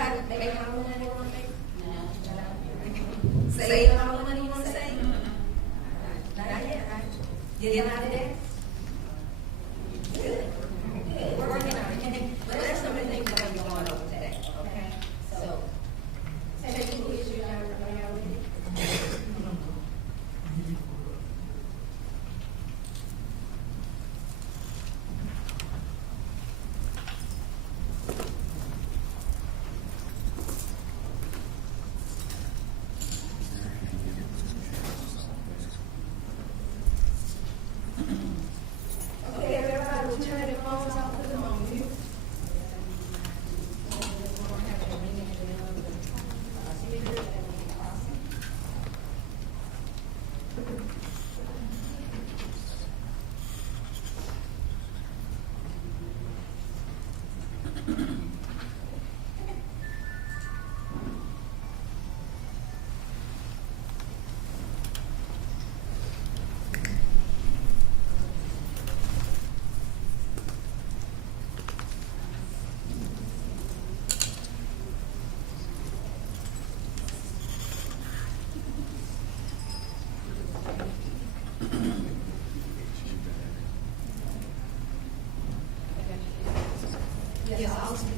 everybody making all the money they want to make? No. Saving all the money you want to save? Not yet, right? Getting out of debt? Good. Good. We're working on it. But that's some of the things we're going to be going over today, okay? So, technical issues, y'all ready? Okay, everybody will turn their phones off for the moment. Yes, I'll speak.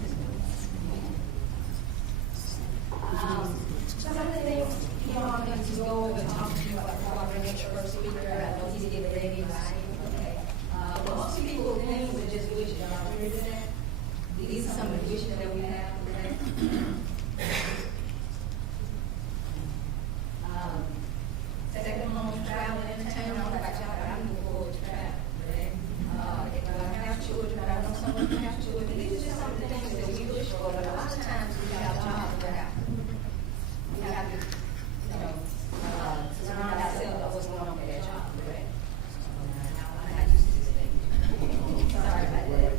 Some of the things, I'm going to go over and talk to you about before I bring in your first speaker. I know he's getting ready, right? Okay. But most people think we're just wishes. Y'all heard of that? These are some of the wishes that we have today. Second home, travel, entertainment. I don't know about y'all, but I'm looking forward to travel. If I have children, I know some of them have children. These are just some of the things that we wish for, but a lot of times we have jobs that happen. We have to, surround ourselves with what's going on with that job, correct? I'm not used to this thing. Sorry about that.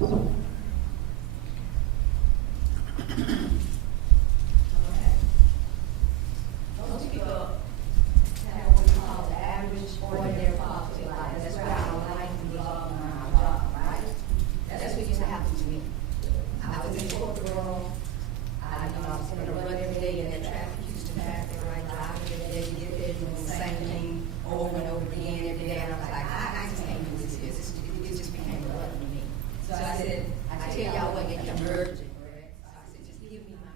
Okay. Most people have what we call the average ordinary poverty life. That's where our life revolves around our job, right? That's what used to happen to me. I was in the corporate world. I was going to run every day, and that traffic used to pack there, right? Driving every day, you get there, doing the same thing over and over again every day. And I was like, I just can't do this. It just became a burden to me. So I said, I tell y'all what, get emergent, correct? So I said, just give me my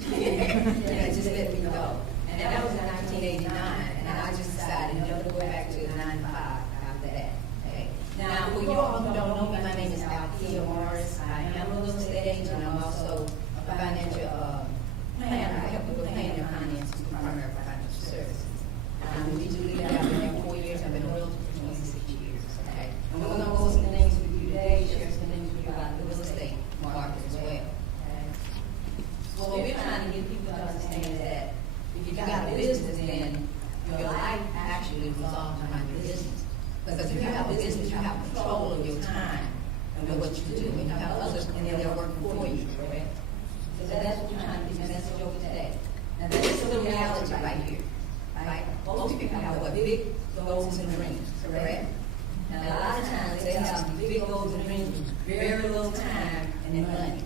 package. Yeah, just let me go. And that was in 1989, and I just decided never to go back to 9 to 5 after that. Okay. Now, for you all who don't know me, my name is Althea Morris. I am a real estate agent, and I'm also a financial planner. I help people plan their finances through primary financial services. We do lead out there 4 years. I've been a realtor for 26 years. Okay. And we're going to go over some things with you today, share some things with you about the real estate market as well. Okay. Well, what we're trying to get people to understand is that if you got a business, then your life actually revolves around your business. Because if you have a business, you have control of your time and what you do. And you have others, and they're working for you, correct? So that's what we're trying to get the message over today. Now, this is the reality right here. Right? Most people have what? Big goals and dreams, correct? Now, a lot of times they have big goals and dreams, very little time and then money.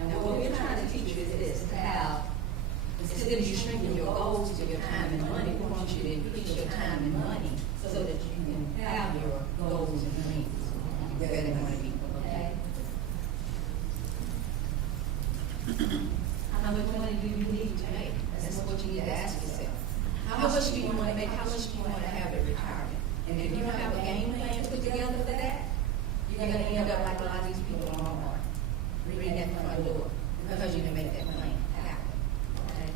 And what we're trying to teach you is this, to have, instead of you shrinking your goals to your time and money, we want you to increase your time and money so that you can have your goals and dreams where they want to be, okay? How much money do you need to make? That's what you need to ask yourself. How much do you want to make? How much do you want to have at retirement? And if you don't have a game plan to put together for that, you're going to end up like a lot of these people on Walmart, reading that front door, because you didn't make that plan happen. Okay?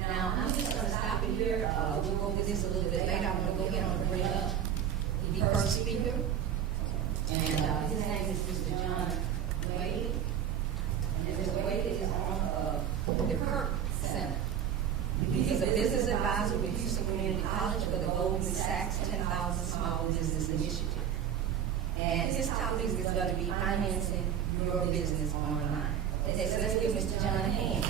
Now, I'm just going to stop it here. We'll go over this a little bit later. I'm going to go ahead and bring up the first speaker. And his name is Mr. John Wade. And Mr. Wade is on the Kirk Center. He's a business advisor with Houston Community College for the Goldman Sachs 10,000 Small Business Initiative. And his topic is going to be financing your business online. Okay, so let's give Mr. John a hand.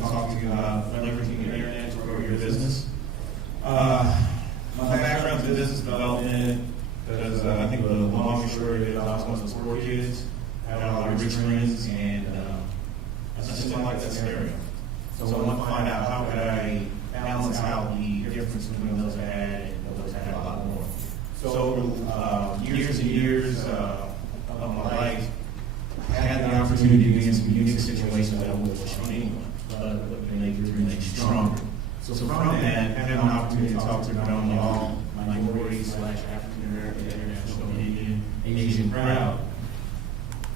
to talk to you about leveraging the internet to grow your business. My background is in business development because I think the long and short of it, I was one of those poor kids. I had a lot of rich friends, and I just didn't like that scenario. So I wanted to find out how could I balance out the difference between those I had and those I had a lot more. So years and years of my life, I had the opportunity to be in some unique situations that I wouldn't wish on anyone, but what can make you make you stronger. So from that, I had an opportunity to talk to predominantly all minority/African-American, international, Indian, Asian crowd.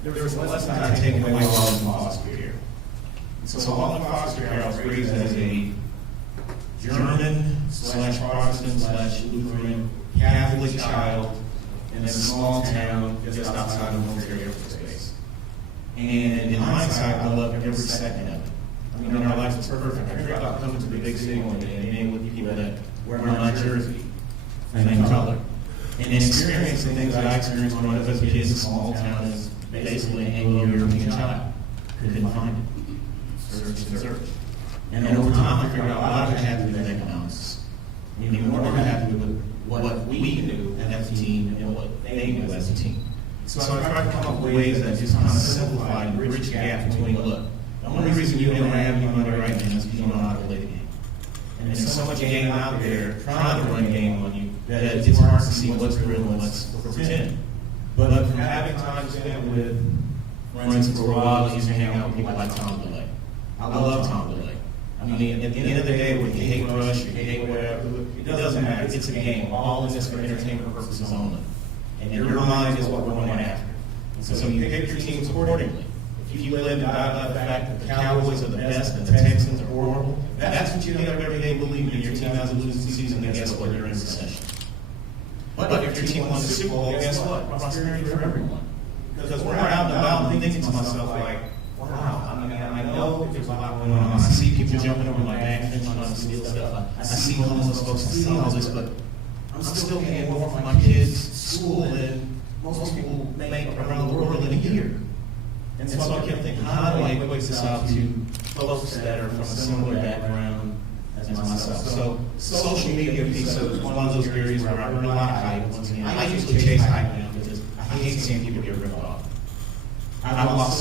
There was lessons I take away while I was in foster care. So while in foster care, I was raised as a German/Protestant/Lutheran Catholic child in a small town just outside of Military Air Force Base. And in hindsight, I loved every second of it. I mean, our life was perfect. I dreamed about coming to the big city one day and being with people that wear my jersey, same color, and experiencing things that I experienced growing up as a kid in a small town as basically an Anglo-European child. Couldn't find it. Search. And over time, I figured out a lot of it had to do with economics. Even more had to do with what we knew as a team and what they knew as a team. So I tried to come up with ways that just kind of simplified and bridge the gap between, look, the only reason you don't have any money right now is because you don't know how to play the game. And there's so much game out there trying to run a game on you that it's hard to see what's real and what's pretend. But from having time spent with friends for a while, I used to hang out with people like Tom DeLay. I love Tom DeLay. I mean, at the end of the day, whether you hate Rush, you hate whatever, it doesn't matter. It's a game. All in this for entertainment purposes only. And your mind is what we're going after. So you pick your teams accordingly. If you live and die by the fact that the Cowboys are the best and the Texans are horrible, that's what you get every day believing in your team has a losing season, then guess what? You're in recession. But if your team wins the Super Bowl, guess what? Prosperity for everyone. Because we're out and about and thinking to myself like, wow, I mean, I know there's a lot going on. I see people jumping over my back and trying to steal stuff. I see homeless folks, I see all this, but I'm still paying more for my kids' school than most people make around the world in a year. And so I kept thinking, how do I equate this out to folks that are from a similar background as myself? So social media piece of one of those areas where I heard a lot of hype. Once again, I usually chase hype now because I hate seeing people get ripped off. I've lost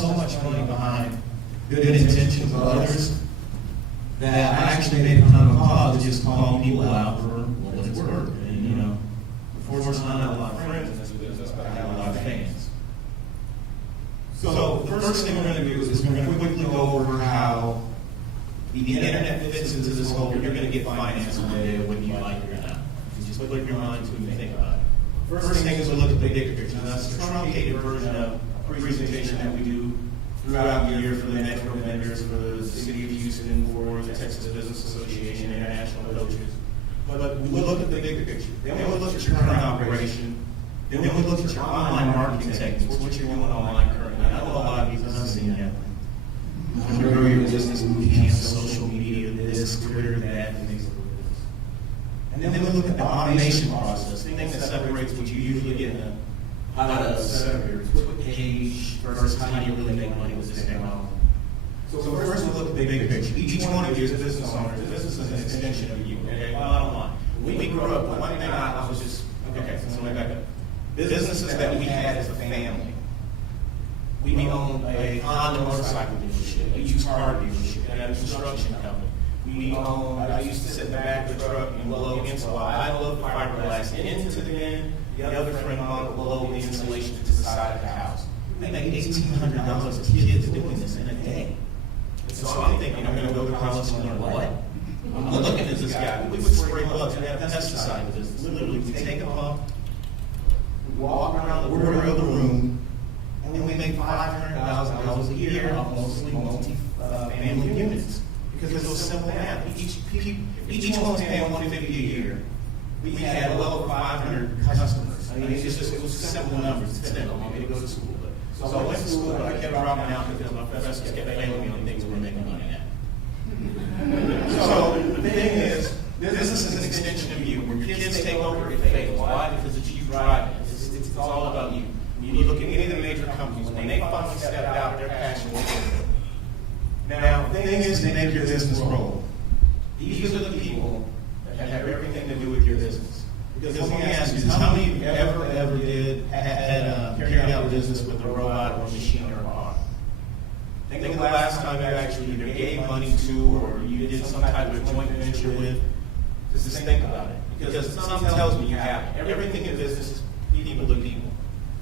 so much money behind good intentions of others that I actually made a time of pause to just call people out for what it's worth. And unfortunately, I don't have a lot of friends in this business, but I have a lot of fans. So the first thing we're going to do is we're going to quickly go over how the internet fits into this whole, you're going to get financed one day whether you like it or not. Just put your mind to it and think about it. First thing is we look at the big picture. That's a truncated version of a presentation that we do throughout the year for the Metro vendors, for the City of Houston, for the Texas Business Association, international coaches. But we look at the big picture. Then we look at your current operation. Then we look at your online marketing techniques, what you're doing online currently. I know a lot of you have seen that. You can grow your business, boot camp, social media, this, Twitter, that, and things like this. And then we look at the automation process, things that separates what you usually get in how to set up your Twitter page versus how you really make money with this technology. So first we look at the big picture. Each one of you as a business owner, the business is an extension of you. Okay, bottom line. When we grew up, one thing I was just, okay, so let me back up. Businesses that we had as a family. We owned a Honda motorcycle dealership, a used car dealership, and a construction company. I used to sit in the back of the truck and blow insulation. I blow fiberglass into the bin. The other friend would blow the insulation to the side of the house. We make $1,800 as kids doing this in a day. So I'm thinking, I'm going to go to college and learn what? I'm looking at this guy. We would spray bugs. We have pesticide with this. Literally, we take a pump, we walk around the border of the room, and we make $500,000 a year off mostly multi-family units. Because it was simple math. Each one's paying $150 a year. We had well over 500 customers. I mean, it was simple numbers. It's simple. I want me to go to school. So I went to school, but I kept dropping out because my professors kept failing me on things we were making money at. So the thing is, business is an extension of you. When your kids take over, it fails. Why? Because it's you driving. It's all about you. You look at any of the major companies, when they finally stepped out, their passion was Now, the thing is to make your business roll. These are the people that have everything to do with your business. Because let me ask you this, how many of you ever carried out business with a robot or machine or a car? Think of the last time you actually either gave money to or you did some type of joint venture with. Just think about it. Because something tells me you haven't. Everything in business is people to people,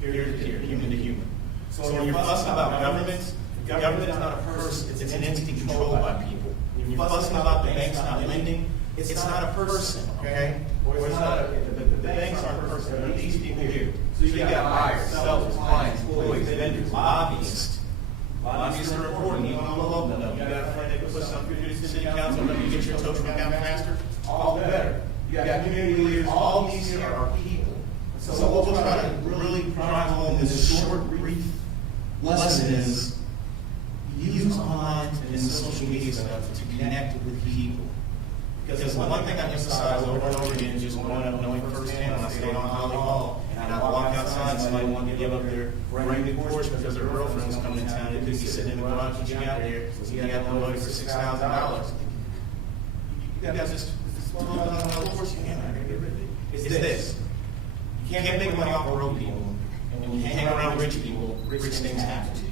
peer to peer, human to human. So when you're fussing about governments, government is not a person, it's an entity controlled by people. When you're fussing about the banks not lending, it's not a person, okay? Or it's not the banks aren't a person, they're these people here. So you got buyers, sellers, clients, employees, vendors, lobbyists. Lobbyists are important, even on the local level. You got a friend that can put something through the city council, let me get your total account faster, all the better. You got community leaders, all these here are people. So what we'll try to really drive home in this short, brief lesson is use online and social media stuff to connect with people. Because one thing I emphasize over and over again, just growing up knowing firsthand when I stayed on Holly Hall, and I walk outside and somebody wanted to give up their brand new Porsche because their girlfriend was coming to town, they couldn't be sitting in the garage when she got there, so you got them loaded for $6,000. You got this $12,000 Porsche, you can't get rid of it. It's this. You can't make money off of broke people, and when you hang around rich people, rich things happen to you.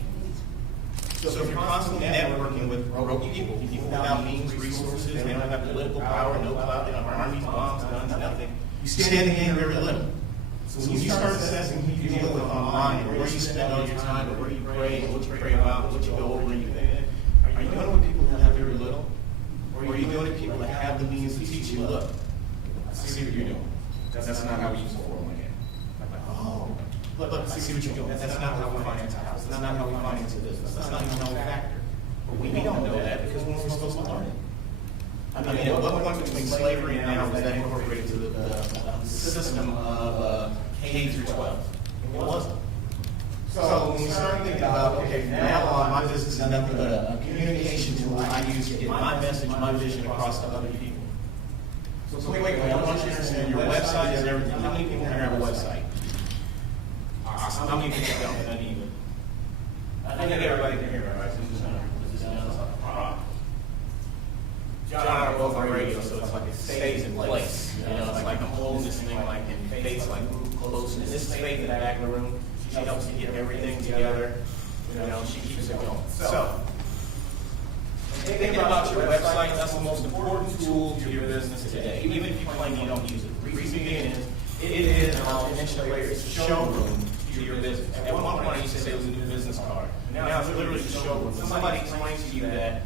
So if you're constantly networking with broke people, people without means, resources, they don't have political power, no clout, they don't have armies, bombs, guns, nothing, you stand to gain very little. So when you start assessing who you deal with online, or where you spend all your time, or where you pray, and what you pray about, what you go over, and you think, are you doing it with people who have very little? Or are you doing it with people that have the means to teach you, look, I see what you're doing. That's not how we use 401k. Oh, look, I see what you're doing. That's not how we finance a house. That's not how we finance a business. That's not even how we factor. But we don't know that because we're supposed to learn it. I mean, at what point between slavery and now was that incorporated to the system of K through 12? It wasn't. So when we start thinking about, okay, from now on, my business is nothing but a communication tool I use to get my message, my vision across to other people. So wait, I want you to understand your website is everything. How many people here have a website? How many people don't? Not even. I think everybody can hear it, right? So this is John and I are both on radio, so it's like it stays in place. You know, it's like I'm holding this thing like in face, like close. And this space in the back of the room, she helps me get everything together. You know, she keeps it going. So, thinking about your website, that's the most important tool to your business today. Even if you claim you don't use it. The reason being is, it is, and I'll mention it later, it's a showroom to your business. At one point I used to say it was a new business card. Now it's literally a showroom. Somebody explains to you that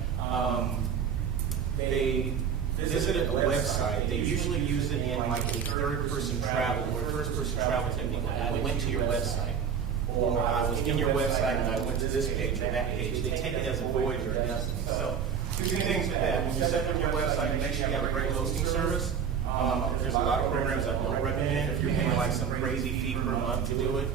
they visited a website, they usually use it in like a third-person travel or first-person travel technique. I went to your website, or I was in your website and I went to this page or that page. They take it as a voyage or a destiny. So, two things to that. When you set up your website, you make sure you have a great hosting service. There's a lot of programs I don't recommend if you're paying like some crazy fee per month to do it.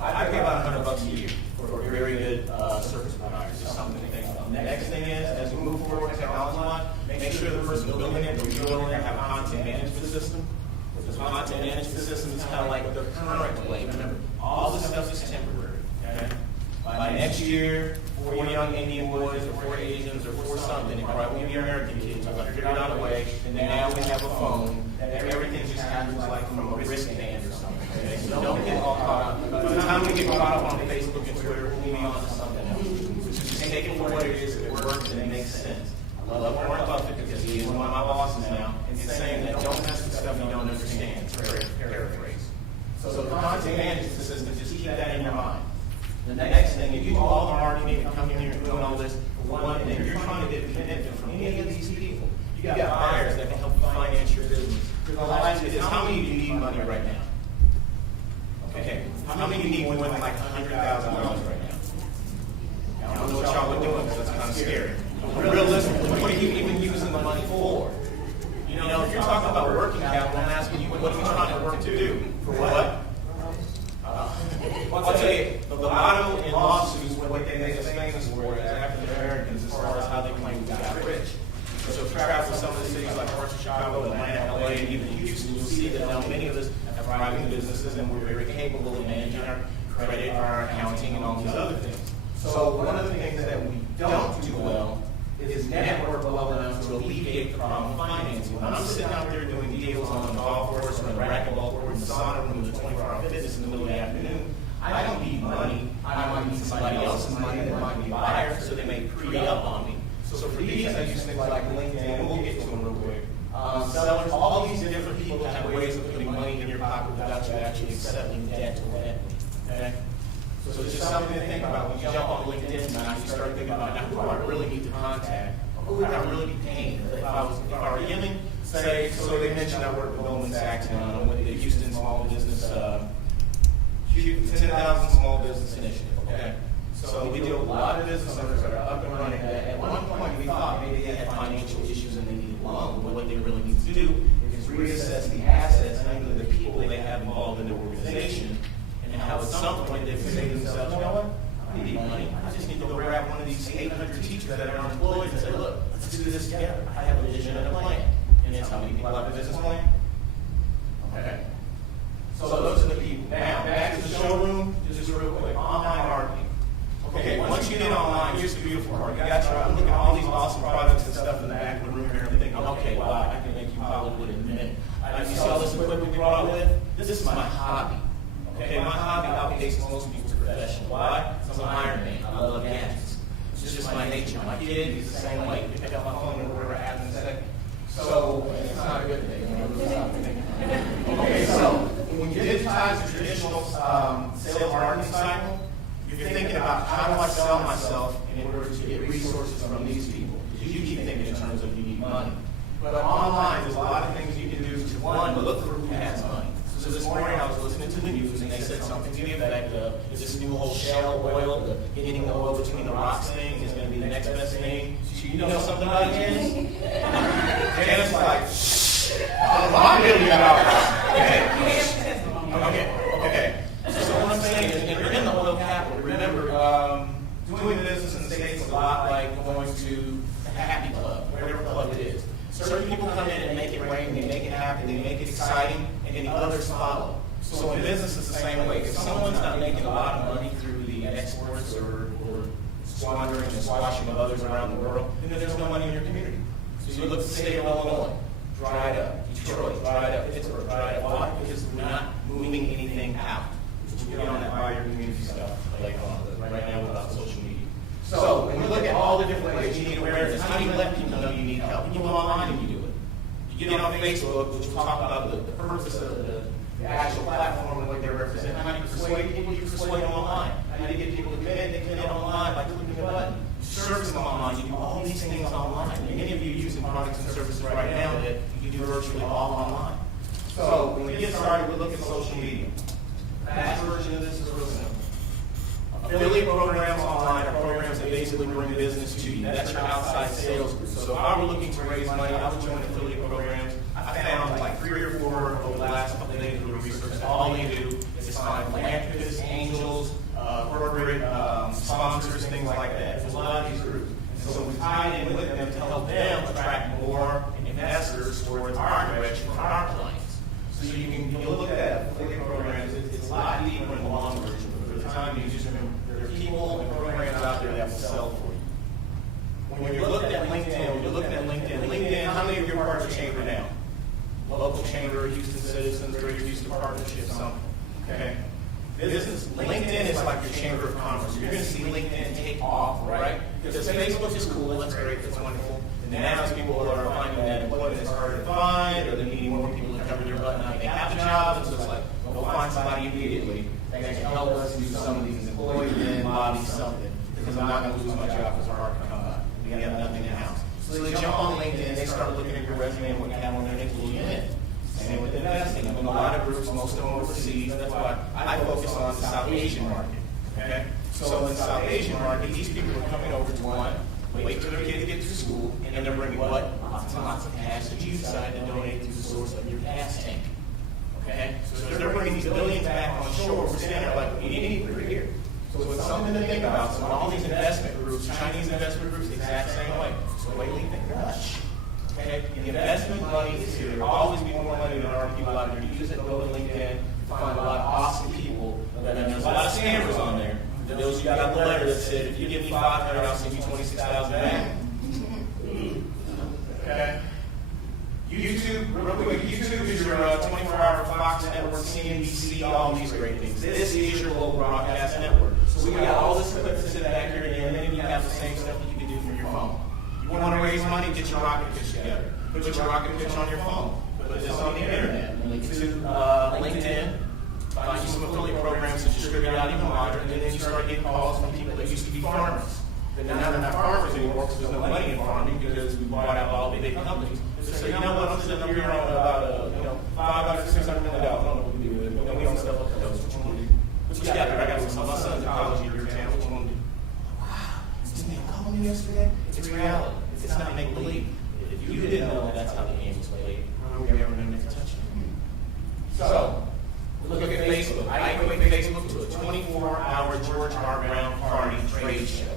I pay about $100 a year for a very good service provider. It's just something to think about. The next thing is, as we move forward with technology, make sure the person building it or you're building it have a content management system. The content management system is kind of like the current way. Remember, all this stuff is temporary. Okay? By next year, 4 young Indian boys or 4 Asians or 4 something, and probably will be American kids, we're going to figure out a way, and now we have a phone, that everything just happens like from a wristband or something. Okay? So don't get all caught up. By the time we get caught up on Facebook and Twitter, we'll be on to something else. Just take it for what it is, if it works and it makes sense. I love Warren Buffett because he is one of my bosses now, and saying that don't mess with stuff you don't understand. Paraphrase. So the content management system, just keep that in your mind. The next thing, if you do all the marketing and coming here and doing all this for one thing, you're trying to get commitment from any of these people. You got buyers that can help you finance your business. The last is, how many do you need money right now? Okay, how many do you need with like $100,000 right now? I don't know what y'all are doing because that's kind of scary. Realistically, what are you even using the money for? You know, if you're talking about working capital, I'm asking you, what are you trying to work to do? For what? I'll tell you, the lotto in lawsuits, what they make us famous for as African Americans as far as how they claim we got rich. So if you travel to some of the cities like parts of Chicago, Atlanta, LA, and even Houston, you'll see that now many of us have thriving businesses and we're very capable of managing our credit, our accounting, and all these other things. So one of the things that we don't do well is network well enough to alleviate the problem of financing. When I'm sitting out there doing deals on the golf course or the racquetball court in the sauna room, the 24-hour fitness in the middle of the afternoon, I don't need money. I might need somebody else's money that might be buyers, so they may pre-up on me. So for these, I use things like LinkedIn, and we'll get to them real quick. Sellers, all these different people have ways of putting money in your pocket without you actually accepting debt or equity. Okay? So it's just something to think about when you jump on LinkedIn tonight. You start thinking about, now, who do I really need to contact? Or who would I really be paying? If I were Yemen, say, so they mentioned I work with Goldman Sachs and with the Houston Small Business, 10,000 Small Business Initiative. Okay. So we deal with a lot of business owners that are up and running. At one point, we thought maybe they had financial issues and they needed a loan. But what they really need to do is reassess the assets, namely the people they have involved in their organization, and how at some point they can say to themselves, you know what? I need money. I just need to go grab one of these 800 teachers that are unemployed and say, look, let's do this together. I have a vision and a plan. And it's how many people have a business plan? Okay. So those are the people. Now, back to the showroom, just real quick. Online marketing. Okay, once you get online, here's the beautiful part. You got to look at all these awesome products and stuff in the back of the room here and thinking, okay, wow, I can make you Hollywood in a minute. You see all this equipment we brought with? This is my hobby. Okay, my hobby outpaces most people's profession. Why? I'm an Iron Man. I love gadgets. It's just my nature. My kid, he's the same way. Pick up my phone and whatever happens in a second. So, it's not a good thing. Okay, so, when you digitize the traditional sales marketing cycle, you're thinking about how do I sell myself in order to get resources from these people. Because you keep thinking in terms of you need money. But online, there's a lot of things you can do to, one, look for who has money. So this morning I was listening to the news and they said something to the effect of, is this new whole shale oil, the getting the oil between the rocks thing is going to be the next best thing. So you know something about Janice? Janice like, $1 million. Okay. So what I'm saying is, if you're in the oil capital, remember, doing business in the States is a lot like going to the Happy Club, whatever club it is. Certain people come in and make it rain, they make it happen, they make it exciting, and then the others follow. So in business, it's the same way. If someone's not making a lot of money through the exports or squandering and squashing of others around the world, then there's no money in your community. So you look at the state of Illinois, dried up. Detroit, dried up. Pittsburgh, dried up. Why? Because we're not moving anything out. We'll get on that buyer community stuff later on. But right now, we're about social media. So when we look at all the different ways you need awareness, how do you let people know you need help? You go online and you do it. You get on Facebook, which we'll talk about the purpose of the actual platform and what they represent. How do you persuade people? You persuade them online. How do you get people to commit? They commit online by clicking a button. You service them online. You do all these things online. Many of you are using products and services right now that you do virtually all online. So when we get started, we look at social media. The fast version of this is real simple. Affiliate programs online are programs that basically bring business to you. That's your outside sales group. So if I were looking to raise money, I would join affiliate programs. I found like 3 or 4 over the last couple of days of research. All you do is find philanthropists, angels, corporate sponsors, things like that. There's a lot of these groups. And so we tie in with them to help them attract more investors towards our direction for our clients. So you look at affiliate programs, it's a lot deeper in the long version. Time you just remember there are people and programs out there that will sell for you. When you're looking at LinkedIn, how many of you are part of the chamber now? Local chamber, Houston Citizens, Greater Houston Partnership, something. Okay. LinkedIn is like your chamber of commerce. You're going to see LinkedIn take off, right? Because Facebook is cool, that's great, that's wonderful. And now as people are finding that employment is harder to find, or they're needing more people to cover their butt, and they have the job, and so it's like, go find somebody immediately that can help us do some of these employee lobby something, because I'm not going to lose my job because our heart can come by. We have nothing in-house. So they jump on LinkedIn, they start looking at your resume and what you have on there, and they pull you in. Same with investing. I'm in a lot of groups, most of them overseas. That's why I focus on the South Asian market. Okay? So in the South Asian market, these people are coming over to one, wait for their kid to get to school, and they're bringing what? Lots and lots of cash that you decide to donate to the source of your gas tank. Okay? So they're bringing these billions back on shore. We're standing there like, we need it here. So it's something to think about. So all these investment groups, Chinese investment groups, the exact same way. So the way we think, rush. Okay? The investment money is here. There will always be more money than our people out there. You use it, go to LinkedIn, find a lot of awesome people. And there's a lot of scammers on there. Those you got the letter that said, if you give me 500, I'll send you 26,000 back. Okay? YouTube, real quick, YouTube is your 24-hour Fox network, CNBC, all these great things. This is your local broadcast network. So we got all this equipment sitting back here, and then you have the same stuff that you can do from your phone. You want to raise money, get your rocket pitch together. Put your rocket pitch on your phone. Put this on the internet. Link to LinkedIn. Find you some affiliate programs to distribute out even wider, and then you start getting calls from people that used to be farmers. But now they're not farmers anymore because there's no money in farming because we bought out all the big companies. So you know what, I'm sitting up here on about $500, $600 million. I don't know what we do with it, but we own stuff like those. What you want to do? What you got there? I got my son's in college in your town. What you want to do? Wow, this man called me yesterday. It's reality. It's not make-believe. If you didn't know that's how the game was played, how would we ever know to touch it? So, look at Facebook. I equate Facebook to a 24-hour George R. Brown party trade show.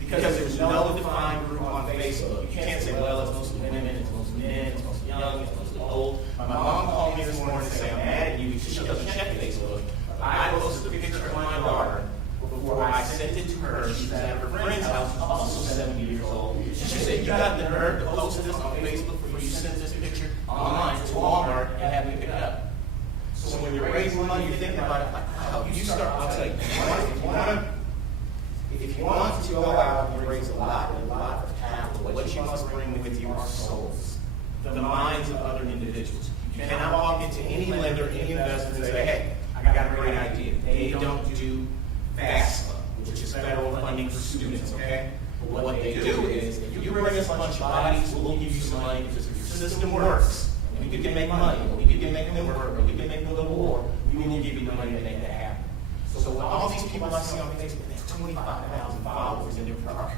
Because there's no defined group on Facebook. You can't say, well, it's mostly women, it's mostly men, it's mostly young, it's mostly old. My mom called me this morning to say, I'm mad at you because she doesn't check Facebook. I posted a picture of my daughter before I sent it to her. She was at her friend's house, also 70 years old. And she said, you got the nerve to post this on Facebook before you send this picture online to Walmart and have me pick it up. So when you're raising money, you're thinking about it like, wow, you start, I'll tell you, if you want to go out and raise a lot of capital, what you must bring with you are souls, the minds of other individuals. You cannot walk into any lender, any investor and say, hey, I got a great idea. They don't do FAFSA, which is federal funding for students, okay? But what they do is, if you bring us a bunch of bodies, we'll give you some money because if your system works, and we can make money, and we can make them work, or we can make them go to war, we will give you the money to make that happen. So all these people I see on Facebook, they have 25,000 followers and they're broke.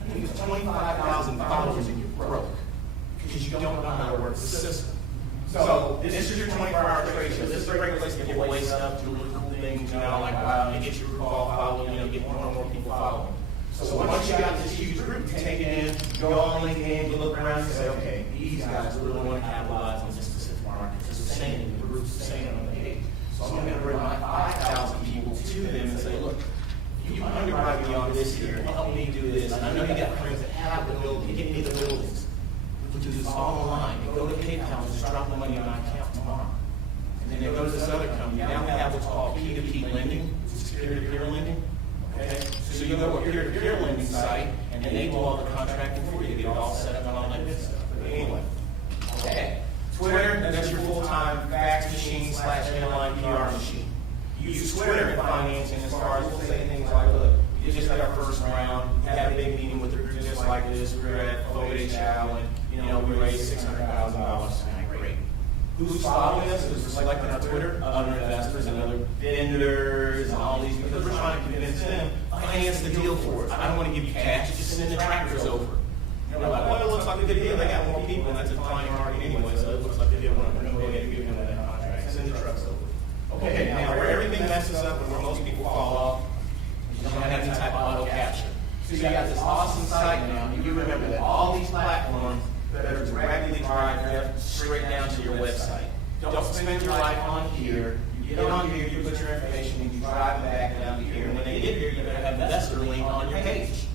I mean, 25,000 followers and you're broke because you don't know how to work the system. So this is your 24-hour trade show. This is a great place to give away stuff, do really cool things, like wow, you get your group all following, get more and more people following. So once you got this huge group, you take it in, go on LinkedIn, you look around and say, okay, these guys really want to capitalize on this specific market. This is saying, the group's saying on the page. So I'm going to bring my 5,000 people to them and say, look, you underwrite me on this here, help me do this. And I know you got friends that have the building, give me the buildings. We do this all online. You go to PayPal and just drop the money on my account tomorrow. And then they go to this other company. Now we have what's called P2P lending, which is peer-to-peer lending. Okay? So you go to a peer-to-peer lending site, and they do all the contracting for you. They get it all set up and all that good stuff. But anyway, okay. Twitter, that's your full-time fax machine / inline PR machine. You use Twitter in financing as far as we'll say things like, look, you just got our first round, you had a big meeting with a group just like this, we were at Fogo Chow, and we raised $600,000 tonight. Great. Who's following us? Who's selecting our Twitter? Other investors and other vendors and all these, because we're trying to convince them, finance the deal for us. I don't want to give you cash, just send the tractors over. Like, well, it looks like a good deal. They got more people, and that's a flying market anyway, so it looks like a good one. We're going to go ahead and give them that contract. Send the trucks over. Okay, now where everything messes up and where most people fall off, you don't have any type of auto capture. So you got this awesome site now, and you remember that all these platforms that are directly drive straight down to your website. Don't spend your life on here. You get on here, you put your information, and you drive them back down to here. And when they get here, you better have the investor link on your page.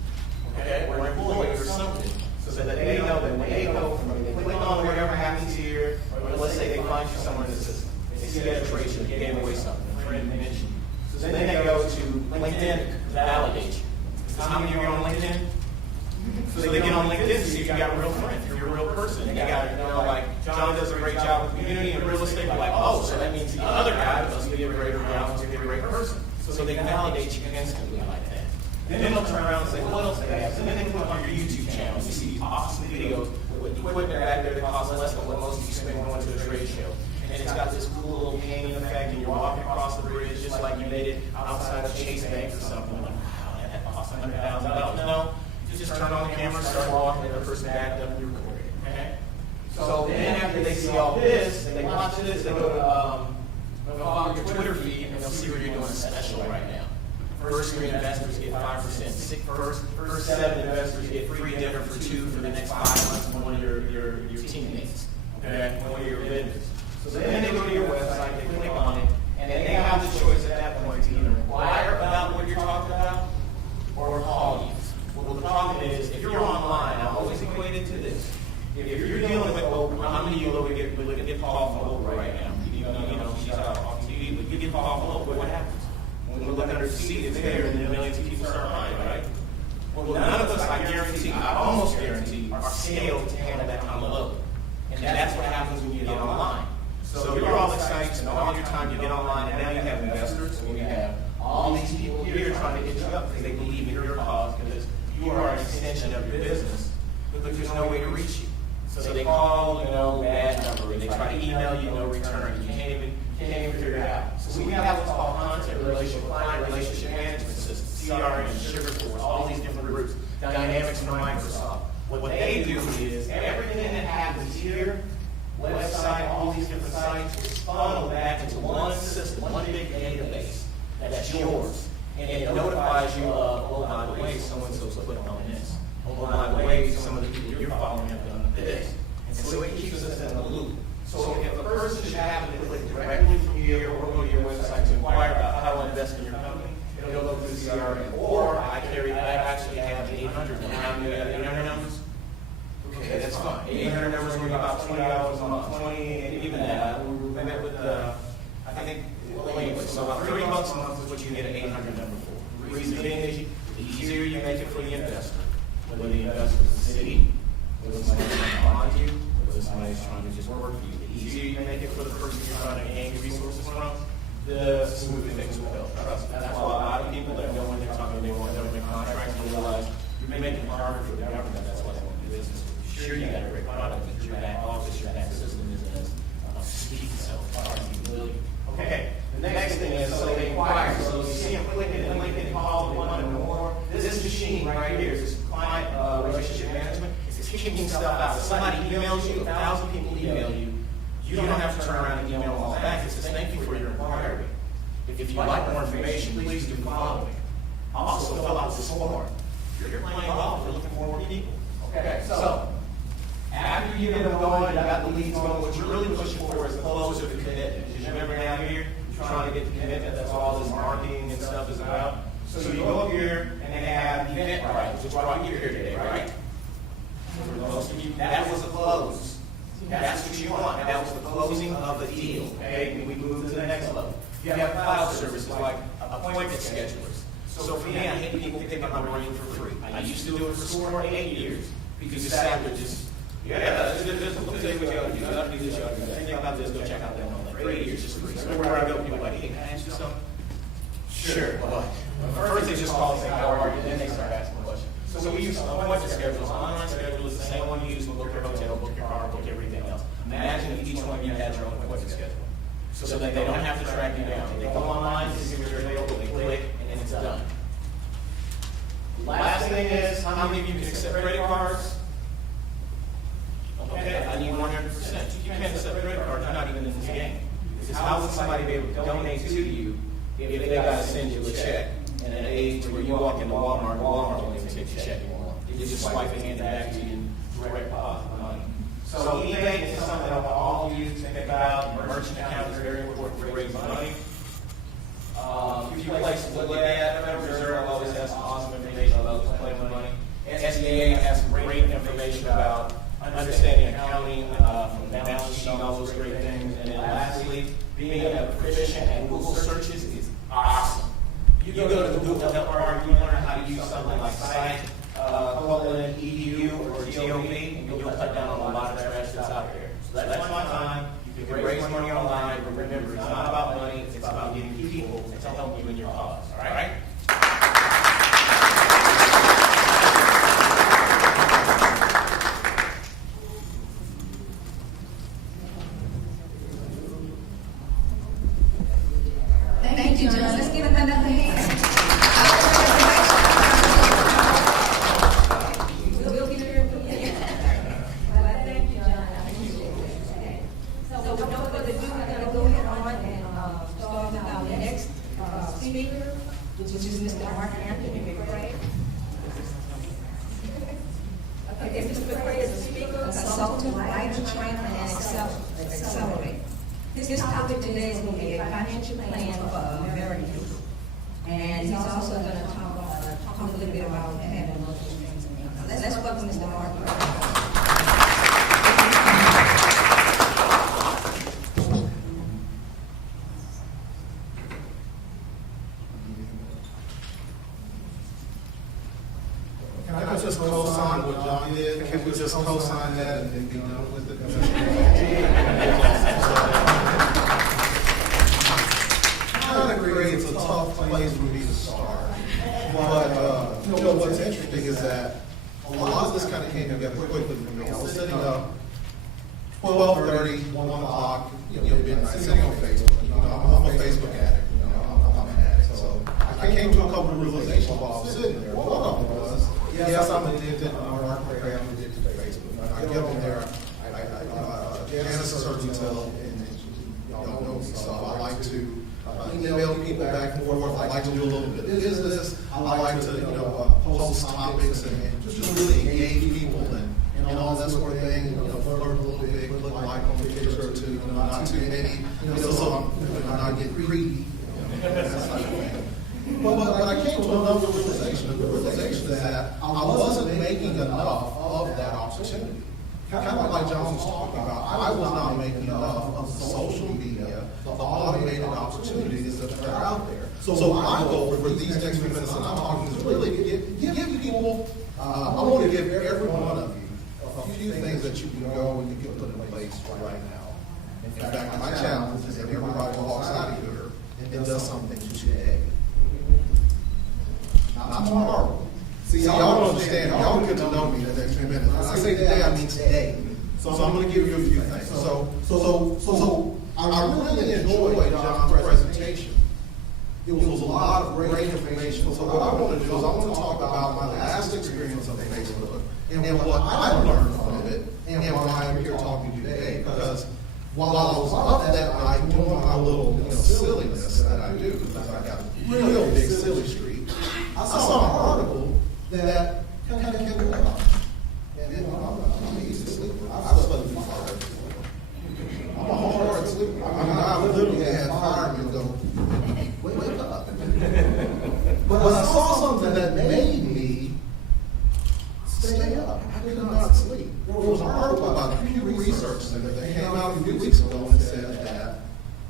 Okay, or employee or something. So that they know that when they go from, they click on whatever happens here, or let's say they find you somewhere in the system. They see that trade show, you gave away something, a friend mentioned you. So then they go to LinkedIn to validate you. So how many of you are on LinkedIn? So they get on LinkedIn to see if you got real friends, if you're a real person. You got, like, John does a great job with community and real estate. We're like, oh, so that means the other guy must be a great job, must be a great person. So they can validate you instantly like that. Then they'll turn around and say, what else do they have? So then they click on your YouTube channel. You see these awesome videos with equipment back there that costs less than what most of you spend going to a trade show. And it's got this cool little painting effect, and you're walking across the bridge just like you made it outside of Chase Bank or something. Like, wow, that costs $100,000. No, you just turn on the camera, start walking, and the person backed up, and you record it. Okay? So then after they see all this, they watch this, they go to follow your Twitter feed, and they'll see where you're doing a special right now. First 3 investors get 5%. First 7 investors get free dinner for 2 for the next 5 months from one of your teammates. Okay? One of your vendors. So then they go to your website, they click on it, and they have the choice at that point to either inquire about what you're talking if you're dealing with Oprah, how many of you look at Paul from Oprah right now? She's out on TV, but you get Paul from Oprah, what happens? When we look under the seat, it's there, and then millions of people start buying, right? Well, none of us, I almost guarantee, are scaled to handle that kind of load. And that's what happens when you get online. So you're all excited, and all your time you get online, and now you have investors, and you have all these people here trying to get you up because they believe in your cause, because you are an extension of your business, but there's no way to reach you. So they call, bad number, and they try to email you, no return. You can't even figure it out. So we have what's called client relationship management systems, CRM, Sugarforce, all these different groups, Dynamics from Microsoft. What they do is everything that happens here, website, all these different sites, is funneled back into one system, one big database that's yours. And it notifies you of, oh, by the way, so-and-so's put on this. Oh, by the way, some of the people you're following have done this. And so it keeps us in the loop. So if a person should happen to click directly from here or go to your website to inquire about how to invest in your company, it'll go through CRM. Or I actually have 800. How many 800 numbers? Okay, that's fine. 800 numbers will be about $20 a month. 20, and even that. We met with I think, anyway, so about $30 a month is what you get an 800 number for. The reason being is the easier you make it for the investor, whether the investor is the city, whether somebody's trying to bond you, whether somebody's trying to just work for you. The easier you make it for the person you're trying to gain resources from, the smoother things will go. Trust me. That's why a lot of people that go in there talking, they want government contracts, and realize you're making it harder for the government. That's why they want to do business. Sure, you got a great product, but your back office, your back system isn't as speaking self-powered as you will. Okay, the next thing is, so they inquire. So you see them clicking and linking and calling, they want to know more. This machine right here, this client relationship management, is kicking stuff out. If somebody emails you, 1,000 people email you, you don't have to turn around and email them all back. It says, thank you for your inquiry. If you'd like more information, please do the following. Also, fill out this form. You're playing golf, you're looking for more people. Okay, so after you get them going, you got the leads going, what you're really pushing for is the close of the commitment. Because you remember down here, you're trying to get the commitment, that's all this marketing and stuff is about. So you go up here and they have event rights, which brought you here today, right? For most of you, that was a close. That's what you want. That was the closing of the deal. Okay, and we move to the next level. You have cloud services like appointment schedulers. So for me, I hate people picking up my brain for free. I used to do it for 4 or 8 years because you sat there just, this is what you ought to do. You ought to do this, you ought to do that. Anything about this, go check out that one. For 8 years, just free. So where I go, people are like, hey, can I ask you something? Sure, but first they just call and say, how are you? Then they start asking questions. So we use appointment schedules. Online schedule is the same one you use to book your hotel, book your car, book everything else. Imagine if each one of you had your own appointment schedule. So that they don't have to track you down. They go online, they see what you're available, they click, and it's done. Last thing is, how many of you can accept credit cards? Okay, I need 100%. You can't accept credit cards, you're not even in this game. Because how would somebody be able to donate to you if they got to send you a check? In an age where you walk into Walmart won't even take your check anymore. You just swipe and hand it back to you in direct deposit money. So eBay is something that all of you think about. Merchant account is very important to raise money. A few places to look at. Federal Reserve always has some awesome information about playing with money. SBA has some great information about understanding accounting, from the balance sheet, all those great things. And then lastly, being a proficient at Google searches is awesome. You go to the Google Help Bar, you learn how to use something like Site, .edu or GOV, and you'll cut down on a lot of trash that's out there. So that's my time. You can raise money online, but remember, it's not about money, it's about getting people to help you in your cause. All right? Thank you, John. Let's give him another hand. We'll be here for you. Well, thank you, John. I appreciate it. Okay. So without further ado, we're going to go ahead on and start with our next speaker, which is Mr. Mark Anthony McCray. Okay, Mr. McCray is a speaker, consultant, writer, trainer, and accelerator. His topic today is going to be a financial plan for American youth. And he's also going to talk a little bit about having multiple streams of income. Let's welcome Mr. Mark. co-sign what John did? Can we just co-sign that and be done with it? Kind of creates a tough place for me to start. But, you know, what's interesting is that a lot of this kind of came together quickly for me. I was sitting up 12:30, 1 o'clock, midnight, sitting on Facebook. You know, I'm a Facebook addict. You know, I'm an addict. So I came to a couple of realizations while I was sitting there. One of them was, yes, I'm addicted. I'm addicted to Facebook. I get on there. Janice is her detail, and y'all know me. So I like to email people back and forth. I like to do a little bit of business. I like to, post topics and just really engage people and all that sort of thing. Flirt a little bit, put like on the picture or two, not too many, so I'm not getting greedy. That type of thing. But I came to another realization. The realization is that I wasn't making enough of that opportunity. Kind of like John was talking about, I was not making enough of the social media, the automated opportunities that are out there. So my goal for these next few minutes that I'm talking is really give people, I want to give every one of you a few things that you can go and you can put in place right now. In fact, my challenge is that everybody walks out of here and does something today. Not tomorrow. See, y'all don't understand. Y'all get to know me in the next few minutes. When I say today, I mean today. So I'm going to give you a few things. So I really enjoyed John's presentation. It was a lot of great information. So what I want to do is I want to talk about my last experience on Facebook and what I learned from it and why I'm here talking to you today. Because while I was up that night doing my little silliness that I do, because I got a real big silly streak, I saw an article that kind of came up. And I'm an easy sleeper. I slept too hard. I'm a hard sleeper. I literally had firemen go, wake up. But I saw something that made me stay up. I could not sleep. There was an article about the Pew Research Center that came out a few weeks ago and said that,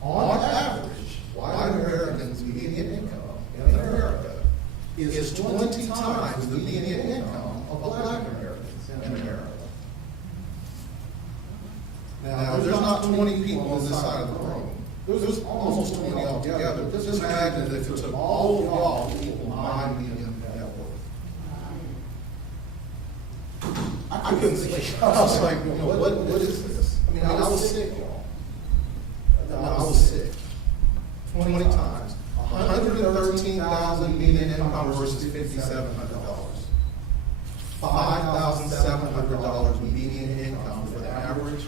on average, white Americans' median income in America is 20 times the median income of black Americans in America. Now, there's not 20 people on this side of the room. There's almost 20 altogether. Just imagine if it took all of y'all to equal my median net worth. I couldn't sleep. I was like, what is this? I mean, I was sick, y'all. I was sick. 20 times. $113,000 median income versus $5,700. $5,700 median income for the average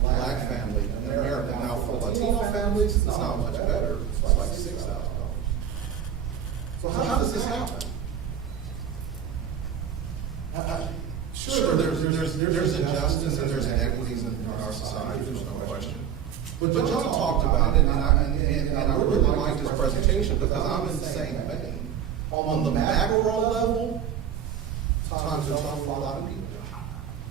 black family in America. Now, for Latino families, it's not much better. It's like $6,000. So how does this happen? Sure, there's injustice and there's inequities in our society. There's no question. But John talked about it, and I really liked his presentation because I'm in the same vein. On the macro level, times are tough for a lot of people.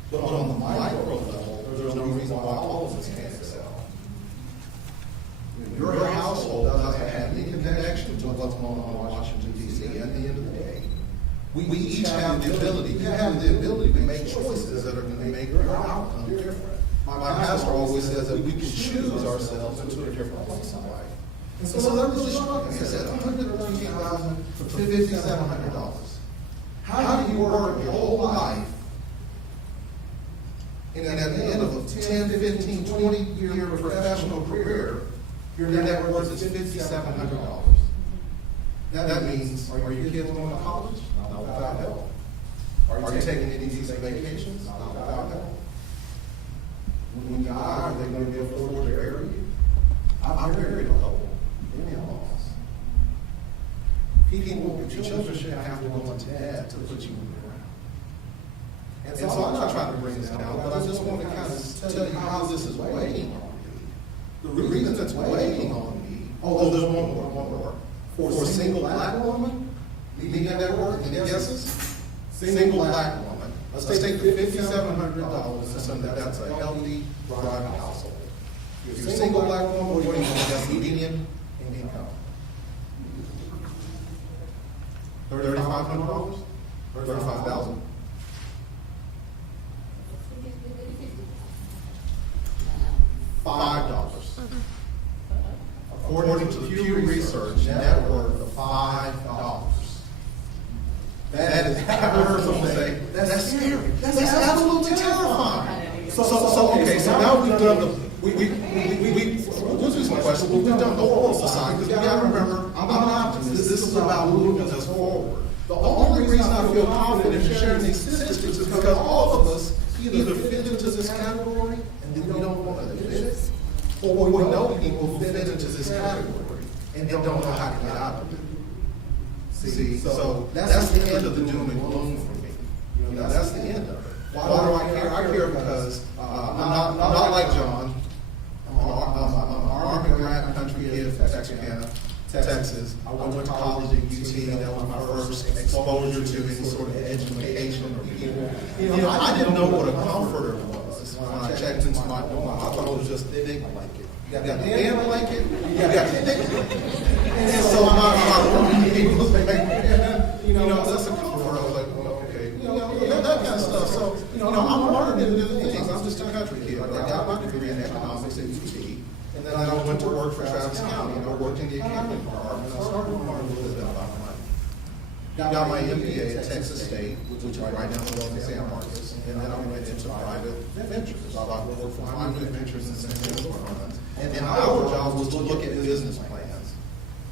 But on the micro level, there's no reason why all of us can't excel. Your household doesn't have any connection to what's going on in Washington, D.C. at the end of the day. We each have the ability, you have the ability to make choices that are going to make your outcome different. My pastor always says that we can choose ourselves into a different place in life. And so that really struck me. I said, $113,000 for $5,700. How do you work your whole life? And at the end of a 10, 15, 20-year professional career, your net worth is $5,700. That means, are your kids going to college? Not without help. Are you taking any decent vacations? Not without help. When you die, are they going to be able to afford to bury you? I buried a couple in-laws. People, your children shouldn't have to go into debt to put you in the ground. And so I'm not trying to bring this down, but I just want to kind of tell you how this is weighing on me. The reason it's weighing on me, there's one more. For a single black woman, median net worth, any guesses? Single black woman. Let's take the $5,700 and assume that that's a healthy, thriving household. If you're a single black woman, what do you think that's median income? $3,500? $35,000? according to the Pew Research, net worth of $5. That is, I've heard someone say, that's scary. That's absolutely terrifying. So now we've done we'll do some questions. We've done the horrible side, because you gotta remember, I'm an optimist. This is about moving us forward. The only reason I feel confident in sharing these statistics is because all of us either fit into this category and we don't want to admit it, or we know people who fit into this category and don't know how to get out of it. See, so that's the end of the doom and gloom for me. You know, that's the end of it. Why do I care? I care because I'm not like John. I'm an Army grad country kid from Texarkana, Texas. I went to college at UT. That was my first exposure to any sort of education or people. You know, I didn't know what a comforter was when I checked into my dorm. I thought it was just a big blanket. You got the damn blanket, you got the thick blanket. And so my roommate was like, you know, that's a comforter. I was like, well, okay, you know, that kind of stuff. So, you know, I'm learning new things. I'm just a country kid. I got my degree in economics at UT. And then I went to work for Travis County, and I worked in the accounting department. I started to learn a little bit about money. Got my MBA at Texas State, which is right down the road in San Marcos, and then I went into private ventures. I worked for Climate Ventures in San Diego. And our job was to look at business plans.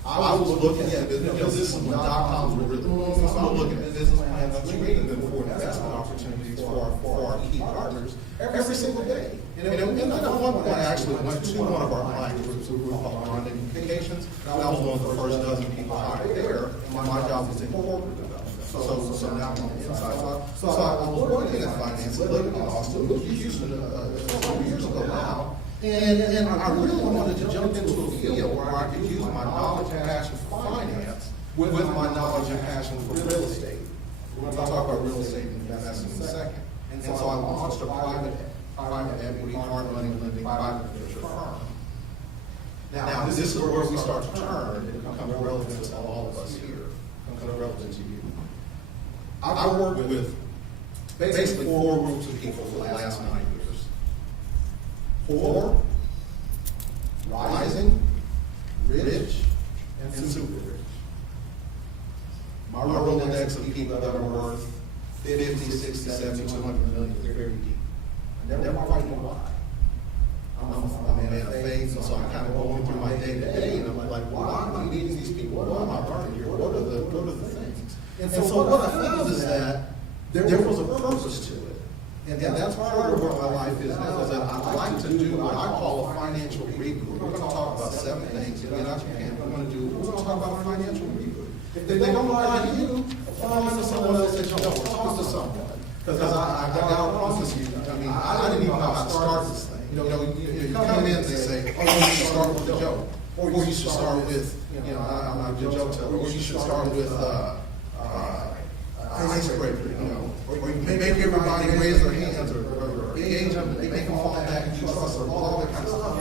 I was looking at business, this is when dot-coms were really booming, so I was looking at business plans, I was creating them for investment opportunities for our key partners every single day. And at one point, I actually went to one of our client groups, we were called Ronda Communications. I was one of the first dozen people hired there, and my job was in corporate development. So now I'm on the inside. So I was working in finance, living in Austin, moved to Houston a couple years ago now. And I really wanted to jump into a field where I could use my knowledge and passion for finance with my knowledge and passion for real estate. We're going to talk about real estate and investing in a second. And so I launched a private equity, hard money lending, private venture firm. Now, this is where we start to turn and become relevant to all of us here, become relevant to you. I worked with basically 4 groups of people for the last 9 years. 4, rising, rich, and super rich. My Rolodex of people that are worth 50, 60, 70, 200 million is very deep. I never quite know why. I'm a man of faith, and so I'm kind of going through my day-to-day, and I'm like, why am I meeting these people? What am I learning here? What are the things? And so what I found is that there was a purpose to it. And that's part of what my life is now, is that I like to do what I call a financial reboot. We're going to talk about 7 things to get out your hand. We're going to talk about a financial reboot. If they don't apply to you, apply to someone else that you know, or talk to someone. Because I got to promise you, I mean, I didn't even know how to start this thing. You come in and they say, oh, you should start with a joke. Or you should start with, I'm not a good joke teller, or you should start with icebreaker, or you make everybody raise their hands, or engage them, and make them fall back and do trust, or all that kind of stuff.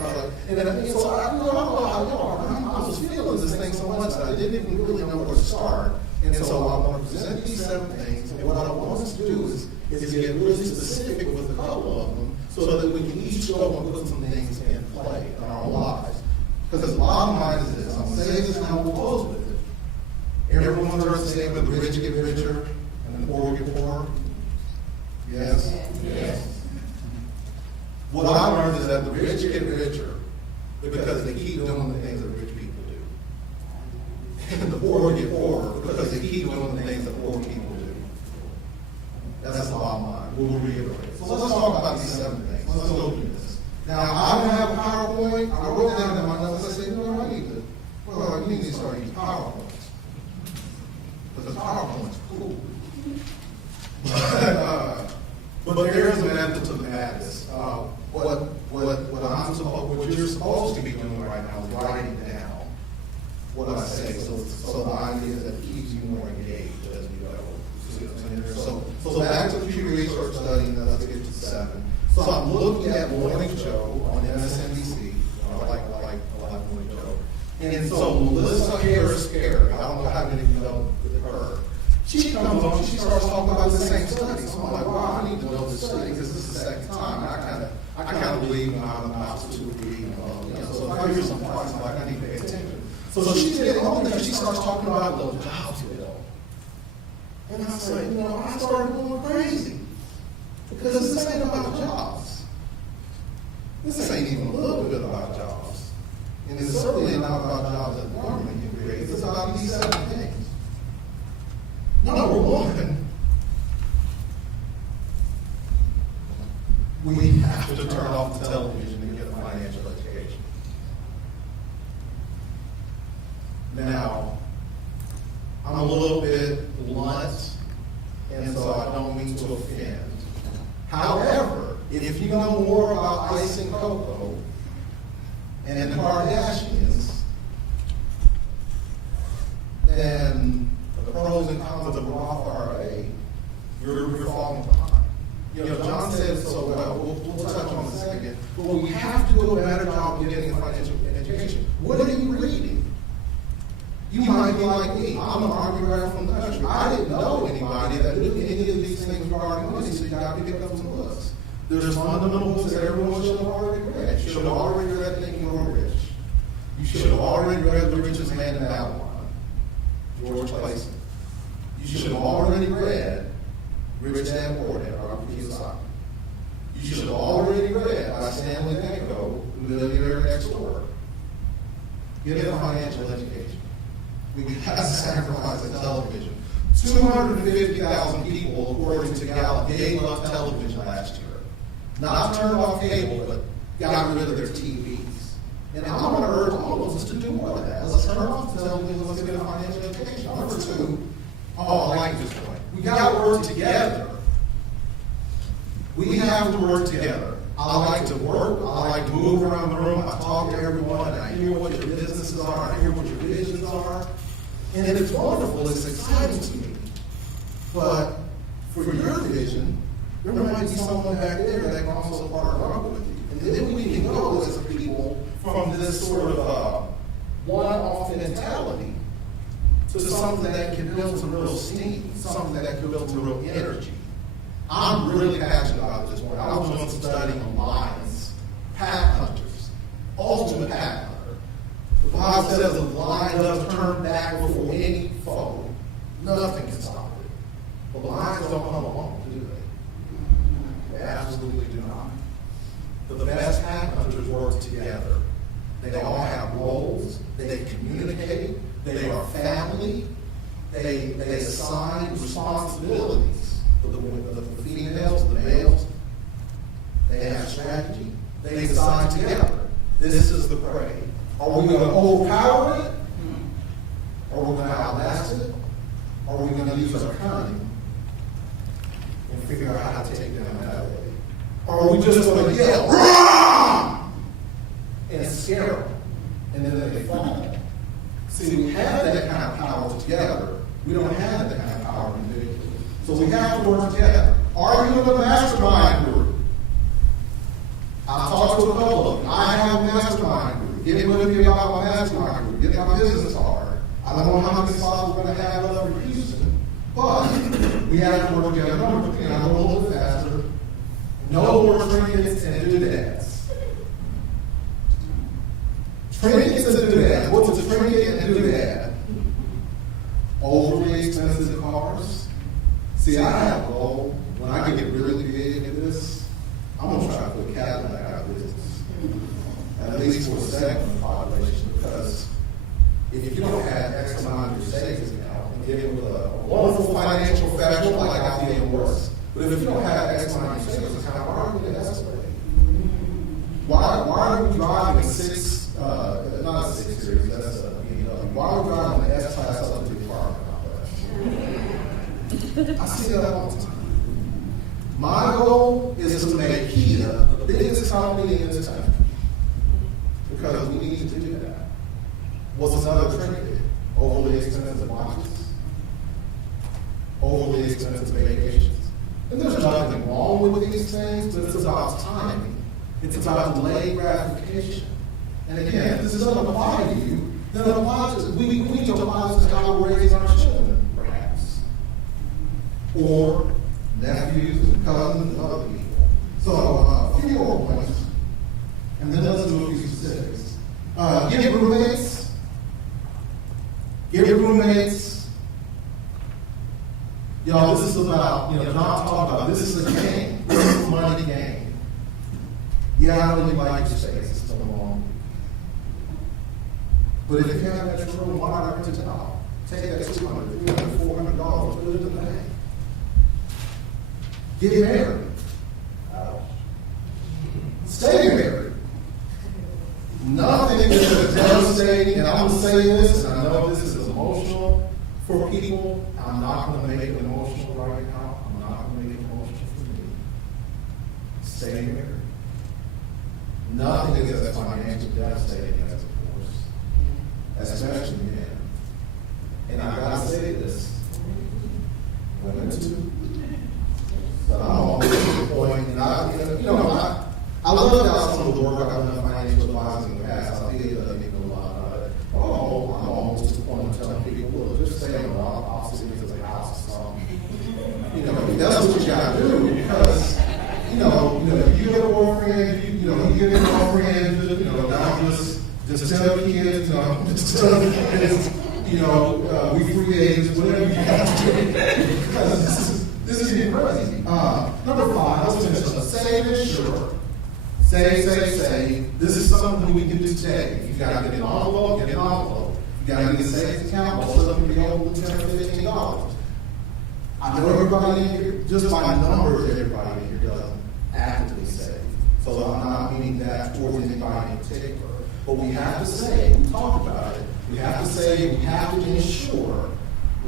And so I don't know how y'all are. I was feeling this thing so much that I didn't even really know where to start. And so I want to present these 7 things, and what I want us to do is get really specific with a couple of them, so that we can each go and put some things in play in our lives. Because the bottom line is this, I'm going to say this and we'll close with it. Everyone's heard the statement, the rich get richer, and the poor get poorer? Yes? Yes. What I learned is that the rich get richer because they keep doing the things that rich people do. And the poor get poorer because they keep doing the things that poor people do. That's the bottom line. We'll reiterate. So let's talk about these 7 things. Let's go through this. Now, I don't have a PowerPoint. I wrote it down in my notes. I said, I need to. Well, you need to start using PowerPoints. Because PowerPoint's cool. But there is a method to the madness. What you're supposed to be doing right now is writing down what I say. So the idea is that it keeps you more engaged as we go. So back to the Pew Research study, and let's get to 7. So I'm looking at Morning Joe on MSNBC. I like Morning Joe. And so Melissa Harris Carey, I don't know how many of you know her. She comes on, she starts talking about the same study. So I'm like, wow, I need to know this study because this is the second time. And I kind of believe I'm about to read. So if I hear some parts, I'm like, I need to pay attention. So she's getting home there, she starts talking about the jobs bill. And I said, you know, I started going crazy. Because this ain't about jobs. This ain't even a little bit about jobs. And it's certainly not about jobs that the government can create. It's about these 7 things. Number one, we have to turn off the television and get a financial education. Now, I'm a little bit blunt, and so I don't mean to offend. However, if you know more about icing cocoa and the Kardashians than the pros and cons of a Roth IRA, you're falling behind. You know, John said so well, we'll touch on it in a second, but we have to do a better job of getting a financial education. What are you reading? You might be like me. I'm an Army grad from the country. I didn't know anybody that knew any of these things regarding money, so you got to pick up some books. There's fundamental books that everyone should have already read. You should have already read Think and Grow Rich. You should have already read The Richest Man in Babylon, George Clason. You should have already read Rich Dad Poor Dad, Robert Kiyosaki. You should have already read by Stanley Danko, Millionaire Next Door. Get a financial education. We have to sacrifice the television. 250,000 people, according to Gallup, gave up television last year. Not turned off cable, but got rid of their TVs. And I'm going to urge all of us to do more of that. Let's turn off the television, let's get a financial education. Number 2, I like this point. We got to work together. We have to work together. I like to work, I like to move around the room, I talk to everyone, and I hear what your businesses are, I hear what your visions are. And it's wonderful, it's exciting to me. But for your vision, there might be someone back there that can also partner up with you. And then we can go as a people from this sort of one-off mentality to something that can build some real steam, something that can build some real energy. I'm really passionate about this one. I was doing some studying on lions, pack hunters, ultimate pack hunter. The Bible says the lion doesn't turn back before any foe. Nothing can stop it. But the lions don't come alone, do they? They absolutely do not. But the best pack hunters work together. They all have roles. They communicate. They are family. They assign responsibilities. The females, the males, they have strategy. They decide together. This is the prey. Are we going to overpower it? Or are we going to outlast it? Or are we going to use our cunning and figure out how to take them that way? Or are we just going to yell, "Rah!" and scare them, and then they fall? See, we have that kind of power together. We don't have that kind of power individually. So we have to work together. Are you in a mastermind group? I've talked to a couple of them. I have a mastermind group. Get with me about my mastermind group. Get my business card. I don't know how many slots we're going to have up in Houston, but we have to work together. Number 3, and I'll go a little bit faster. No more trinkets and doodads. Trinkets and doodads. What's a trinket and doodad? Overly expensive cars. See, I have a goal. When I get really big into this, I'm going to try to put Cadillac out of business. At least for a segment of the population, because if you don't have X amount of your savings account and get with a wonderful financial professional like Althea Morris, but if you don't have X amount of your savings account, why are you going to escalate? Why are we driving not a 6 Series, that's a BMW. Why are we driving an S-Class up to the apartment complex? I see that all the time. My goal is to make Kia the biggest company in this country. Because we need to do that. What's another trinket? Overly expensive watches. Overly expensive vacations. And there's nothing wrong with these things, but it's about timing. It's about delayed gratification. And again, if this doesn't apply to you, then it applies to, we need to apply this to how we're raising our children, perhaps. Or nephews and cousins and other people. So a few more points, and then let's do a few specifics. Get roommates. Yeah, I really like your space, it's no wrong. But if you have extra room, why not rent it out? Take that $200, $300, $400, put it in the bank. Get married. Stay married. Nothing is as devastating, and I'm gonna say this, and I know this is emotional for people. I'm not gonna make it emotional right now. I'm not gonna make it emotional for me. Stay married. Nothing is as financially devastating as divorce, especially men. And I gotta say this, women too. But I'm always to the point, and I love how some of the work I've done in financial advising in the past. I did make a lot of it. I'm almost to the point of telling people, look, just stay on the opposite ends of the house. That's what you gotta do, because you get a boyfriend, you get a girlfriend, not just tell kids, just tell the kids, we free agents, whatever you have to do. Because this is getting crazy. Number 5, let's finish up. Save and insure. Save. This is something we can do today. You gotta get an envelope, get an envelope. You gotta get a savings account, most of them can be over $10 or $15. I know everybody in here, just by numbers, everybody in here doesn't actively save. So I'm not meaning that towards anybody in particular. But we have to save, we talked about it. We have to save, we have to ensure.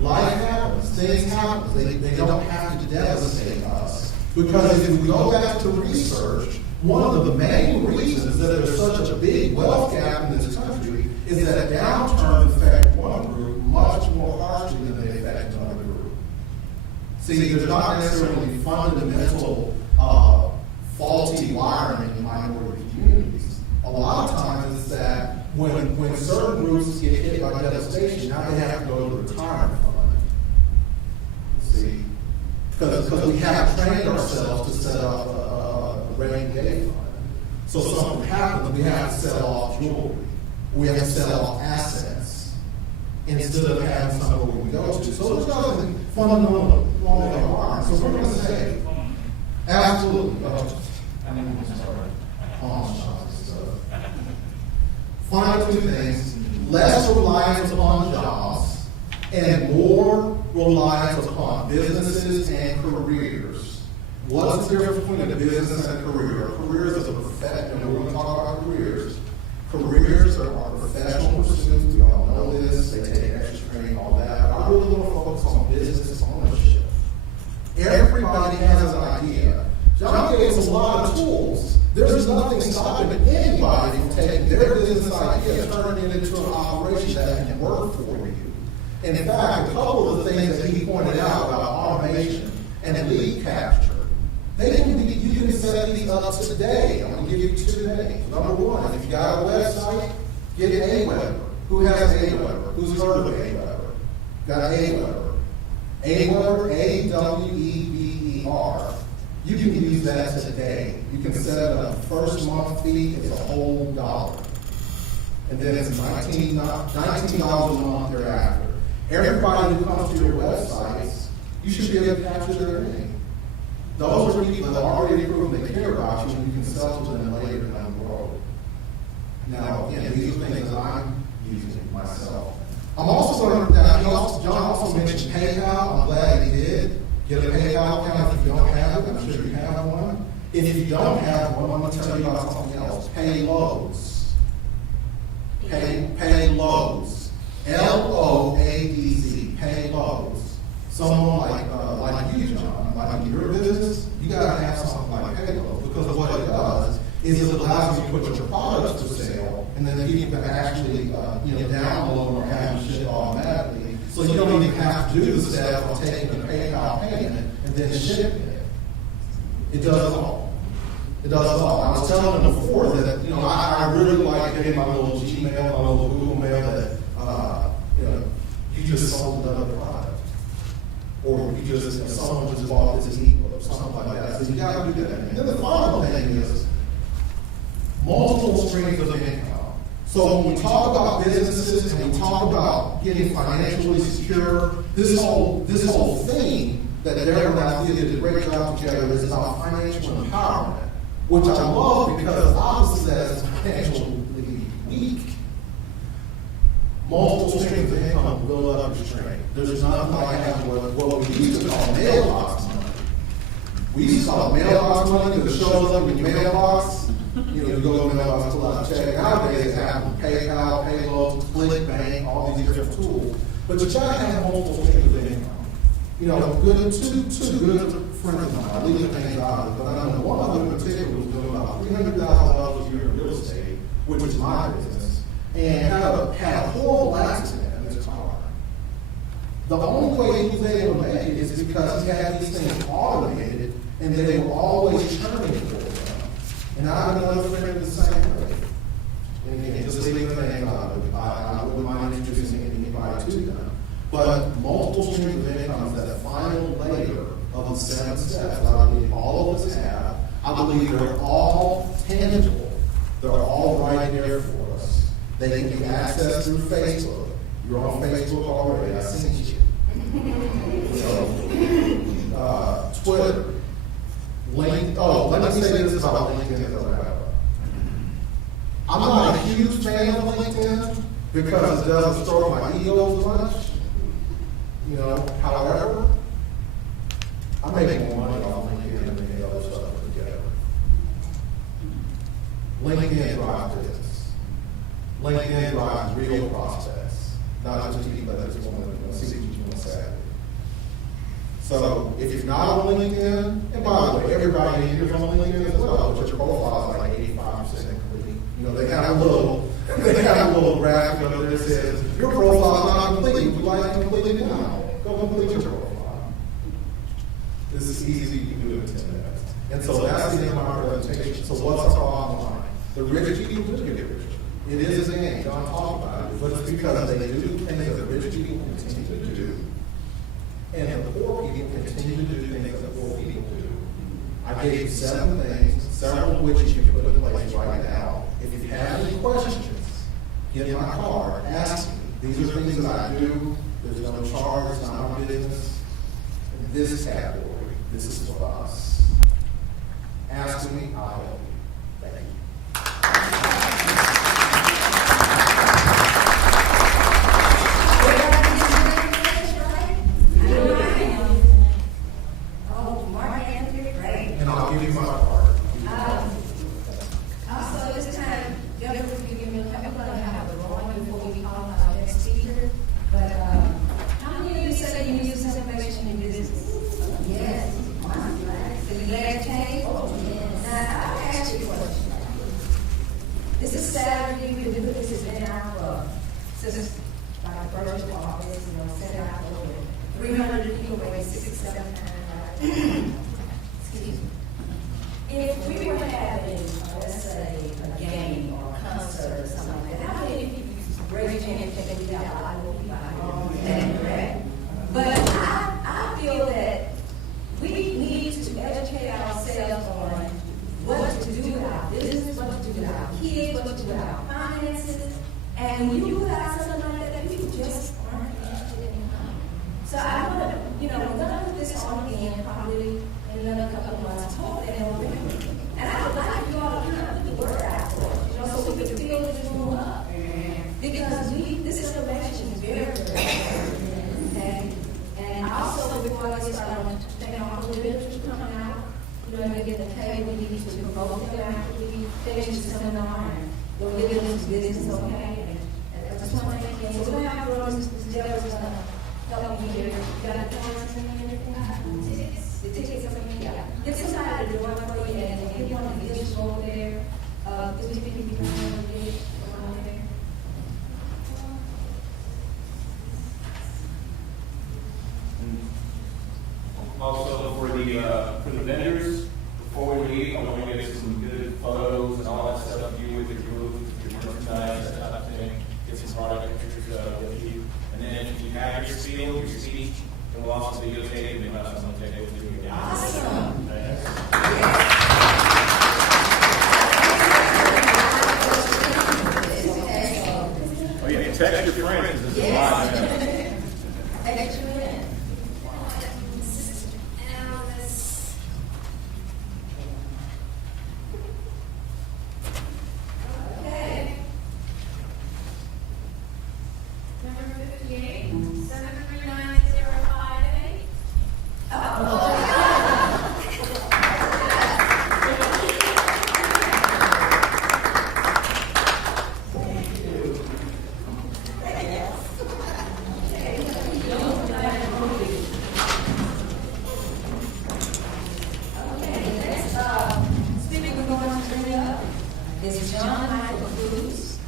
Life happens, things happen. They don't have to devastate us. Because if we go back to research, one of the main reasons that there's such a big wealth gap in this country is that downturns affect one group much more harshly than they affect another group. See, there's not necessarily fundamental faulty wiring in minority communities. A lot of times it's that when certain groups get hit by devastation, now they have to go to the retirement fund. See, because we have trained ourselves to set up a rainy day fund. So something happens, we have to sell off jewelry. We have to sell off assets instead of having somewhere we go to. So there's nothing fundamental wrong with our arms. So we're going to say, absolutely. Final 2 things: less reliance upon jobs and more reliance upon businesses and careers. What's the difference between a business and a career? A career is a profession, and we're going to talk about careers. Careers are professional pursuits. We all know this. They take extra training, all that. I really want to focus on business ownership. Everybody has an idea. John gave us a lot of tools. There's nothing stopping anybody from taking their business idea and turning it into an operation that can work for you. And in fact, a couple of the things that he pointed out about automation and lead capture, you can set these up today. I'm going to give you 2 things. Number 1, if you got a website, get AWeber. Who has AWeber? Who's heard of AWeber? Got AWeber. AWeber, AWEBER. You can use that today. You can set up a first month fee, it's a whole $1. And then it's $19 a month thereafter. Everybody who comes to your websites, you should be able to capture their name. Those are people that already proven they care about you, and you can sell to them later down the road. Now, again, these are things that I'm using myself. I'm also going to, John also mentioned PayPal. I'm glad he did. Get a PayPal account if you don't have it. I'm sure you have one. If you don't have one, I'm going to tell you about something else. Payloads. Payloads. LOADZ. Payloads. Someone like you, John, like your business, you got to have something like Payloads, because what it does is it allows you to put your products for sale, and then people can actually download or have them ship automatically. So you don't even have to do the step of taking the PayPal payment and then shipping it. It does it all. It does it all. I was telling them before that I really like getting my little Gmail, my little Google Mail that you just sold another product, or you just someone just bought this ebook or something like that. So you got to do that. And then the final thing is multiple streams of income. So when we talk about businesses and we talk about getting financially secure, this whole thing that Deborah and I did a great job together is about financial empowerment. which I love because opposite as financially weak, multiple streams of income will build up your strength. There's nothing like having what we used to call mailbox money. We used to call mailbox money because it shows up in your mailbox. You know, you go to the mailbox, pull out a check. Nowadays, they have PayPal, Payload, ClickBank, all these different tools. But you try to have multiple streams of income. You know, two good friends of mine, I leave the things out, but I know one of them in particular was doing about $300,000 a year in real estate, which is my business, and had a horrible accident in his car. The only way he was able to make it is because he had these things automated, and they were always churning for him. And I have another friend in the same way. And again, just leave the name out of it. I wouldn't mind introducing anybody to them. But multiple streams of income is that final layer of the 7 steps that I believe all of us have. I believe they're all tangible. They're all right there for us. They can be accessed through Facebook. You're on Facebook already. I've seen you. So, Twitter. Let me say this about LinkedIn as I wrap up. I'm not a huge fan of LinkedIn because it doesn't stroke my ego as much. You know, however, I'm making more money off LinkedIn than any other stuff put together. LinkedIn drives business. LinkedIn drives real prospects, not just people that just want to see what you want to say. So if you're not on LinkedIn, and by the way, everybody in here is on LinkedIn as well, but your profile is like 85% complete. You know, they have a little graphic up there that says, your profile is not complete. Would you like to complete it now? Go complete your profile. This is easy, you can do it in 10 minutes. And so that's the end of my presentation. So what's our bottom line? The rich people do get richer. It is a game, don't talk about it, but it's because they do things that rich people continue to do. And the poor people continue to do things that poor people do. I gave you 7 things, several of which you can put in place right now. If you have any questions, get my card, ask me. These are things that I do. There's no charge, it's not my business. In this category, this is for us. Ask me, I'll help you. Thank you. And I'll give you my card. Also, this time, y'all never forgive me, I'm going to have a drawing before we call our next speaker. But how many of you say you use this information in your business? Yes. Did you glad change? Now, I'll ask you a question. This is Saturday, we've been doing this event out for, since like first of August, set out over 300 people, maybe 6 or 7 times, right? Excuse me. If we were having, let's say, a game or a concert or something like that, how many people raise your hand and think we got a lot of people out here? Correct? But I feel that we need to educate ourselves on what to do with our business, what to do with our kids, what to do with our finances. And when you put out something like that, people just aren't interested in coming. So I want to, we're going to put this on again probably in another couple of months. Hopefully they don't remember. And I would like you all to put the word out for us, so we can build this room up. Because this information is very, very important. Okay? And also, before I get started, I want to thank all the visitors coming out. And get the table, we need to promote them after we finish the seminar. And we'll get into business, okay? And I just want to thank you. So we don't have to run this together. It's going to help you here. You got the cards and everything? The tickets are coming out. Get somebody to run for you, and if you want to get this over there, because we can be around there. Also for the vendors, before we leave, I want to get some good photos and all that stuff of you with your booth, your merchandise, that type of thing. Get some product pictures with you. And then if you have your seal, your speech, it will also be videotaped and we'll have some on the table with you again. Awesome. is John Michael Cruz.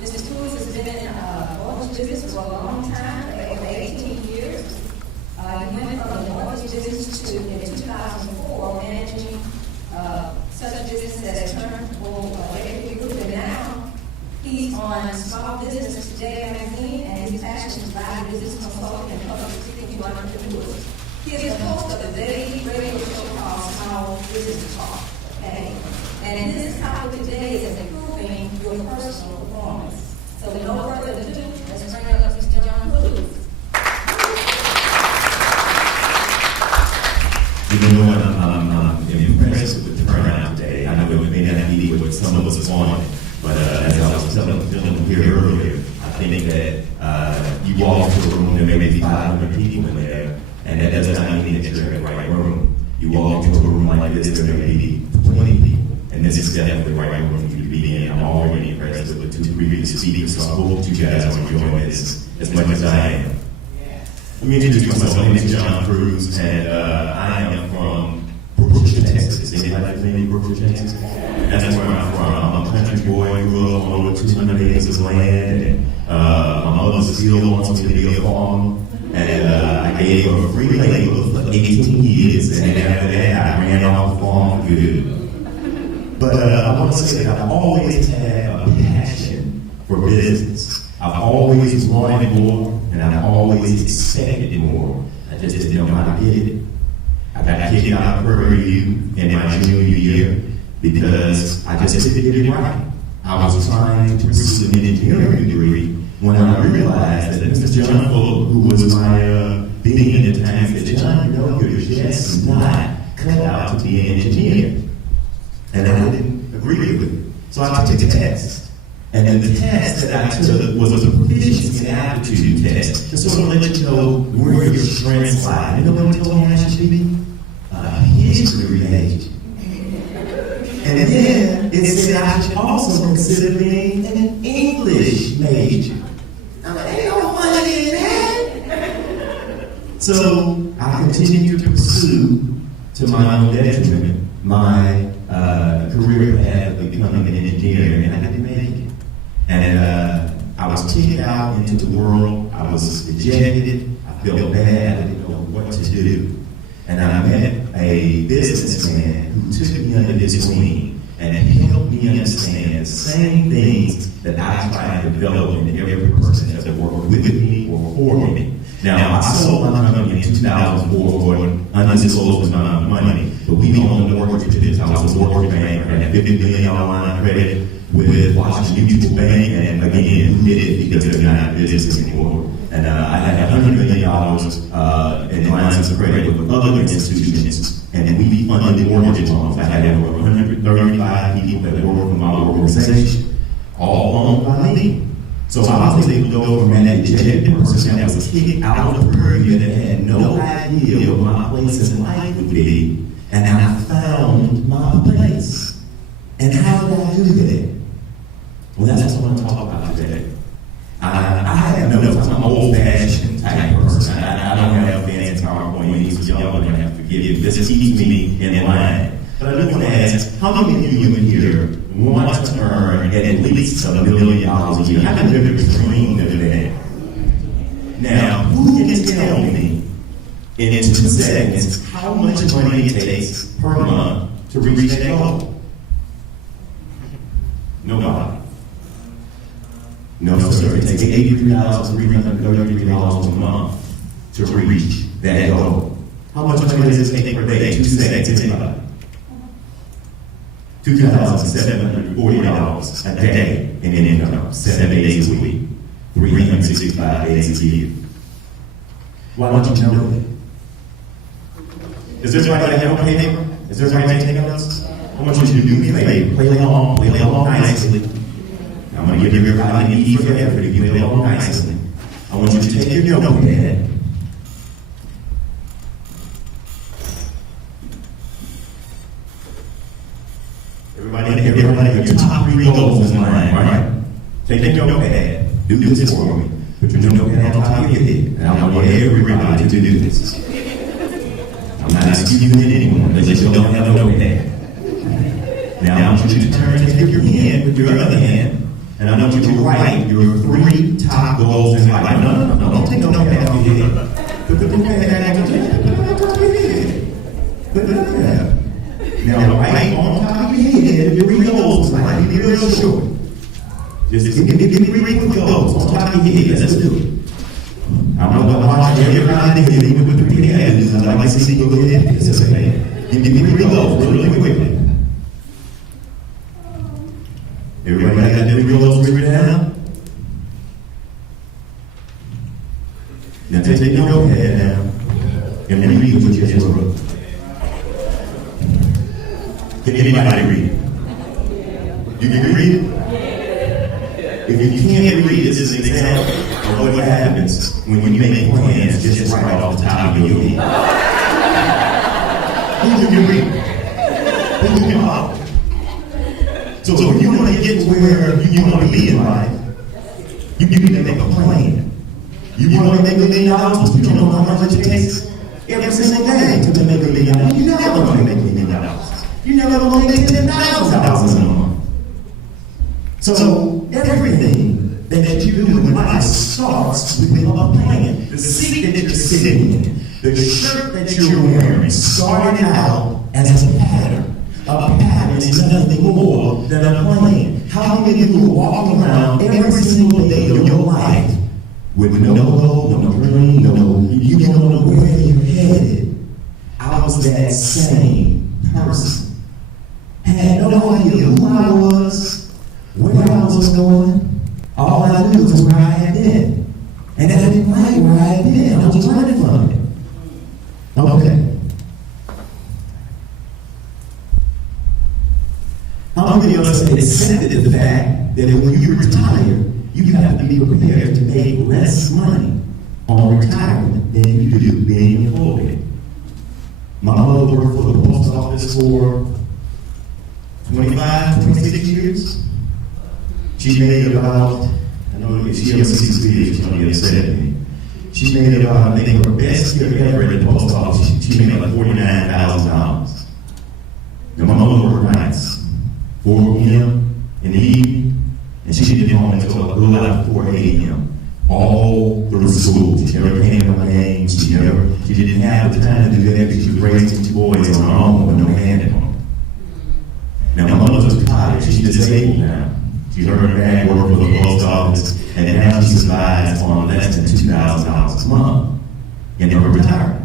Mr. Cruz has been in mortgage business for a long time, over 18 years. He went from the mortgage business to, in 2004, managing such business as Turnbull Equity Group, and now he's on Small Business Today magazine, and his passion is by business consulting and public speaking to entrepreneurs. He is the host of a daily radio show called Small Business Talk. Okay? And his topic today is improving your personal performance. So with no further ado, let's bring up Mr. John Cruz. You know what? I'm impressed with the turnout today. I know it may not be what some of us wanted, but as I was telling Dylan here earlier, I think that you walk into a room, there may be 500 people in there, and that does not mean that you're in the right room. You walk into a room like this, there may be 20 people, and this is definitely the right room for you to be in. I'm already impressed with the 2 previous speakers, so I hope you guys are enjoying this as much as I am. Let me introduce myself. My name is John Cruz, and I am from Brookshire, Texas. Anybody familiar with Brookshire, Texas? That's where I'm from. I'm a country boy, grew up on over 200 acres of land, and my mother still wants me to be a farmer. And I gave her free labor for 18 years, and after that, I ran off the farm for good. But I want to say that I've always had a passion for business. I've always wanted more, and I've always expected more. I just didn't know how to get it. I got kicked out of Prairie View in my junior year because I just didn't get it right. I was trying to pursue an engineering degree when I realized that Mr. John Fuller, who was my dean at the time, said, "John, you know, you're just not cut out to be an engineer." And I didn't agree with it. So I took a test. And then the test that I took was a proficiency and aptitude test to sort of let you know where your strengths lie. You know what it told me I should be? A history major. And then it said I should also consider being an English major. I'm like, ain't no money in that. So I continued to pursue, to my own detriment, my career path of becoming an engineer, and I didn't make it. And I was kicked out into the world. I was ejected. I felt bad. I didn't know what to do. And I met a businessman who took me under his wing and helped me understand the same things that I try to develop in every person that worked with me or for me. Now, I sold my company in 2004 for an undisclosed amount of money, but we owned the mortgage business. I was a mortgage banker. I had a $50 million line of credit with Washington Mutual Bank, and again, who did it because they're not in business anymore. And I had $100 million in lines of credit with other institutions, and we funded mortgage loans. I had over 135 people that worked for my organization, all owned by me. So I was able to go from an ejected person that was kicked out of the Prairie that had no idea what my place in life would be, and I found my place. And how did I do that? Well, that's what I want to talk about today. I have no notes. I'm an old-fashioned type person. I don't have fancy PowerPoint, so y'all are going to have to forgive me. This keeps me in line. But I do want to ask, how many of you in here want to earn at least $1 million a year? How many of you have dreamed of that? Now, who can tell me in 2 seconds how much money it takes per month to reach that goal? Nobody. No, sir. It takes $83,333 a month to reach that goal. How much money does it take per day? 2 seconds. Anybody? $2,740 a day in income, 7 days a week, 365 days a year. Why don't you know that? Is everybody have no paper? Is everybody taking notes? I want you to do me a favor. Play along nicely. I'm going to give everybody an E for effort if you play along nicely. I want you to take your notepad. Everybody, your top 3 goals in line, right? Take your notepad. Do this for me. Put your notepad on top of your head. And I want everybody to do this. I'm not excusing anyone unless you don't have a notepad. Now, I want want you to turn and take your pen with your other hand, and I want you to write your 3 top goals in life. No, don't take no pad off your head. Put the pad on your head. Put it there. Now, right on top of your head, your 3 goals in life. Be real short. Just give me 3 goals on top of your head. Let's do it. I'm going to watch everybody here, even with 3 hands. I'd like to see you go ahead and participate. Give me 3 goals really quickly. Everybody got their 3 goals written down? Now take your notepad down and read what you just wrote. Can anybody read it? You can read it? If you can't read it, this is an example of what happens when you make plans just right off the top of your head. Who can read? Who can follow? So if you want to get to where you want to be in life, you need to make a plan. You want to make $1 million, but you don't know how much it takes every single day to make $1 million. You're never going to make $1 million. You're never going to make $10,000 in a month. So everything that you do in life starts with a plan. The seat that you're sitting in, the shirt that you're wearing, started out as a pattern. A pattern is nothing more than a plan. How many of you walk around every single day of your life with no goal, no dream, you don't know where you're headed? I was that same person. Had no idea who I was, where I was going. All I knew was where I had been. And I didn't like where I had been. I was running from it. Okay. How many of us accepted the fact that when you retire, you have to be prepared to make less money on retirement than you do being employed? My mother worked for the post office for 25, 26 years. She made about, I know if she ever sees this video, she's going to get upset at me. She made about, I think her best year ever in the post office, she made like $49,000. Now my mother worked nights. 4 p.m. in the evening, and she didn't get home until a little after 4 a.m. All through school. She never came to my game. She didn't have the time to do that because she was raising 2 boys on her own with no hand in them. Now my mother's retired. She's disabled now. She's earning back work for the post office, and now she survives on less than $2,000 a month in her retirement.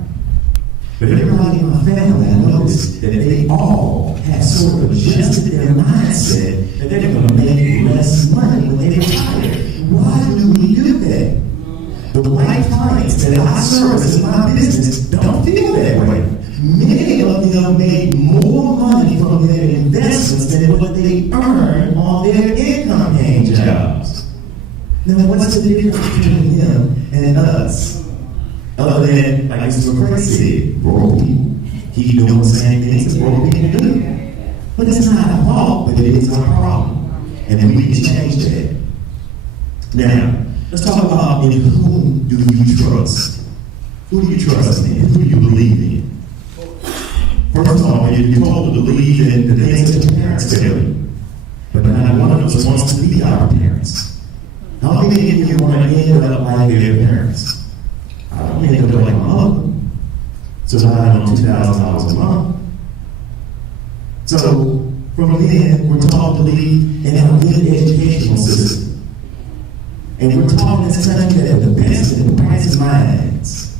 But everybody in my family, I noticed that they all had sort of adjusted their mindset that they're going to make less money when they retire. Why do we do that? The white clients that I service in my business don't feel that way. Many of them made more money from their investments than what they earn on their income-paying jobs. Now, what's the difference between them and us? Other than, like Mr. McCray said, broke people keep doing the same things that broke people do. But it's not our fault, but it is our problem. And then we can change that. Now, let's talk about in whom do you trust? Who do you trust in? Who do you believe in? First of all, you're told to believe in the things that your parents tell you. But not one of us wants to be our parents. How many of you want to end up like their parents? I don't end up like my mother. So I on $2,000 a month. So from then, we're taught to believe in a good educational system. And we're taught in this country that the best and the brightest minds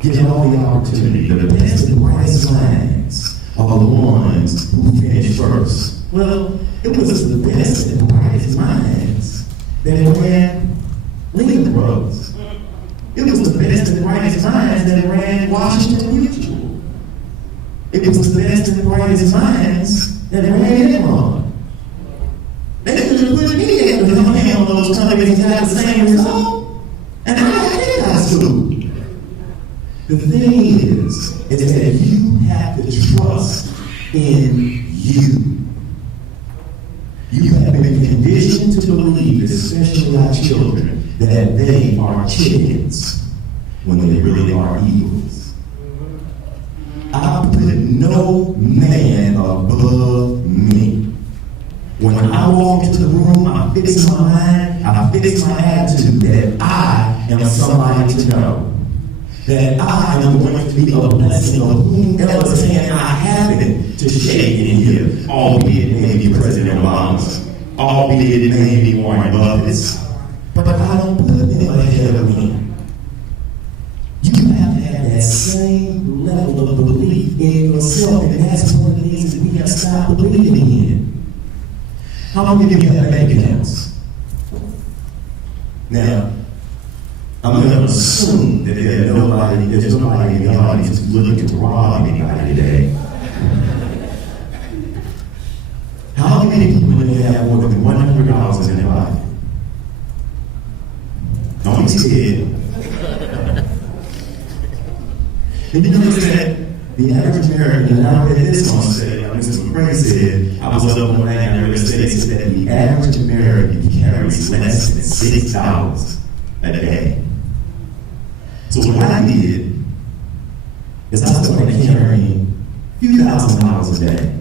get all the opportunity. The best and brightest minds are the ones who finish first. Well, it was the best and brightest minds that ran Lehman Brothers. It was the best and brightest minds that ran Washington Mutual. It was the best and brightest minds that ran Enron. They could have put me in the hand on those companies that had the same result. And I did I school. The thing is that you have to trust in you. You have been conditioned to believe, especially our children, that they are chickens when they really are eagles. I put no man above me. when I walk into the room, I fix my mind, I fix my attitude that I am somebody to know. That I am going to be a blessing of whomever's hand I happen to shake in here, albeit it may be President Obama's, albeit it may be Warren Buffett's, but I don't put them ahead of me. You have to have that same level of belief in yourself, and that's one of the things that we have stopped believing in. How many of you have bank accounts? Now, I'm going to assume that there's nobody in the audience who's looking to rob anybody today. How many people in there have more than $100 in their pocket? Don't be scared. And you notice that the average American, and I read this one said, Mr. McCray said, I was up one night and I read this, that the average American carries less than $6 a day. So what I did is I started carrying a few $1,000s a day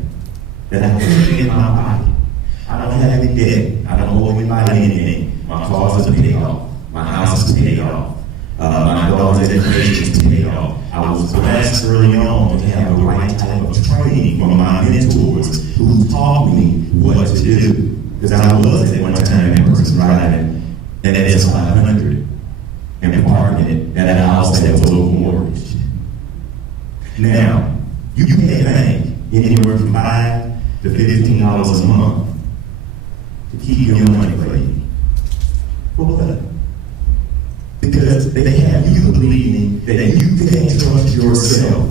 that I put in my pocket. I don't have any debt. I don't owe anybody anything. My cars are paid off. My house is paid off. My daughter's education is paid off. I was blessed early on to have the right type of training from my mentors who taught me what to do. Because I was at one time in person driving an S500 and parking it at a house that was over-mortgaged. Now, you can pay a bank anywhere from $5 to $15 a month to keep your money for you. For what? Because they have you believing that you can't trust yourself.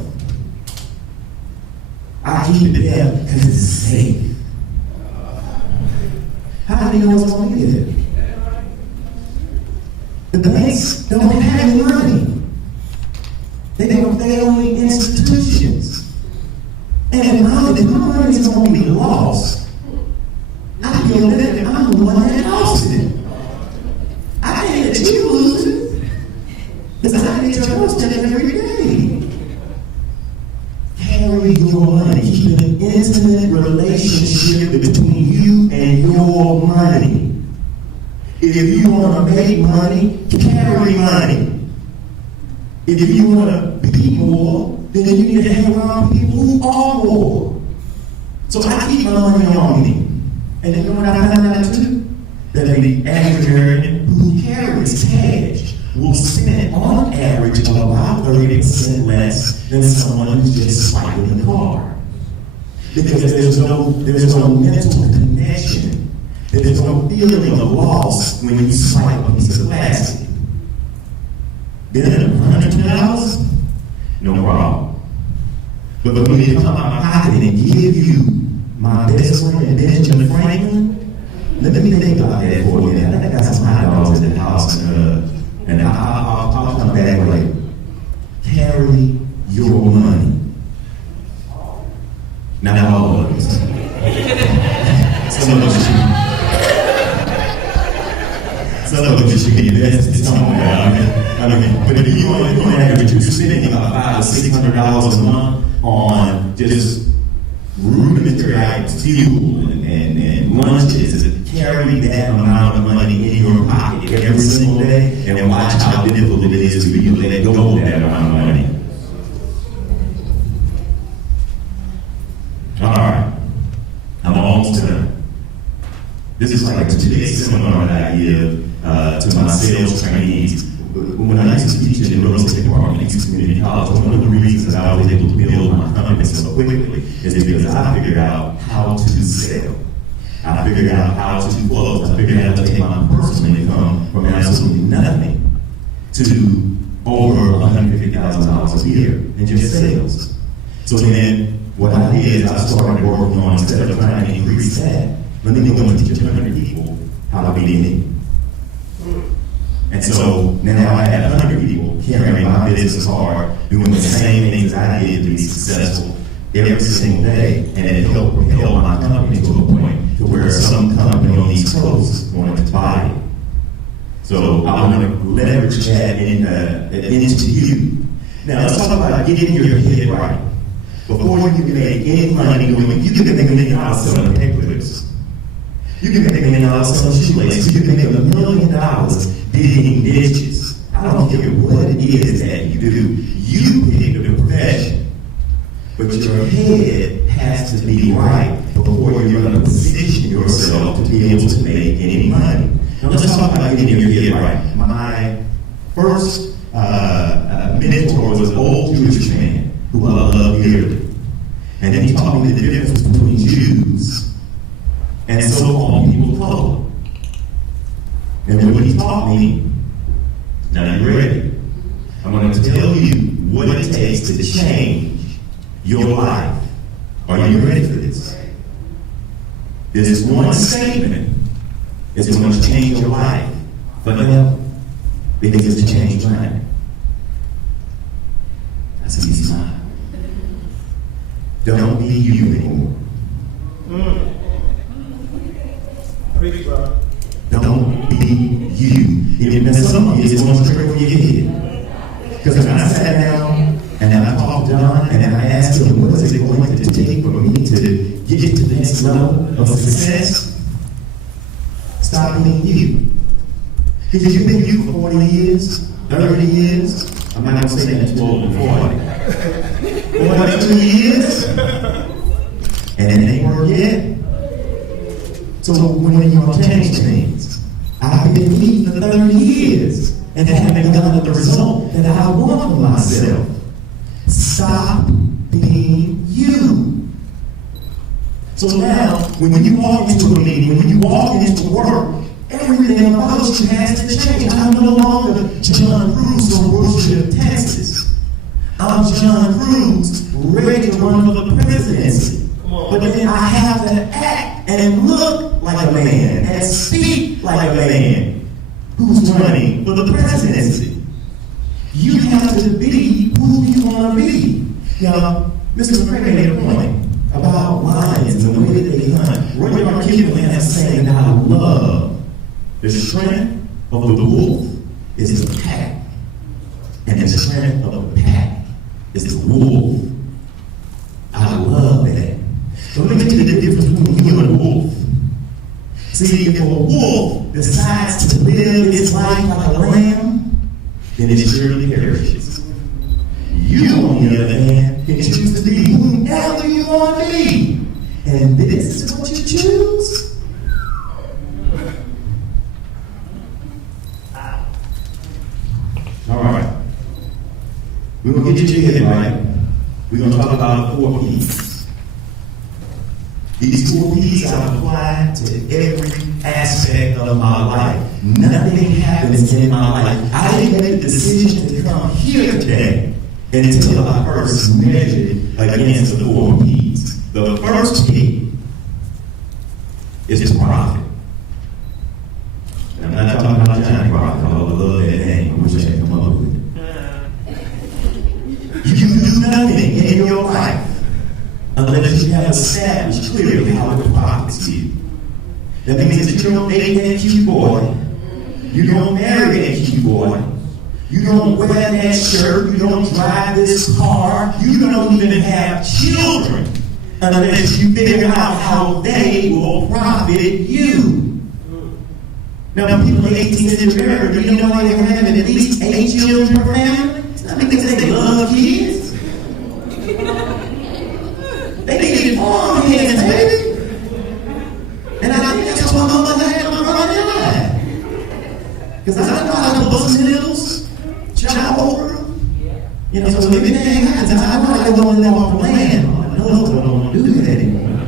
I keep it there because it's safe. How do you know what's going to be there? The banks don't have any money. They're only institutions. And if my money is going to be lost, I feel that I'm the one that lost it. I can't let you lose it. Because I get trust it every day. Carry your money. Keep an intimate relationship between you and your money. If you want to make money, carry money. If you want to be more, then you need to hang around people who are more. So I keep my money on me. And you know what I found out too? That the average American who carries cash will spend on average about 30% less than someone who's just swiping the card. Because there's no mental connection. There's no feeling of loss when you swipe a piece of plastic. Then $100? No problem. But for me to come out of my pocket and give you my best friend, Benjamin Franklin, let me think about that for a minute. I think I got some hot dogs in the house, and I'll come back later. Carry your money. Not all of us. Some of us should be invested somewhere. But if you on average, you're spending about $500 to $600 a month on just rudimentary items, fuel and lunches, carry that amount of money in your pocket every single day and watch how difficult it is for you to let go of that amount of money. All right, I'm almost done. This is like a 2-day seminar that I give to my sales trainees. When I used to teach in the real estate department at Houston Community College, one of the reasons I was able to build my company so quickly is because I figured out how to sell. I figured out how to close. I figured out how to take my personal income from absolutely nothing to over $150,000 a year in just sales. So then what I did is I started working on, instead of trying to increase that, let me go and teach 100 people how to be me. And so now I have 100 people carrying my business card, doing the same things I did to be successful every single day, and it helped propel my company to a point to where some company on the East Coast wanted to buy it. So I want to leverage that into you. Now let's talk about getting your head right. Before you can make any money doing, you can make $1 million selling paper clips. You can make $1 million selling shoelaces. You can make $1 million digging ditches. I don't care what it is that you do. You pick the profession. But your head has to be right before you're going to position yourself to be able to make any money. Now let's talk about getting your head right. My first mentor was an old Jewish man who I love dearly. And he taught me the difference between Jews and so-called people of color. And then what he taught me, now you ready? I'm going to tell you what it takes to change your life. Are you ready for this? This one statement is going to change your life forever because it's changed mine. I see you smile. Don't be you anymore. Preach, brother. Don't be you. Even some of you is going straight over your head. Because when I sat down and I talked to John and I asked him, what is it going to take for me to get to the next level of success? Stop being you. Because you've been you for 40 years, 30 years. I'm not going to say that too old than 40. 42 years. And it ain't worked yet. So when you change things, I've been me for 30 years and haven't gotten the result that I want for myself. Stop being you. So now, when you walk into a meeting, when you walk into work, everything about you has to change. I'm no longer John Cruz from Worship, Texas. I'm John Cruz, ready to run for the presidency. But then I have to act and look like a man and speak like a man who's running for the presidency. You have to be who you want to be. Now, Mr. McCray made a point about lions and the way that they hunt. Roy Markivin has a saying that I love. The strength of the wolf is the pack, and the strength of the pack is the wolf. I love that. So let me tell you the difference between you and a wolf. See, if a wolf decides to live its life like a lamb, then it surely perishes. You, on the other hand, can choose to be whoever you want to be. And this is what you choose. All right. We're going to get your head right. We're going to talk about 4 P's. These 4 P's are applied to every aspect of my life. Nothing happens in my life. I didn't make the decision to come here today until I first measured against the 4 P's. The first P is profit. And I'm not talking about Johnny Profit. I love that name. I wish I could come up with it. You can do nothing in your life unless you have established clearly how it profits you. That means that you don't date that cute boy. You don't marry that cute boy. You don't wear that shirt. You don't drive this car. You don't even have children unless you figure out how they will profit you. Now, people in 18th century America, do you know why they were having at least 8 children per family? It's not because they love kids. They needed farm hands, baby. And I think that's why my mother had my brother alive. Because I know how to bust nipples, chop over. You know, so if anything happens, I know I don't live off the land. I know I don't want to do that anymore.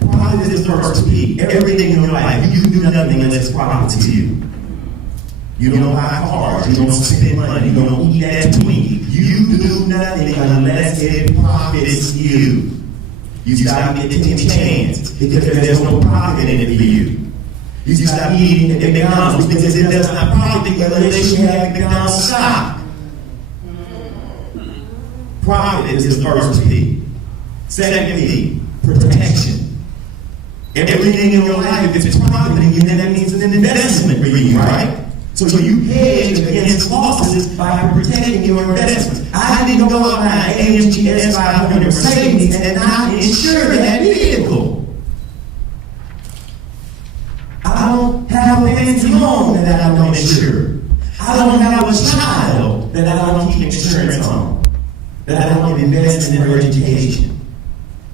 Profit is the first P. Everything in your life, you do nothing unless profit to you. You don't buy cars, you don't spend money, you don't eat that Twinkie. You do nothing unless it profits you. You stop getting chance because there's no profit in it for you. You stop eating at McDonald's because it does not profit you unless you have McDonald's stock. Profit is the first P. Second P, protection. Everything in your life, if it's profiting you, then that means it's an investment for you, right? So you hedge against losses by protecting your investments. I didn't go out my AMG S500 Mercedes and not insure that vehicle. fancy home that I don't insure. I don't have a child that I don't keep insurance on, that I don't invest in their education.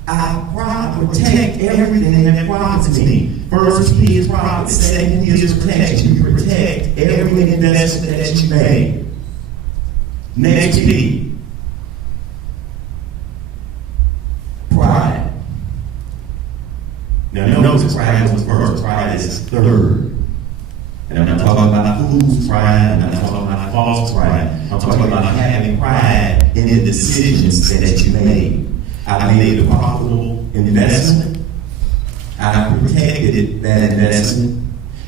I protect everything that profits me. First P is profit, second P is protection. You protect every investment that you make. Next P, pride. Now notice pride was first, pride is third. And I'm not talking about fool's pride, I'm not talking about false pride. I'm talking about having pride in the decisions that you made. I made a profitable investment. I protected that investment.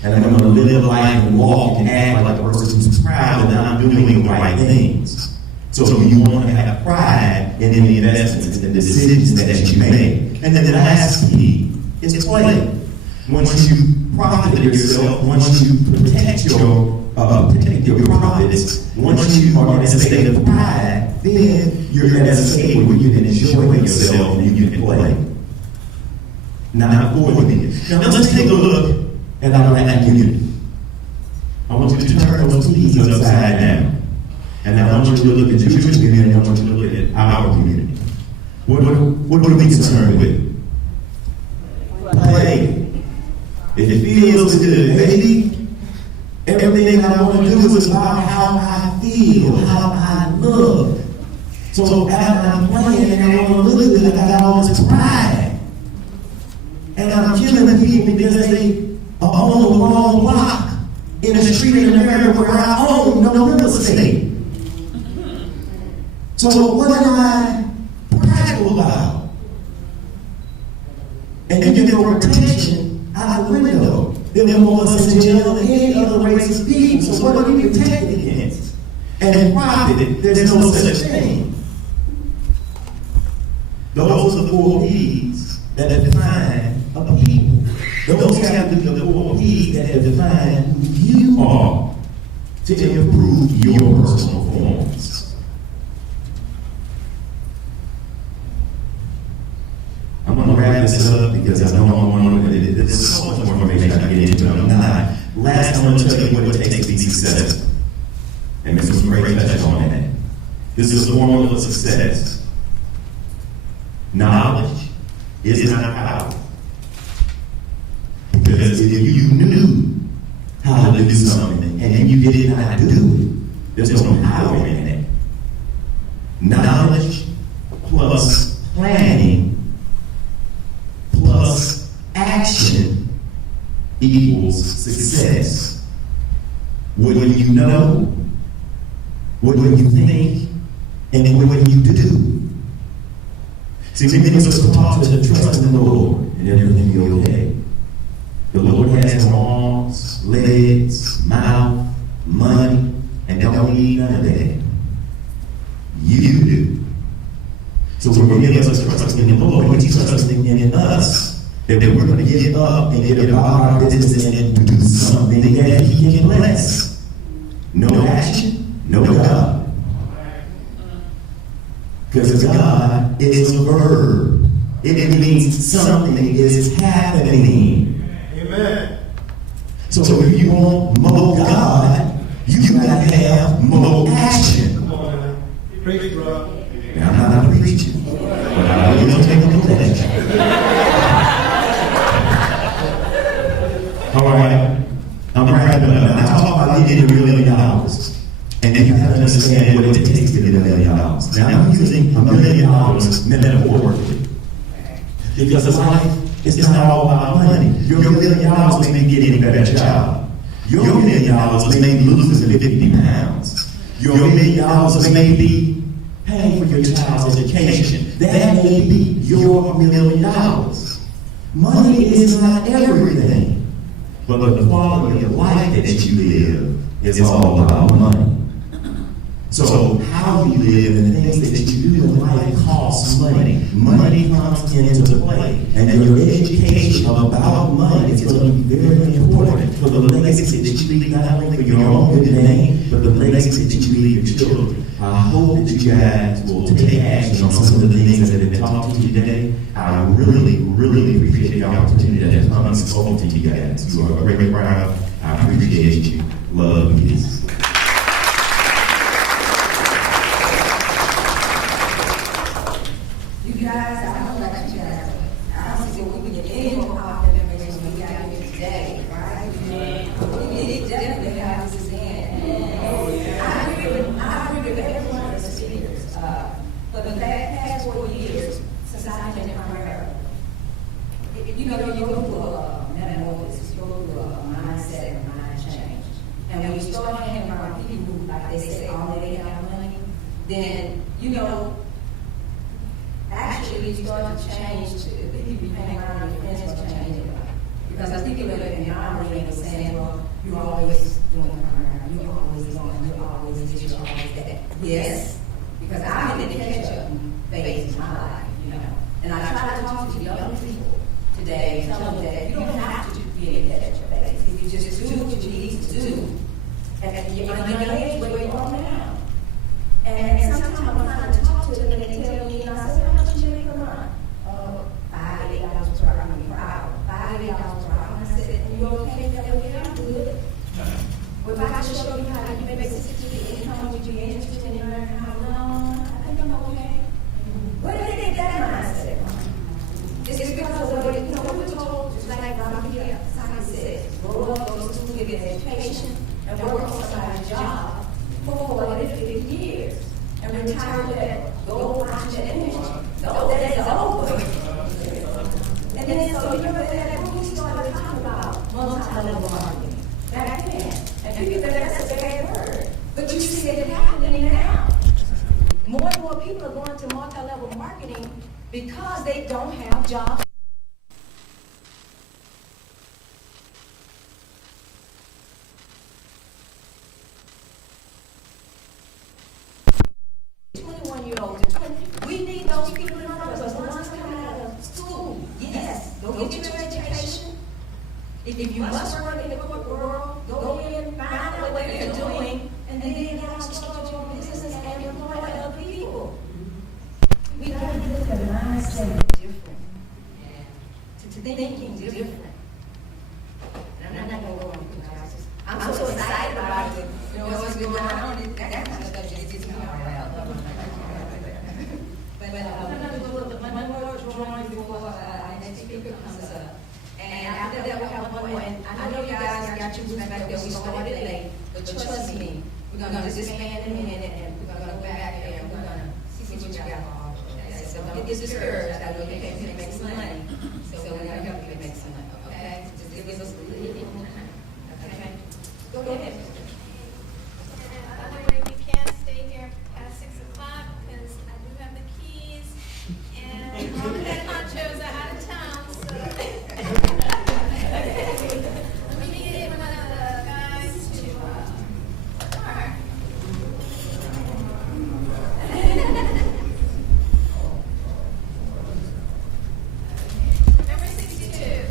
And I'm going to live life and walk and act like a person who's proud that I'm doing the right things. So you want to have pride in the investments and the decisions that you make. And then the last key is play. Once you profit yourself, once you protect your profits, once you are in a state of pride, then you're in a state where you can enjoy yourself and you can play. Not for me. Now let's take a look at our community. I want you to turn those keys upside down. And I want you to look at the Jewish community, and I want you to look at our community. What are we concerned with? Play. If it feels good, baby, everything I want to do is about how I feel, how I look. So after I'm playing and I want to look good, I got all this pride. And I'm killing people because they are on the wrong block in a street in America where I own no real estate. So what am I prideful about? And you get no protection out the window. There are more of us in jail than any other race of people. So what are we protected against? And in profit, there's no such thing. Those are the 4 P's that define a people. Those have to be the 4 P's that define who you are to improve your personal performance. I'm going to wrap this up because I know there's so much more information I can get into. I'm not. Last, I'm going to tell you what it takes to be successful. And Mr. Gray touched on that. This is the formula of success. Knowledge is not power. Because if you knew how to do something and you did not do it, there's no power in it. Knowledge plus planning plus action equals success. What do you know? What do you think? And what do you do? See, many of us are taught to trust in the Lord and everything will be okay. The Lord has arms, legs, mouth, money, and don't need none of that. You do. So when many of us are trusting in the Lord, He's trusting in us, that we're going to get up and get about our business and do something that He can bless. No action, no God. Because God is a verb. It means something is happening. Amen. So if you want more God, you got to have more action. Come on now. Preach, bro. Now, I'm not preaching, but I will take a pledge. All right, I'm wrapping up. I talk about getting $1 million, and you have to understand what it takes to get $1 million. Now, I'm using $1 million metaphorically, because life is not all about money. Your $1 million may be getting a better job. Your $1 million may be losing 50 pounds. Your $1 million may be paying for your child's education. That may be your $1 million. Money is not everything, but the quality of life that you live is all about money. So how you live and the things that you do in life costs money. Money comes into play, and your education about money is going to be very important for the legacy that you leave, not only for your own good name, but the legacy that you leave your children. I hope that you guys will take action on some of the things that have been talked to you today. I really, really appreciate the opportunity to come and spoken to you guys. You are a great crowd. I appreciate you. Love and peace. You guys, I don't know about you guys, I don't see what we can get any more positive information we got here today, right? We definitely have this in. I agree with every one of the speakers. For the past 4 years, since I've been in America, you go through a metamorphosis, you go through a mindset, a mind change. And when you start hanging around people who, like they say, already have money, then, actually you start to change to the people you hang around, your friends will change it. Because people are looking at our brain and saying, well, you're always doing around, you're always doing, you're always this, you're always that. Yes, because I'm in the catch-up phase of my life, And I try to talk to young people today and tell them that you don't have to be in the catch-up phase. If you just do what you need to do at the young age where you are now. And sometimes I'm trying to talk to them and they tell me, and I say, how much you make a month? $5 to $8 per hour. $5 to $8 per hour. And I said, and you okay? Yeah, I'm good. Well, if I could show you how you make a 6-figure income, would you be interested in learning how to run? I think I'm okay. Where did they get that mindset from? It's because of what we're told, just like Robert Kiyosaki said, grow up, go to school, get an education, and work on a job for 40 to 50 years. And retire with that gold watch and image. No, that is over. And then so you remember that we started talking about multi-level marketing back then. And people think that's a bad word. But you see it happening now. More and more people are going to multi-level marketing because they don't have jobs. We need those people in our because the ones coming out of school, yes, go get your education. If you must work in the corporate world, go in, find out what they're doing, and then get out and start your business and employ other people. We got to get the mindset different. To thinking different. And I'm not going to go on because I'm so excited about it. What's going on? That kind of stuff just gets me all riled up. But I'm going to do one more drawing before our next speaker comes up. And after that, we'll have one more. And I know you guys got your back that we started late, but trust me, we're going to disband in a minute and we're going to go back there and we're going to see what you got for all of that. So don't get discouraged. I know you can't make some money. So we're going to help you make some money, okay? Just give us a little time. Okay? Go ahead. By the way, we can't stay here past 6 o'clock because I do have the keys and all the head honchos are out of town, so. Let me get one of the guys to, park. Number 62.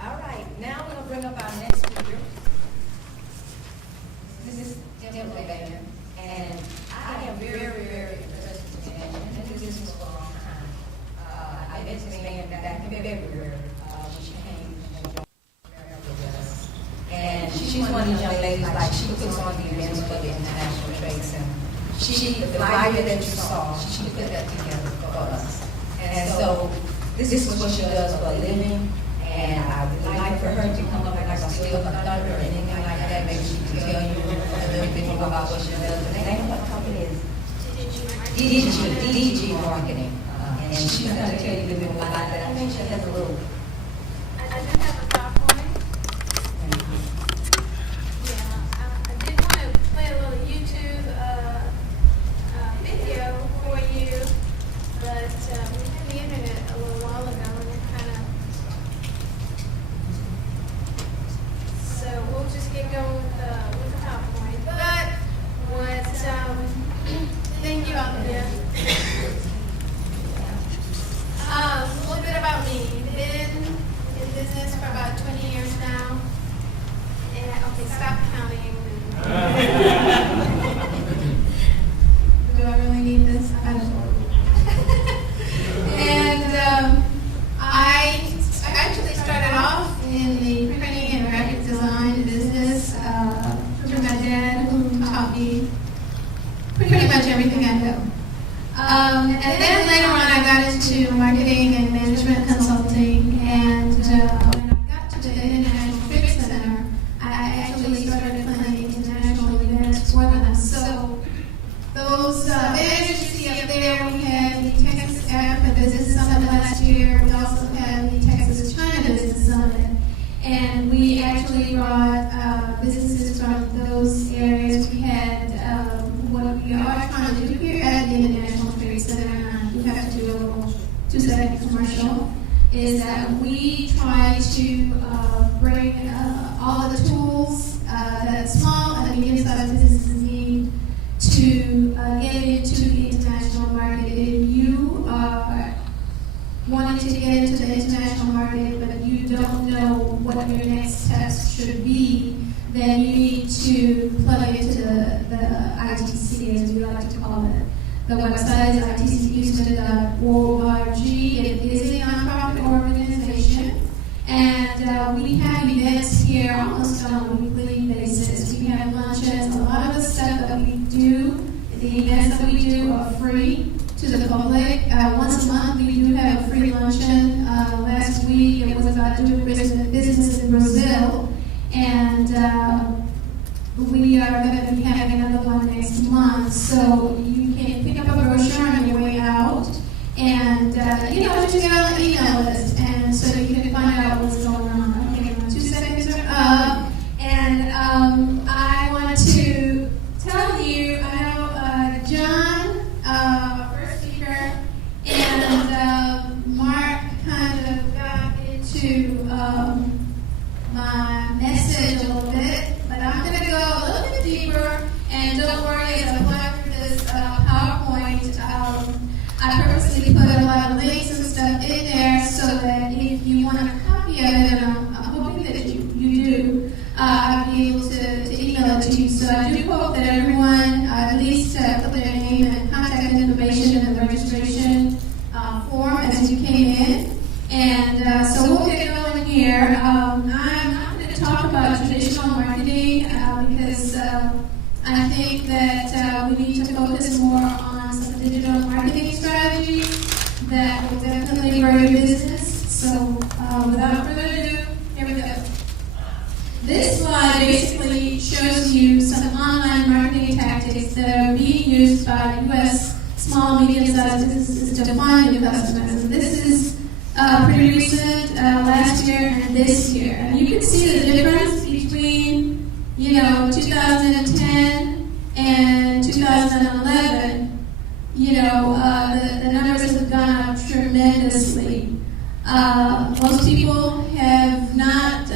All right, now we're going to bring up our next speaker. This is Jim Baker, and I am very, very impressed with this man. I've been doing this for a long time. I met this man back in February when she came and joined with us. And she's one of these young ladies, like she puts on the events for the International Trade Center. The flyer that you saw, she put that together for us. And so this is what she does for a living. And I would like for her to come up like a steel thunder or anything like that. Maybe she can tell you a little bit more about what she does. The name of what company is DG Marketing. And she's going to tell you a little bit more about that. I think she has a little. I do have a PowerPoint. Yeah, I did want to play a little YouTube video for you, but we had the internet a little while ago and it kind of you out there. A little bit about me. Been in business for about 20 years now. And, okay, stop counting. Do I really need this? I don't know. And I actually started off in the printing and graphic design business through my dad, who taught me pretty much everything I know. And then later on, I got into marketing and management consulting. And when I got to the International Trade Center, I actually started planning international events for them. So those banners you see up there, we had the Texas Africa Business Summit last year. We also had the Texas China Business Summit. And we actually brought businesses from those areas. We had what we are trying to do here at the International Trade Center, and we have to do a little 2-second commercial, is that we try to bring all of the tools that small and medium-sized businesses need to get into the international market. If you are wanting to get into the international market, but you don't know what your next steps should be, then you need to plug into the ITC, as we like to call it. The website is itchouston.org. It is a nonprofit organization, and we have events here almost on a weekly basis. We have luncheons. A lot of the stuff that we do, the events that we do, are free to the public. Once a month, we do have a free luncheon. Last week, it was about doing business in Brazil, and we are going to be having another one next month. So you can pick up a brochure on your way out, and just get on the email list, and so you can find out what's going on. Okay, my 2 seconds are up, and I want to tell you, I know John, first speaker, and Mark kind of got into my message a little bit, but I'm going to go a little bit deeper, and don't worry, as I fly through this PowerPoint, I purposely put a lot of links and stuff in there so that if you want a copy of it, and I'm hoping that you do, I'll be able to email it to you. So I do hope that everyone at least put their name and contact information in the registration form as you came in. And so we'll get going here. I'm not going to talk about traditional marketing because I think that we need to focus more on some digital marketing strategies that will definitely grow your business. So without further ado, here we go. This slide basically shows you some online marketing tactics that are being used by U.S. small and medium-sized businesses to find new customers. And this is pretty recent, last year and this year. And you can see the difference between, 2010 and 2011. The numbers have gone up tremendously. Most people have not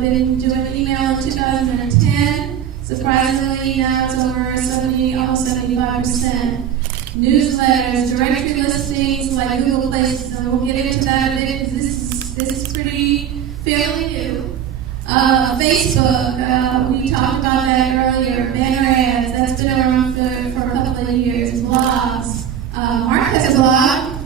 been doing email in 2010. Surprisingly, now it's over 70, almost 75%. Newsletters, directory listings like Google Places, and we'll get into that a bit. This is pretty fairly new. Facebook, we talked about that earlier. Banner ads, that's been around for a couple of years. Blogs. Mark has a blog.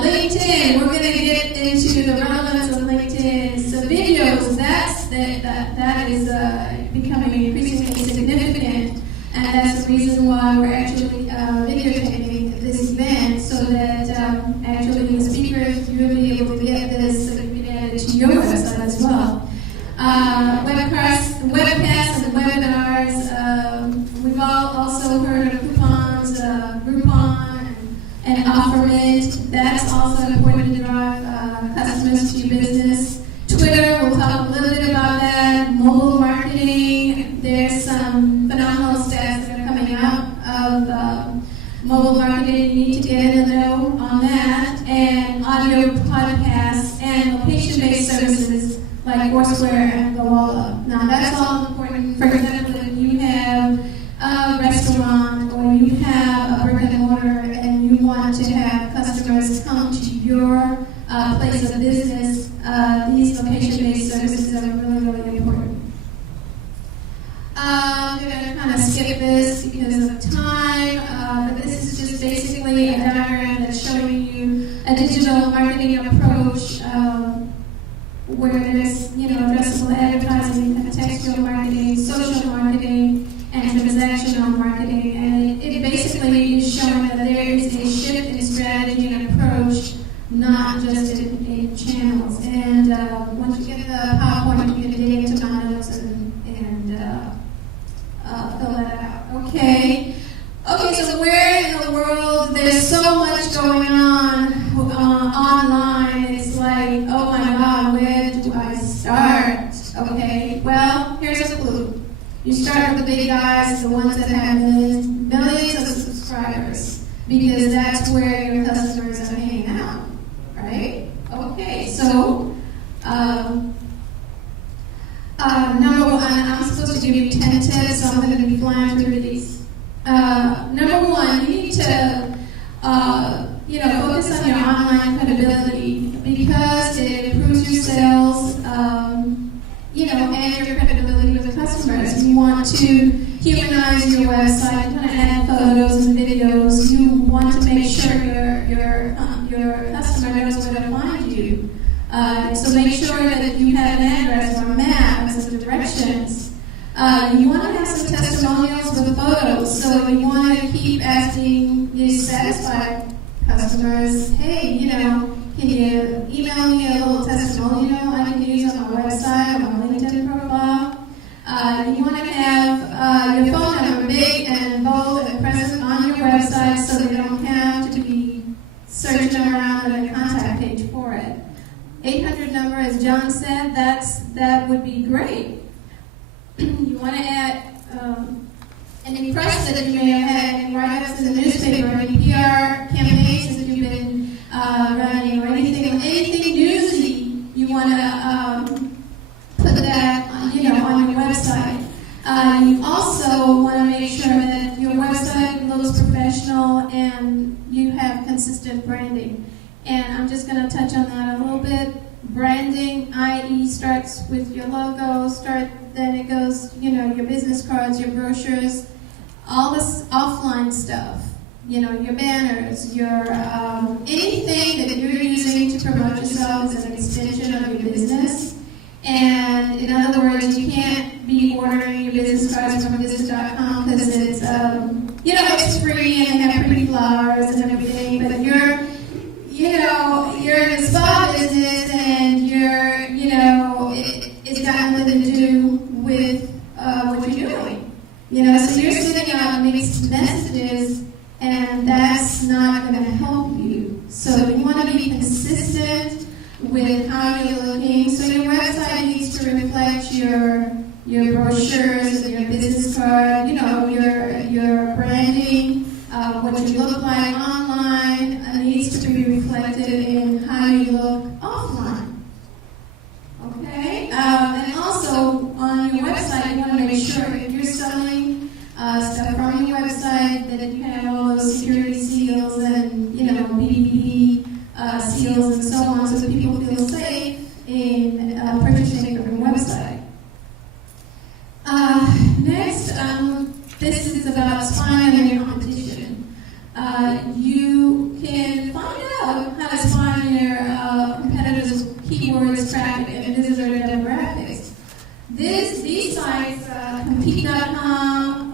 LinkedIn, we're going to get into the relevance of LinkedIn. So videos, that is becoming increasingly significant, and that's the reason why we're actually videotaping this event, so that actually the speakers, you'll be able to get this so that you can add it to your website as well. Webcasts and webinars, we've all also heard of coupons, Groupon, and OfferMint. That's also important to drive customers to your business. Twitter, we'll talk a little bit about that. Mobile marketing, there's some phenomenal stats that are coming out of mobile marketing. You need to get in the know on that. And audio podcasts and location-based services like Foursquare and Gowalla. Now, that's all important. For example, if you have a restaurant this because of time, but this is just basically a diagram that's showing you a digital marketing approach where there's, addressable advertising, contextual marketing, social marketing, and transactional marketing. And it basically is showing that there is a shift in strategy and approach, not just in channels. And once you get the PowerPoint, you can dig into my notes and fill that out. Okay. Okay, so where in the world, there's so much going on online, it's like, oh my God, where do I start? Okay, well, here's a clue. You start with the big guys, the ones that have millions of subscribers, because that's where your customers are hanging out, right? Okay, so number one, I'm supposed to give you 10 tips, so I'm going to be flying through these. Number one, you need to, focus on your online credibility because it improves your sales, and your credibility with customers. You want to humanize your website. You want to add photos and videos. You want to make sure your customer knows where to find you. So make sure that you have an address or a map with some directions. You want to have some testimonials with photos. So you want to keep asking your satisfied customers, hey, can you email me a little testimonial I can use on my website or my LinkedIn profile? You want to have your phone number big and bold and present on your website so they don't have to be searching around on a contact page for it. 800 number, as John said, that would be great. You want to add any press that you may have had, any write-ups in the newspaper, any PR campaigns that you've been running, or anything newsy. You want to put that, on your website. You also want to make sure that your website looks professional and you have consistent branding. And I'm just going to touch on that a little bit. Branding, i.e., starts with your logo, then it goes, your business cards, your brochures, all this offline stuff, your banners, your anything that you're using to promote yourself as an extension of your business. And in other words, you can't be ordering your business cards from business.com because it's, it's free and they have pretty flowers and everything, but you're in a spa business and it's got nothing to do with what you're doing. So you're sending out mixed messages and that's not going to help you. So you want to be consistent with how you're looking. So your website needs to reflect your brochures and your business card, your branding, what you look like online needs to be reflected in how you look offline. Okay? And also on your website, you want to make sure if you're selling stuff from your website that you have all those security seals and BBB seals and so on, so people feel safe in purchasing from your website. Next, this is about spying on your competition. You can find out how to spy on your competitors' keywords, traffic, and visitor demographics. These sites, Compete.com,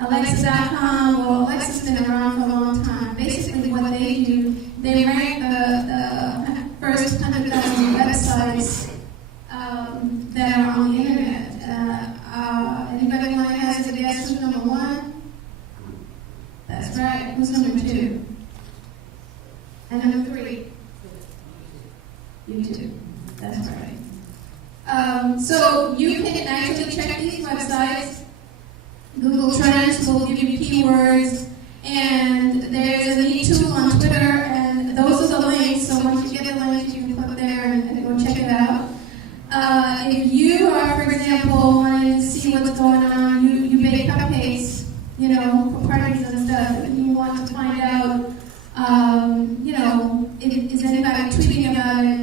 Alexa.com, well, Alexa's been around for a long time. Basically what they do, they rank the first 100,000 websites that are on the internet. Anybody want to hazard a guess who's number one? That's right. Who's number two? And number three? YouTube. That's right. So you can actually check these websites. Google Trends will give you keywords, and there's a neat tool on Twitter, and those are the links. So once you get the link, you can click there and go check it out. If you are, for example, wanting to see what's going on, you bake cupcakes, for parties and stuff, and you want to find out, is anybody tweeting about it,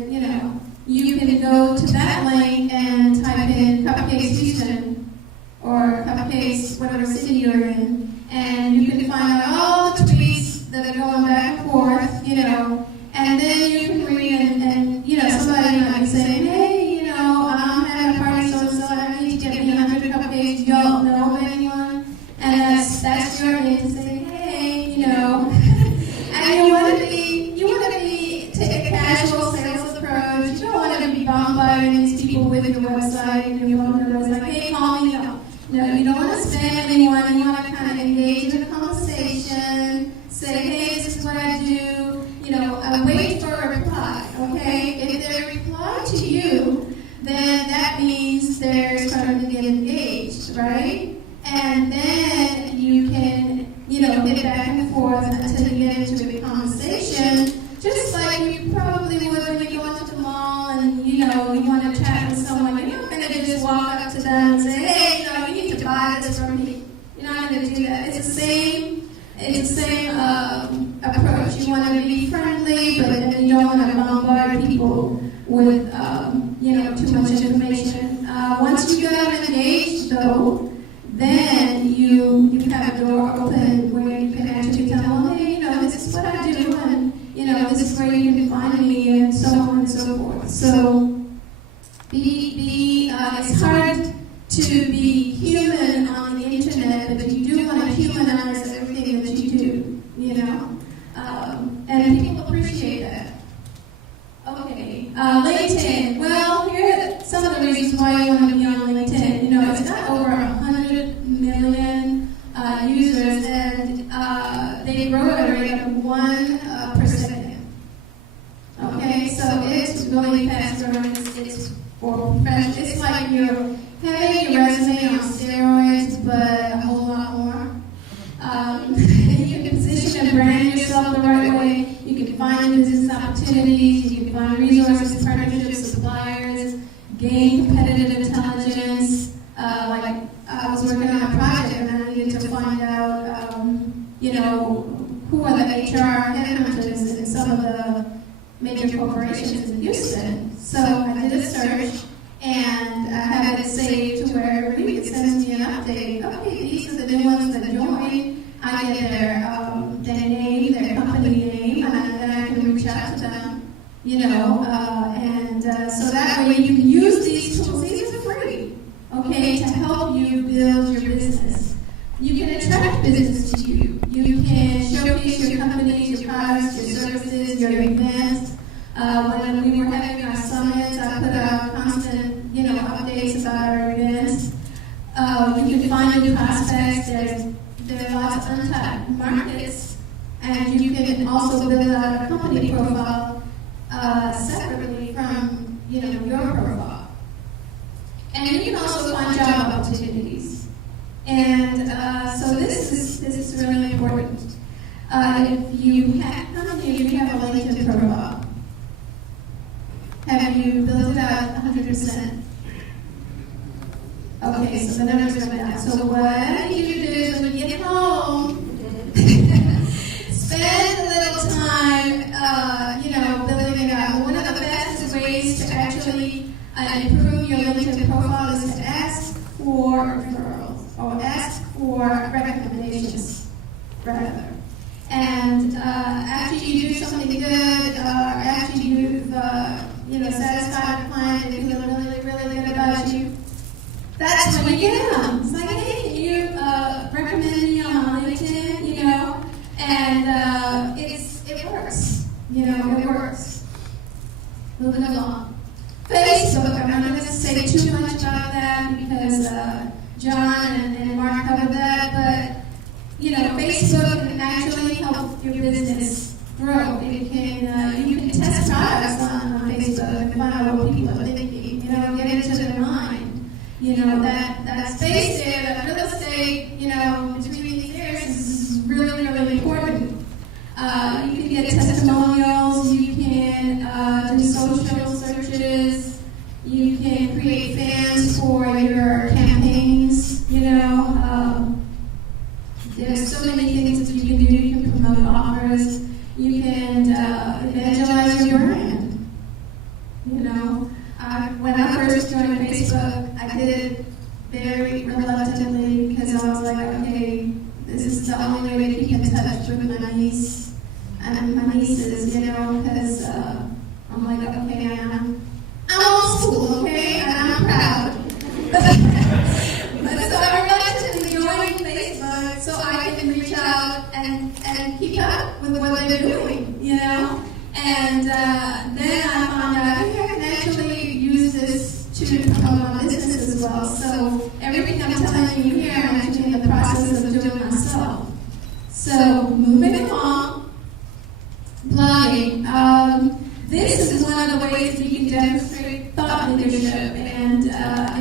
you can go to that link and type in Cupcakes Houston, or cupcakes, whatever city you're in, and you can find out all the tweets that are going back and forth, you know, and then you can read and you know, somebody might be saying, hey, you know, I'm having a party, so I need to get me 100 cupcakes. Y'all know of anyone? And that's your name to say, hey, you know, and you want to take a casual sales approach. You don't want to be bombarding these people with your website and your phone numbers like, hey, call me. No, you don't want to spam anyone. You want to kind of engage in a conversation. Say, hey, this is what I do. You know, wait for a reply. Okay, if they reply to you, then that means they're starting to get engaged, right? And then you can, you know, get back and forth until you get into a conversation, just like you probably would when you go into the mall and, you know, you want to chat with someone. You're not going to just walk up to them and say, hey, you know, you need to buy this from me. You're not going to do that. It's the same approach. You want to be friendly, but then you don't want to bombard people with, you know, too much information. Once you get them engaged, though, then you have a door open where you can actually tell them, hey, you know, this is what I do, and, you know, this is where you can find me, and so on and so forth. So, it's hard to be human on the internet, but you do want to humanize everything that you do, you know, and people appreciate that. Okay, LinkedIn. Well, here are some of the reasons why you want to be on LinkedIn. You know, it's got over 100 million users, and they grow at a rate of 1 per second. Okay, so it's really fast growing. It's for professional. It's like you're having your resume on steroids, but a whole lot more. You can position and brand yourself the right way. You can find business opportunities. You can find resources, partnerships, suppliers, gain competitive intelligence. Like I was working on a project and I needed to find out, you know, who are the HR headhunters in some of the major corporations in Houston. So I did a search and I had it saved to where every week it sends me an update. Okay, these are the new ones that joined. I get their name, their company name, and then I can reach out to them, you know, so that way you can use these tools. These are free, okay, to help you build your business. You can attract business to you. You can showcase your companies, your products, your services, your events. When we were having our summits, I put out constant, you know, updates about our events. You can find new prospects. There are lots of untapped markets, and you can also build out a company profile separately from, you know, your profile. And you can also find job opportunities. And so this is really important. If you have a LinkedIn profile, have you built it out 100%? Okay, so the numbers went down. So what I need you to do is when you get home, spend a little time, you know, building it out. One of the fastest ways to actually improve your LinkedIn profile is to ask for referrals or ask for recommendations, rather. And after you do something good, after you've you know, satisfied the client and they feel really, really good about you, that's when you get them. It's like, hey, can you recommend me on LinkedIn, you know? And it works. You know, it works. Moving along. Facebook, I'm not going to say too much about that because John and Mark covered that, but, you know, Facebook can actually help your business grow. It can, you can test products on Facebook and find out what people are thinking, you know, get into their mind. You know, that space there, that real estate, you know, between these areas is really, really important. You can get testimonials, you can do social searches, you can create fans for your campaigns, you know. There's so many things that you can do. You can promote offers, you can evangelize your brand, you know. When I first joined Facebook, I did it very reluctantly because niece and my nieces, you know, because I'm like, okay, I'm old school, okay, and I'm proud. But so I reluctantly joined Facebook so I can reach out and keep up with what they're doing, you know. And then I found out, hey, I can actually use this to promote my business as well. So everything I'm telling you here, I'm actually in the process of doing myself. So moving along, blogging. This is one of the ways that you can demonstrate thought leadership and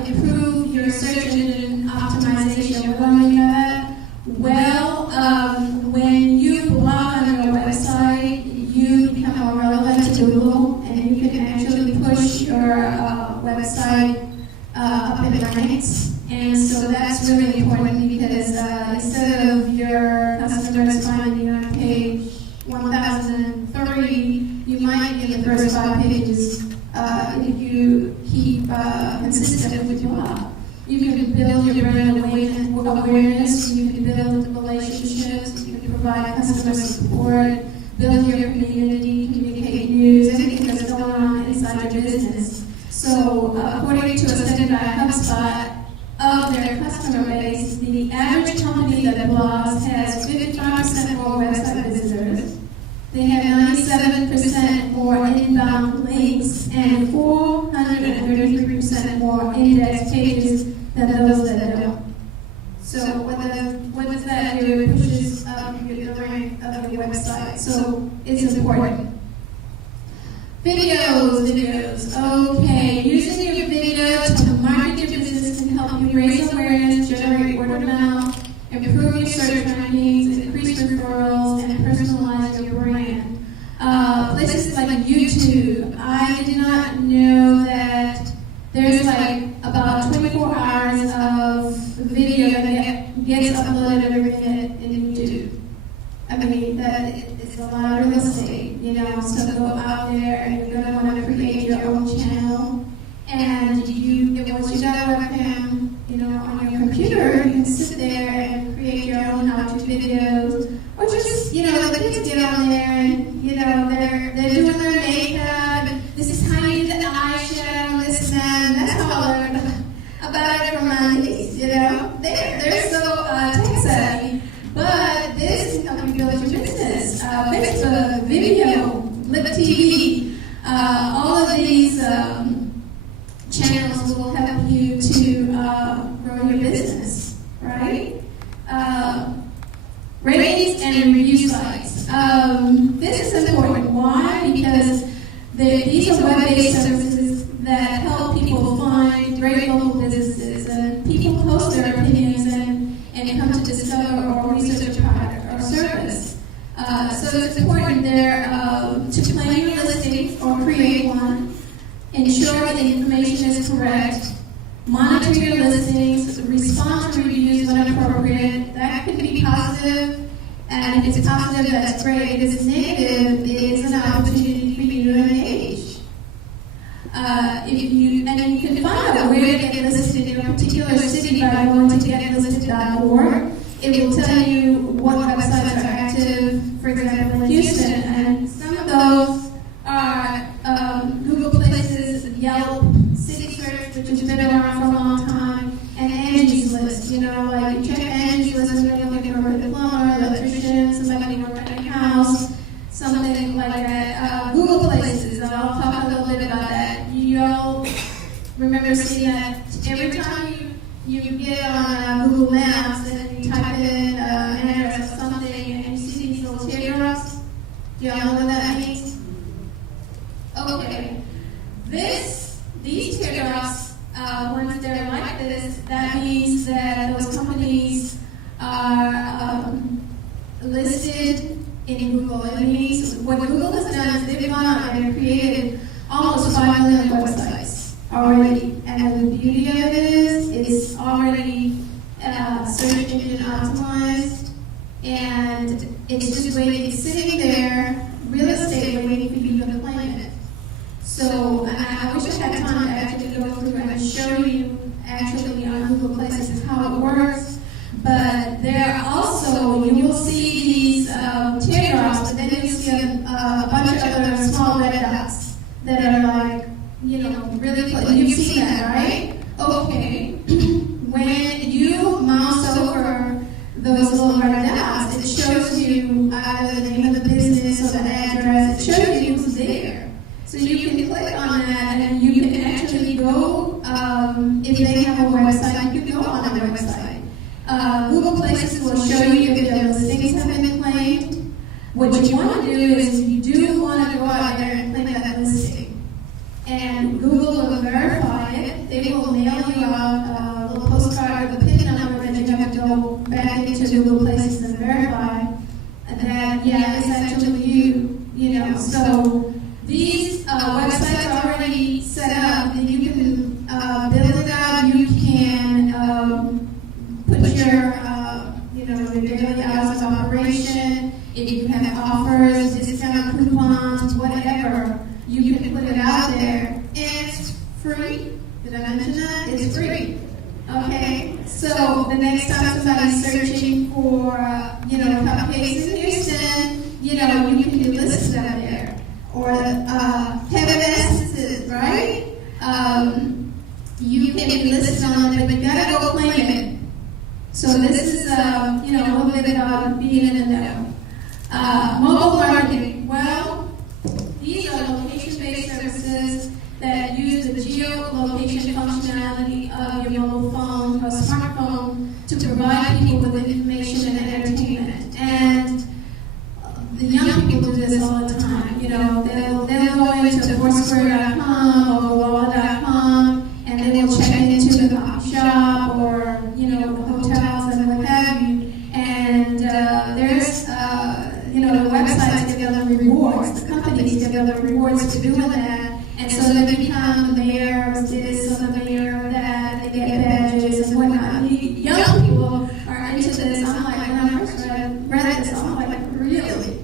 improve your search engine optimization. What do I mean by that? Well, when you blog on your website, you become more relevant to Google, and you can actually push your website up in the ranks. And so that's really important because instead of your customers finding you on page 1003, you might get the first 5 pages if you keep consistent with your blog. You can build your brand awareness, you can build relationships, you can provide customer support, build your community, communicate news, anything that's going on inside your business. So according to a study by HubSpot, of their customer base, the average company that blogs has 55% more website visitors. They have 97% more inbound links and 433% more index pages than those that don't. So what does that do? It pushes up the rank of your website. So it's important. Videos. Okay, using your video to market your business can help you raise awareness, generate word of mouth, improve your search rankings, increase referrals, and personalize your brand. Places like YouTube. I did not know that there's like about 24 hours of video that gets uploaded every minute in YouTube. I mean, that it's a lot of real estate, you know, so go out there and you're going to want to create your own channel. And once you got a webcam, you know, on your computer, you can sit there and create your own how-to videos. Or just, you know, the kids get on there and, you know, they're doing their makeup, and this is how you do the eyeshadow, this and that, and that's how I learned about it from my niece, you know. They're so tech-savvy. But this can help you build your business. Facebook, video, Lip TV, all of these channels will help you to grow your business, right? Ratings and review sites. This is important. Why? Because these are web-based services that help people find great local businesses, and people post their opinions and come to discover or research a product or service. So it's important there to plan your listing or create one, ensure that the information is correct, monitor your listings, respond to reviews when appropriate. That could be positive, and if it's positive, that's great. If it's negative, it's an opportunity for you to engage. And you can find out where to get listed in a particular city by going to getlisted.org. It will tell you what websites are active, for example, in Houston, and some of those are Google Places, Yelp, City Search, which has been around for a long time, and Angie's List. You know, like you check Angie's List when you're looking for a plumber, electrician, somebody to rent a house, something like that. Google Places, I'll talk a little bit about that. You all remember seeing that every time you get on Google Maps and you type in an address or something and you see these little teardrops? Do y'all know what that means? Okay. These teardrops, once they're like this, that means that those companies are listed in Google. It means what Google has done is they've gone out and created almost 5 million websites already. And the beauty of it is it's already search engine optimized, and it's just waiting, sitting there, real estate waiting for you to claim it. So I wish I had time to actually go through and show you actually on Google Places how it works. But there are also, you will see these teardrops click on that and you can actually go, if they have a website, you can go on their website. Google Places will show you if their listings have been claimed. What you want to do is you do want to go out there and claim that listing. And Google will verify it. They will mail you out a little postcard with a PIN number that you have to go back into Google Places and verify that, yeah, it's actually you know. So these websites are already set up, and you can build it out. You can put your, your daily hours of operation. If you have offers, discount coupons, whatever, you can put it out there. And it's free. Did I mention that? It's free. Okay? So the next time somebody's searching for, cupcakes in Houston, you can be listed out there. Or heaven essences, right? You can be listed on it, but you gotta go claim it. So this is, a little bit about being in the know. Mobile marketing. Well, these are location-based services that use the geolocation functionality of your mobile phone or smartphone to provide people with information and entertainment. And the young people do this all the time. They'll go into Foursquare.com or Walla.com and they will check into the coffee shop or hotels and what have you. And there's the websites give them rewards. The companies give them rewards for doing that. And so they become the mayor of this or the mayor of that. They get badges and whatnot. Young people are into this. I'm like, when I first read this, I'm like, really?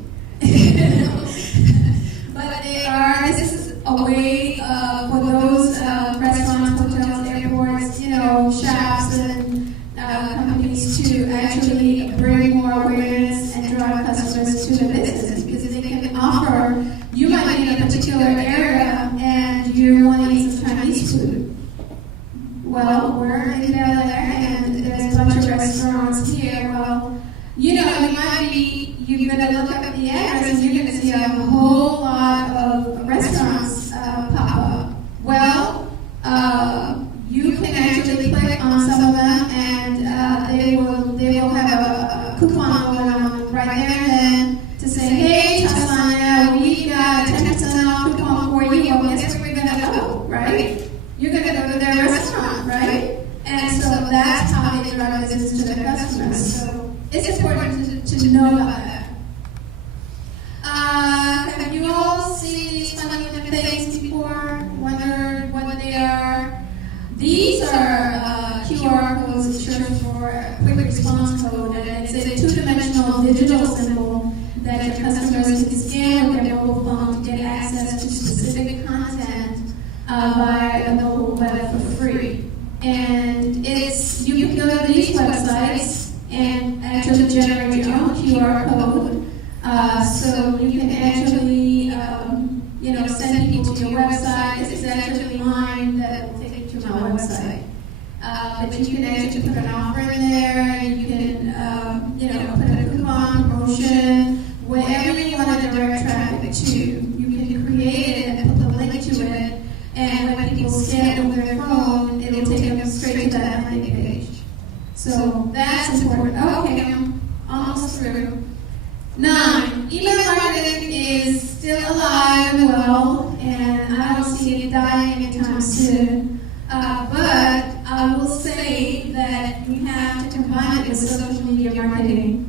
But this is a way for those restaurants, hotels, airports, shops and companies to actually bring more awareness and drive customers to the business, because they can offer, you might be in a particular area and you want to eat some Chinese food. Well, we're in Bel Air and there's a bunch of restaurants here. Well, you're going to look up the address and you're going to see a whole lot of restaurants pop up. Well, you can actually click on some of them and they will have a coupon going on right there and then to say, hey, Tasmania, we got a 10% off coupon for you. Well, guess where we're going to go, right? You're going to go to their restaurant, right? And so that's how they drive business to their customers. So it's important to know about that. Have you all seen these funny things before? Wondered what they are? These are QR codes that search for a quick response code, and it's a two-dimensional digital symbol that your customers can scan with their mobile phone to get access to specific content via the mobile web for free. And you can go to these websites and actually generate your own QR code. So you can actually, send people to your website. This is actually mine that will take you to my website. But you can actually put an offer in there. You can, put a coupon, promotion, wherever you want to direct traffic to. You can create it and put the link to it. And when people scan it with their phone, it'll take them straight to that landing page. So that's important. Okay, I'm almost through. 9, email marketing is still alive and well, and I don't see it dying anytime soon. But I will say that we have to combine it with social media marketing.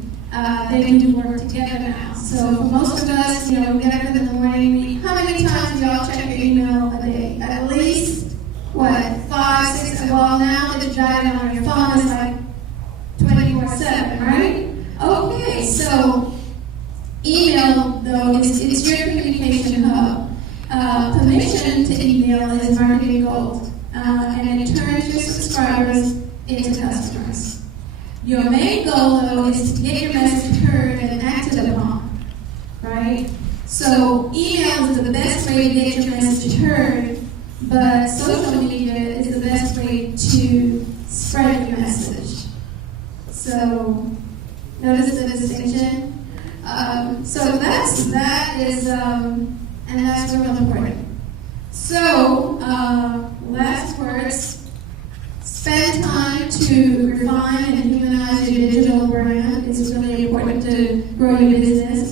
They do work together now. So for most of us, we get up in the morning. How many times do y'all check your email a day? At least, 5, 6? Well, now that you got it on your phone, it's like 24/7, right? Okay, so email, though, it's your communication hub. Permission to email is marketing gold, and it turns your subscribers into customers. Your main goal, though, is to get your message heard and acted upon, right? So email is the best way to get your message heard, but social media is the best way to spread your message. So notice the distinction. So that is, and that's real important. So, last words, spend time to refine and humanize your digital brand. It's really important to grow your business.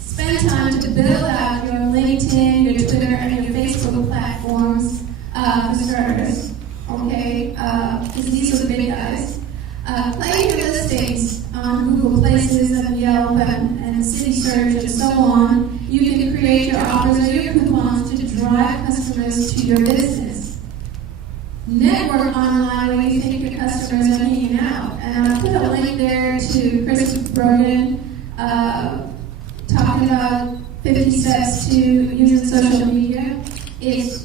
Spend time to build out your LinkedIn, your Twitter, and your Facebook platforms for starters. Okay, because these are the big guys. Play your listings on Google Places and Yelp and City Search and so on. You can create your offers or your coupons to drive customers to your business. Network online where you think your customers are hanging out. And I put a link there to Chris Brogan talking about 50 steps to using social media. It's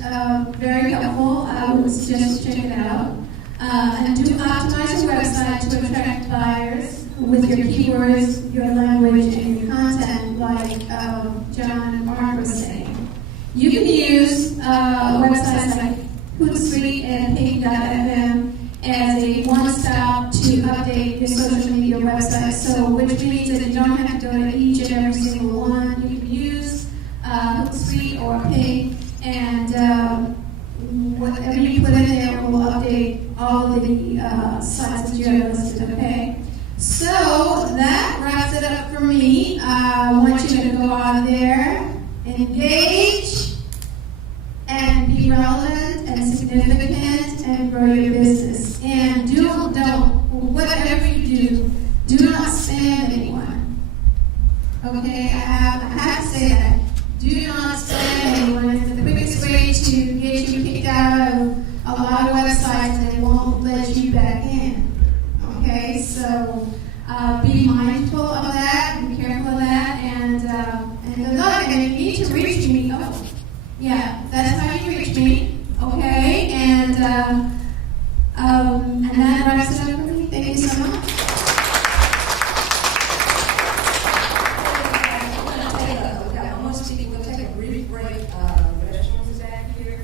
very helpful. I would suggest you check it out. And do optimize your website to attract buyers with your keywords, your language, and your content, like John and Mark were saying. You can use websites like Hootsuite and Ping.fm as a one-stop to update your social media website. So, which means that you don't have to go to each and every single one. You can use Hootsuite or Ping, and whatever you put in there will update all of the sites that you have listed, okay? So that wraps it up for me. I want you to go out there, engage, and be relevant and significant and grow your business. And whatever you do not spam anyone. Okay, I have to say that. Do not spam anyone. It's the quickest way to get you kicked out of a lot of websites and they won't let you back in. Okay, so be mindful of that, be careful of that, and good luck. And if you need to reach me, that's how you reach me. Okay, and that wraps it up for me. Thank you so much. We'll take a brief break. Restaurants is back here.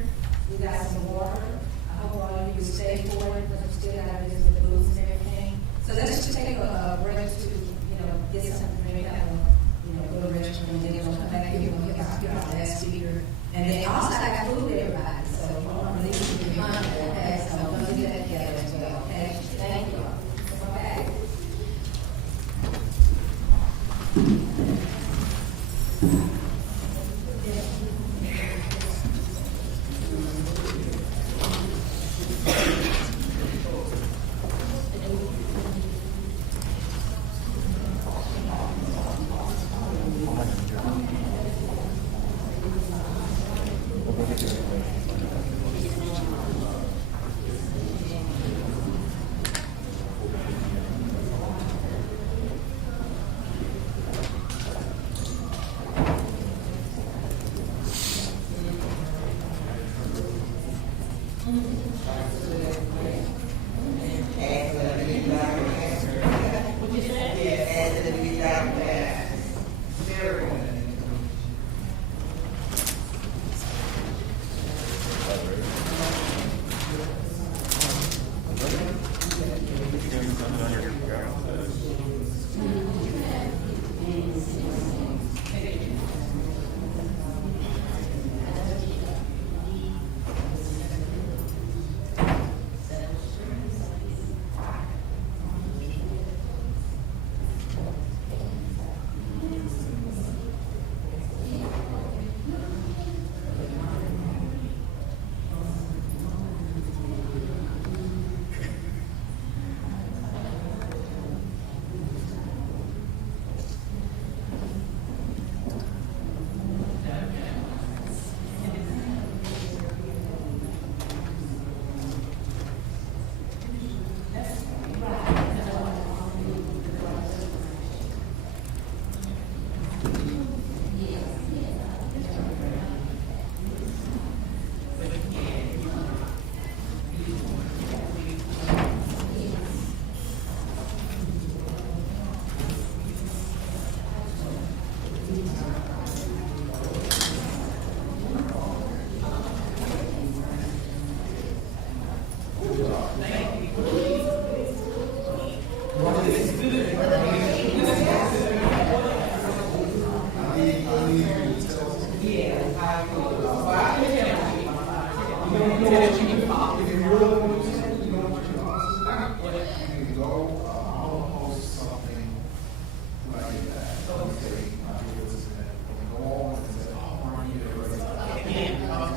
We got some water. I hope all of you stay for it, because we still got to visit the booths and everything. So let's just take a break to, get something to drink, go to the restroom, and then we'll come back here. We'll get our last speaker. And then also I got food for everybody, so we don't want to leave you behind, okay? So we'll do that together as well, okay? Thank you. Okay. Yeah. you can go, I'll post something like that. Don't say, go on and say, oh, Mark, you did a great job.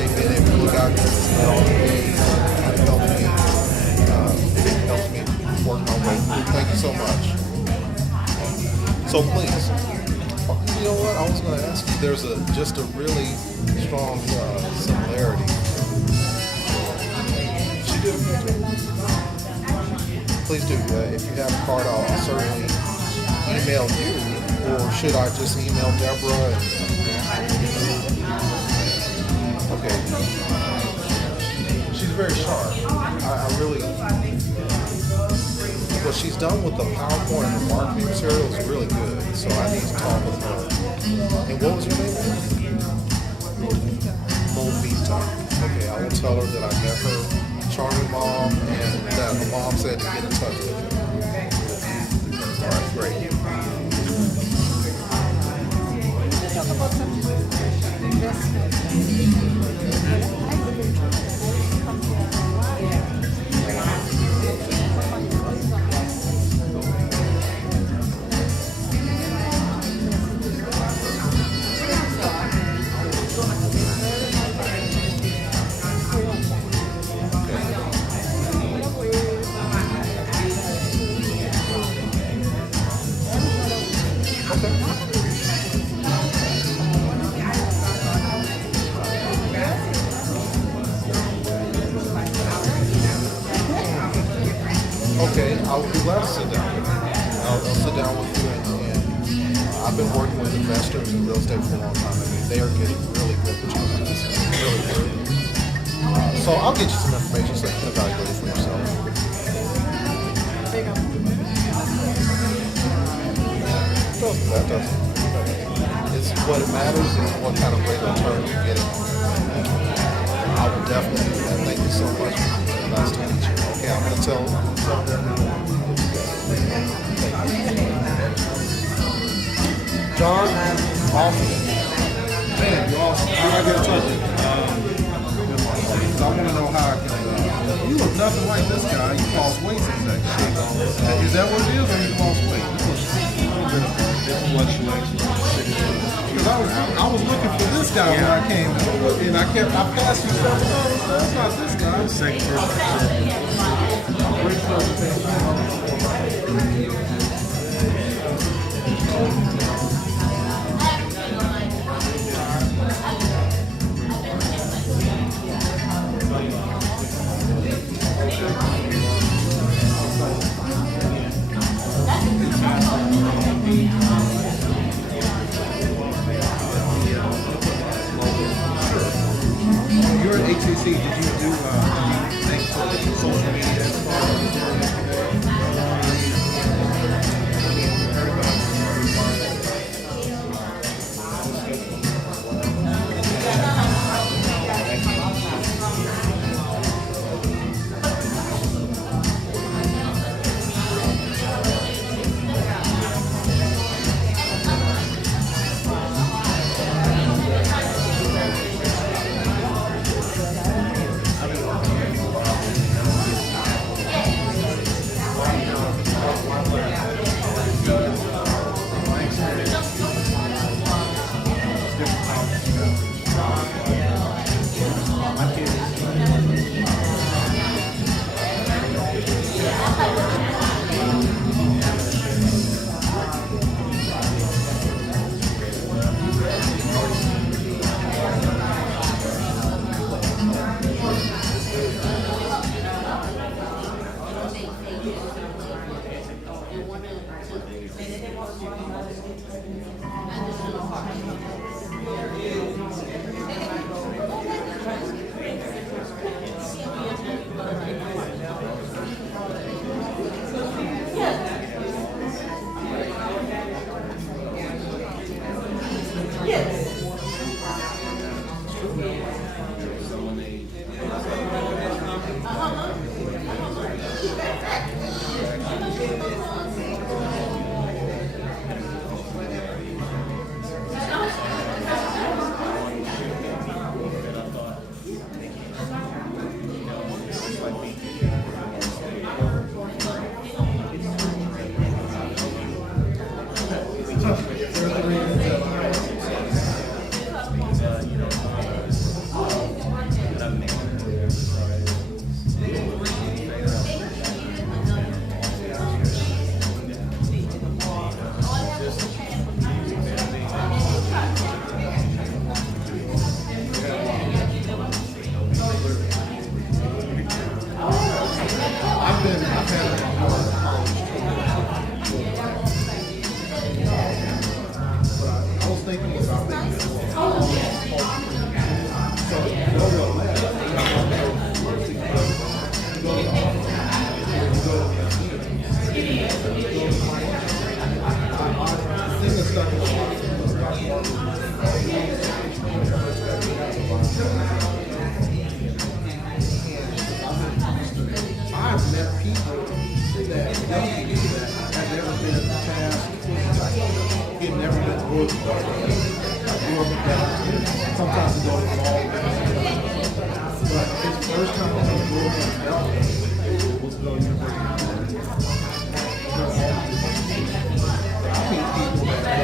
appreciate being able to look out at all the ways kind of help me. It helps me work my way through. Thank you so much. So please, you know what? I was going to ask you. There's just a really strong similarity. She did a good job. Please do. If you have a card, I'll certainly email you, or should I just email Deborah? Okay. She's very sharp. I really. What she's done with the PowerPoint and the marketing material is really good. So I need to talk with her. And what was your name? Movita. Okay, I will tell her that I met her charming mom and that her mom said to get in touch with you. All right, great. Okay, I would be glad to sit down with you. I'll sit down with you, and I've been working with investors in real estate for a long time. I mean, they are getting really good returns, really good. So I'll get you some information so you can evaluate it for yourself. That doesn't. It's what it matters is what kind of rate of return you're getting. I will definitely do that. Thank you so much. Nice to meet you. Okay, I'm gonna tell them. John, awesome. Man, you're awesome. How do I get in touch with you? I want to know how I can. You look nothing like this guy. You lost weight since that shit. Is that what it is, or you lost weight? You look a little bit of fluctuation. Because I was looking for this guy when I came, and I passed you several times. That's not this guy. Second You're at HCC. Did you do anything for social media as far as first time I was going to Delta, was go University. I meet people that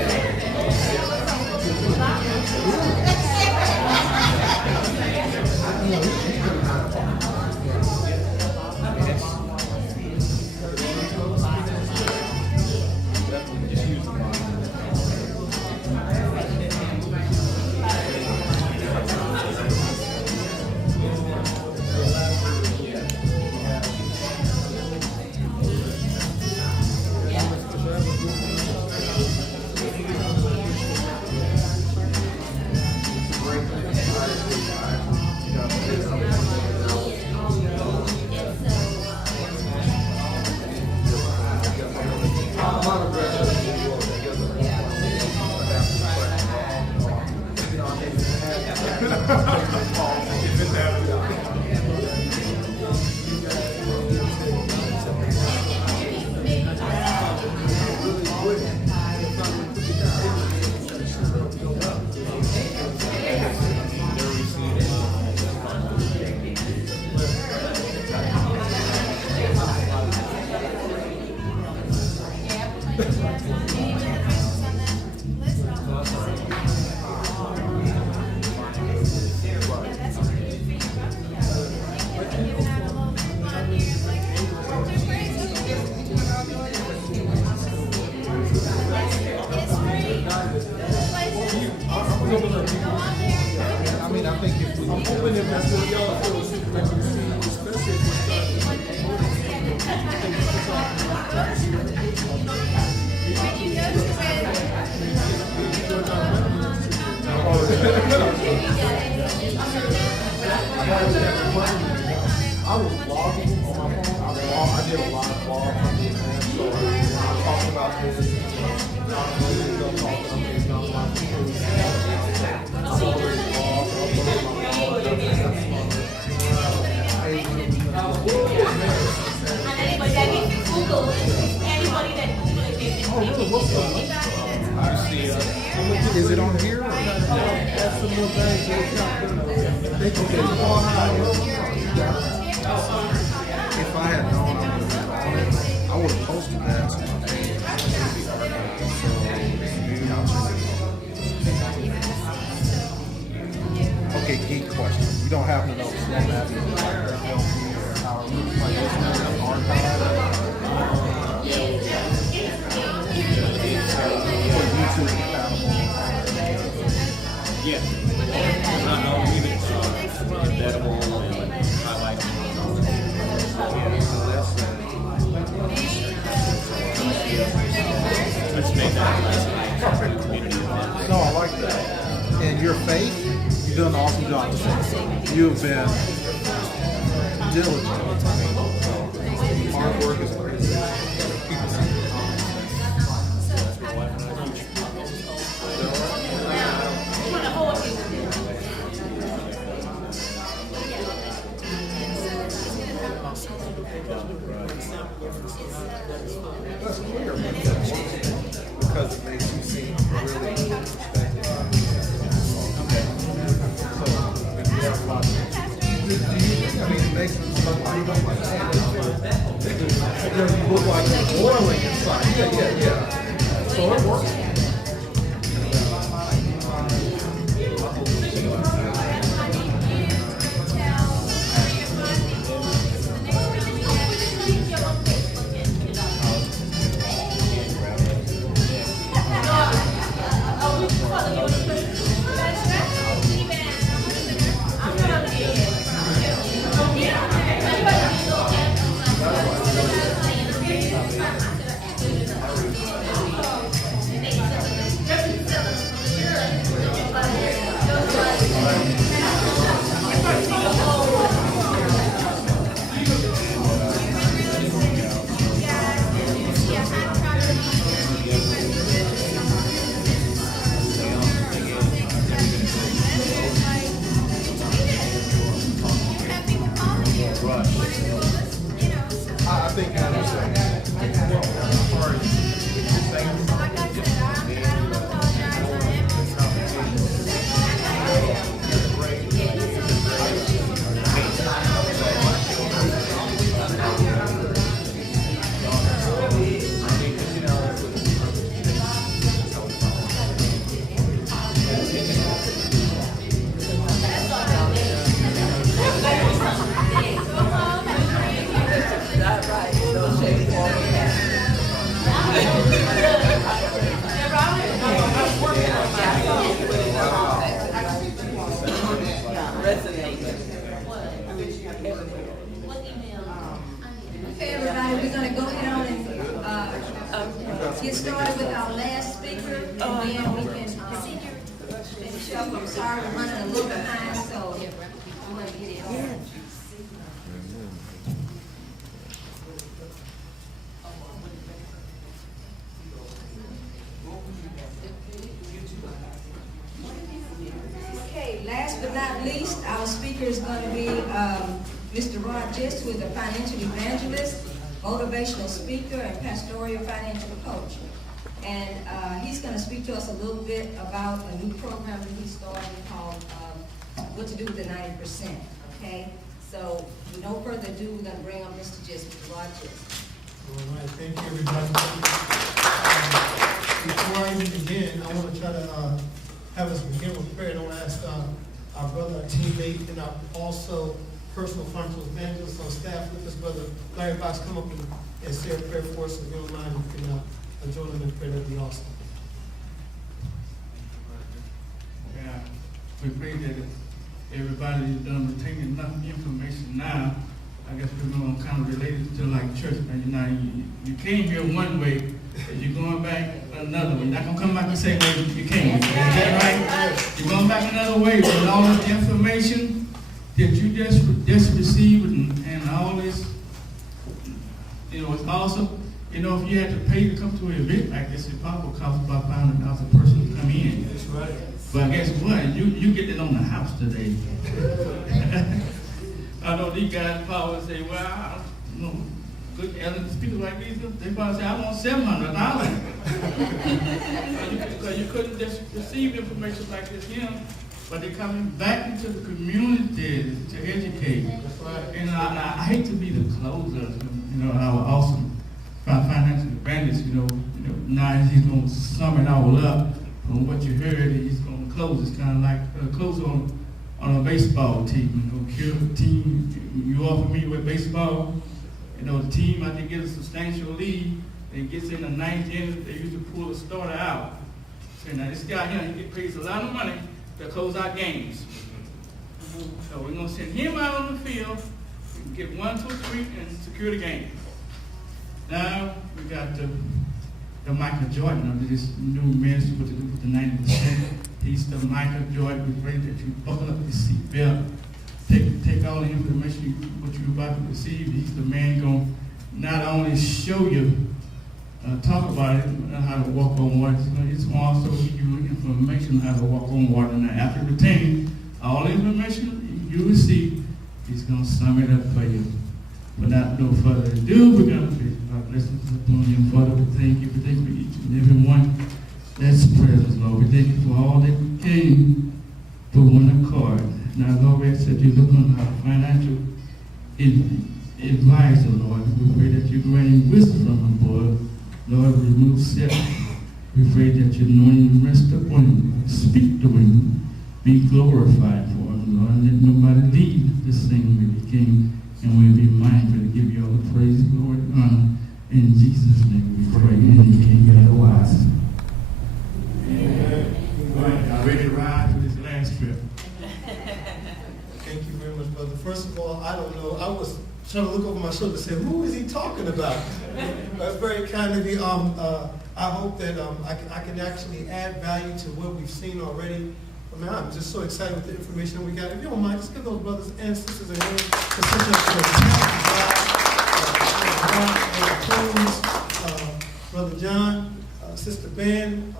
I mean, I think if we open it, that's what y'all feel, especially if I was vlogging on my phone. I did a lot of vlogs from the event, so I'm talking about this. Is it on here? That's some more things. If I had known I would have posted that to my page. Okay, geek question. You don't happen to know if Sloan Avenue is like their LP or how it looks like it's archive? YouTube compatible. Yeah. Even embeddable and highlight. Which made that community event. No, I like that. And your faith, you've done an awesome job. You've been diligent. Hard work is great. That's clear, because it makes you seem really respected. I mean, it makes me look like, you look like you're boiling inside. Yeah. So it works. Okay, everybody, we're gonna go ahead on and, get started with our last speaker, and then we can, finish up. I'm sorry, we're running a little behind, so I'm gonna get it on. Okay, last but not least, our speaker is going to be Mr. Rod Gist, who is a financial evangelist, motivational speaker, and pastoral financial coach. And he's going to speak to us a little bit about a new program that he started called What to Do with the 90%. Okay, so with no further ado, we're going to bring up Mr. Gist, Mr. Rod Gist. All right, thank you, everybody. Before I even begin, I want to try to have us begin with prayer. I want to ask our brother, our teammate, and our also personal financial evangelist on staff with us, Brother Larry Box, come up and say a prayer for us. If you don't mind, you can join them in prayer. That'd be awesome. Yeah, we pray that everybody is done retaining enough information now. I guess we're going to kind of relate it to like church. You came here one way, and you're going back another way. You're not going to come back and say, well, you came. Is that right? You're going back another way with all the information that you just received and all this. You know, it's awesome. You know, if you had to pay to come to an event like this, it probably cost about $500 a person to come in. That's right. But guess what? You get it on the house today. I know these guys probably say, well, you know, good speakers like these, they probably say, I want $700. Because you couldn't just receive information like this here, but they're coming back into the community to educate. That's right. And I hate to be the closer, you know, our awesome financial advantage, you know, now he's going to sum it all up from what you heard, he's going to close. It's kind of like close on a baseball team. You know, team, you all familiar with baseball? You know, the team, after they get a substantial lead, and gets in the ninth inning, they usually pull the starter out. So now this guy here, he gets paid a lot of money to close out games. So we're going to send him out on the field, get 1, 2, 3, and secure the game. Now we got the Michael Jordan under this new ministry with the 90%. He's the Michael Jordan. We pray that you buckle up your seatbelt, take all the information what you're about to receive. He's the man going to not only show you, talk about it, how to walk on water. It's going to also give you information how to walk on water. Now, after retaining all the information you receive, he's going to sum it up for you. Without no further ado, we're going to pray. God bless us upon you. Father, we thank you. We thank you for each and every one that's present, Lord. We thank you for all that came for one accord. Now, Lord, we said you look on our financial advisor, Lord. We pray that you grant wisdom from him, Lord. Lord, remove self. We pray that your anointing rest upon him. Speak to him. Be glorified for him, Lord. Let nobody leave this thing we became. And we'll be mindful to give you all the praise, glory, and honor. In Jesus' name we pray. And you can't get otherwise. Amen. All right, y'all ready to ride to this last trip? Thank you very much, brother. First of all, I don't know. I was trying to look over my shoulder and say, who is he talking about? That's very kind of you. I hope that I can actually add value to what we've seen already. I mean, I'm just so excited with the information that we got. If you don't mind, just give those brothers and sisters a hand for such a talented Brother John, Sister Ben,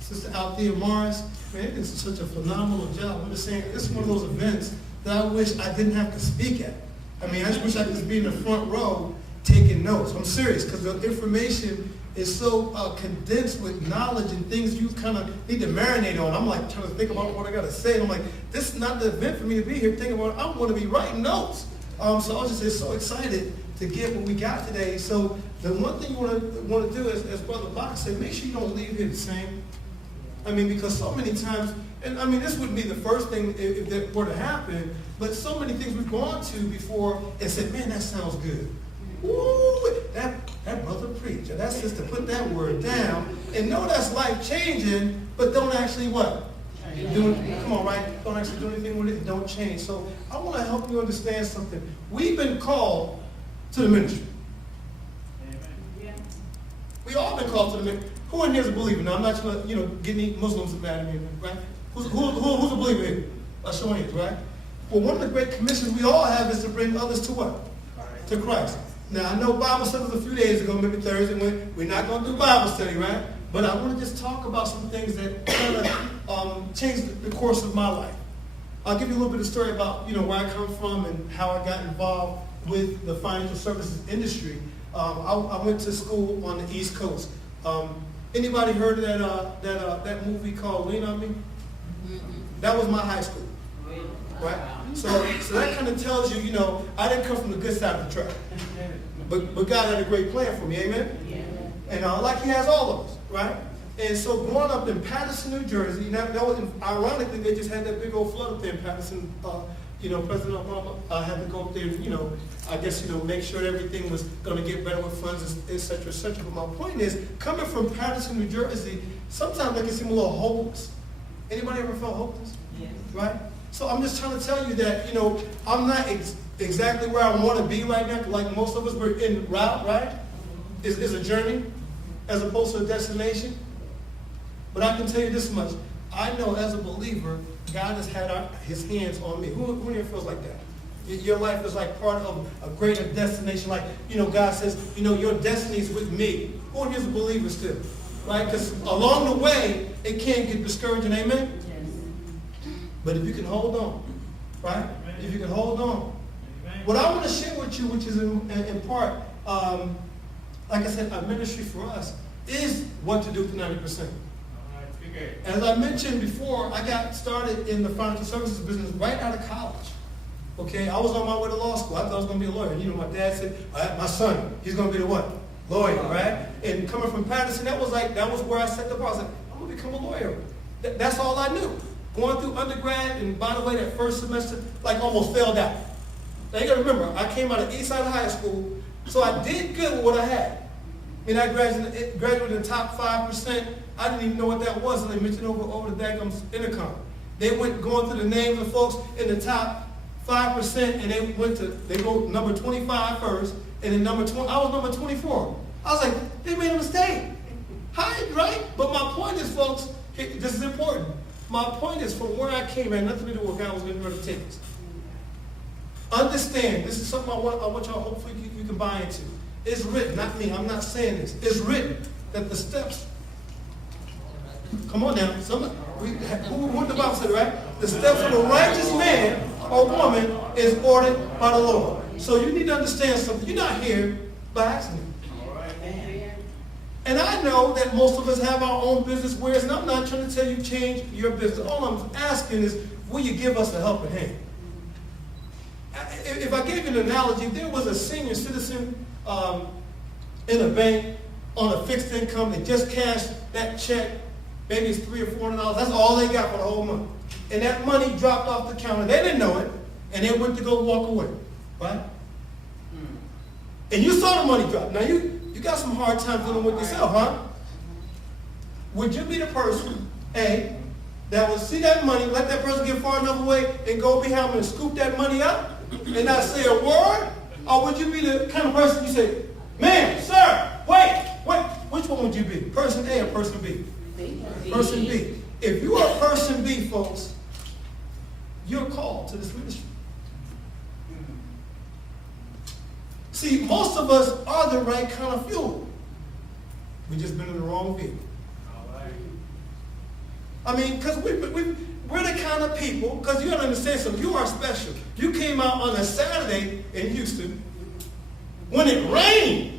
Sister Althea Morris. Man, it is such a phenomenal job. I'm just saying, this is one of those events that I wish I didn't have to speak at. I mean, I just wish I could be in the front row taking notes. I'm serious, because the information is so condensed with knowledge and things you kind of need to marinate on. I'm like trying to think about what I got to say. And I'm like, this is not the event for me to be here thinking about. I'm going to be writing notes. So I was just so excited to get what we got today. So the one thing you want to do is, as Brother Box said, make sure you don't leave here the same. I mean, because so many times, and I mean, this wouldn't be the first thing if that were to happen, but so many things we've gone to before and said, man, that sounds good. Ooh, that brother preacher, that's just to put that word down and know that's life changing, but don't actually what? Come on, right? Don't actually do anything with it. Don't change. So I want to help you understand something. We've been called to the ministry. We all been called to the ministry. Who in here is a believer? Now I'm not trying to, get any Muslims mad at me, right? Who's a believer here? By showing hands, right? Well, one of the great commissions we all have is to bring others to what? To Christ. Now I know Bible study was a few days ago, maybe Thursday, when we're not going to do Bible study, right? But I want to just talk about some things that kind of changed the course of my life. I'll give you a little bit of story about where I come from and how I got involved with the financial services industry. I went to school on the East Coast. Anybody heard of that movie called Lean on Me? That was my high school, right? So that kind of tells you, I didn't come from the good side of the track, but God had a great plan for me, amen? And like He has all of us, right? And so growing up in Patterson, New Jersey, that was, ironically, they just had that big old flood up there in Patterson. President Obama had to go up there, I guess, make sure everything was going to get better with funds, et cetera, et cetera. But my point is, coming from Patterson, New Jersey, sometimes it can seem a little hopeless. Anybody ever felt hopeless? Yes. Right? So I'm just trying to tell you that, I'm not exactly where I want to be right now. Like most of us, we're en route, right? It's a journey as opposed to a destination. But I can tell you this much. I know as a believer, God has had His hands on me. Who here feels like that? Your life is like part of a greater destination. Like, God says, your destiny is with me. Who here is a believer still? Right? Because along the way, it can get discouraging, amen? But if you can hold on, right? If you can hold on. What I want to share with you, which is in part, like I said, our ministry for us is what to do for 90%. As I mentioned before, I got started in the financial services business right out of college. Okay, I was on my way to law school. I thought I was going to be a lawyer. My dad said, my son, he's going to be the what? Lawyer, right? And coming from Patterson, that was where I set the bar. I was like, I'm going to become a lawyer. That's all I knew. Going through undergrad, and by the way, that first semester, almost failed out. Now you got to remember, I came out of Eastside High School, so I did good with what I had. I graduated in the top 5%. I didn't even know what that was until they mentioned over the daggum intercom. They went going through the names of folks in the top 5%, and they go number 25 first, and then number 20. I was number 24. I was like, they made a mistake. Hi, right? But my point is, folks, this is important. My point is, from where I came, it had nothing to do with what God was going to take us. Understand, this is something I want y'all, hopefully you can buy into. It's written, not me, I'm not saying this. It's written that the steps, come on now, what the Bible said, right? The steps of a righteous man or woman is ordered by the Lord. So you need to understand something. You're not here by accident. And I know that most of us have our own business wares, and I'm not trying to tell you change your business. All I'm asking is, will you give us a helping hand? If I gave you an analogy, if there was a senior citizen in a bank on a fixed income, they just cashed that check, maybe it's $300 or $400, that's all they got for the whole month. And that money dropped off the counter, they didn't know it, and they went to go walk away, right? And you saw the money drop. Now you got some hard time dealing with yourself, huh? Would you be the person, A, that would see that money, let that person get far enough away, and go behind them and scoop that money up, and not say a word? Or would you be the kind of person you say, ma'am, sir, wait, which one would you be? Person A or person B? Person B. If you are person B, folks, you're called to this ministry. See, most of us are the right kind of fuel. We just been in the wrong vehicle. I mean, because we're the kind of people, because you got to understand something, you are special. You came out on a Saturday in Houston when it rained.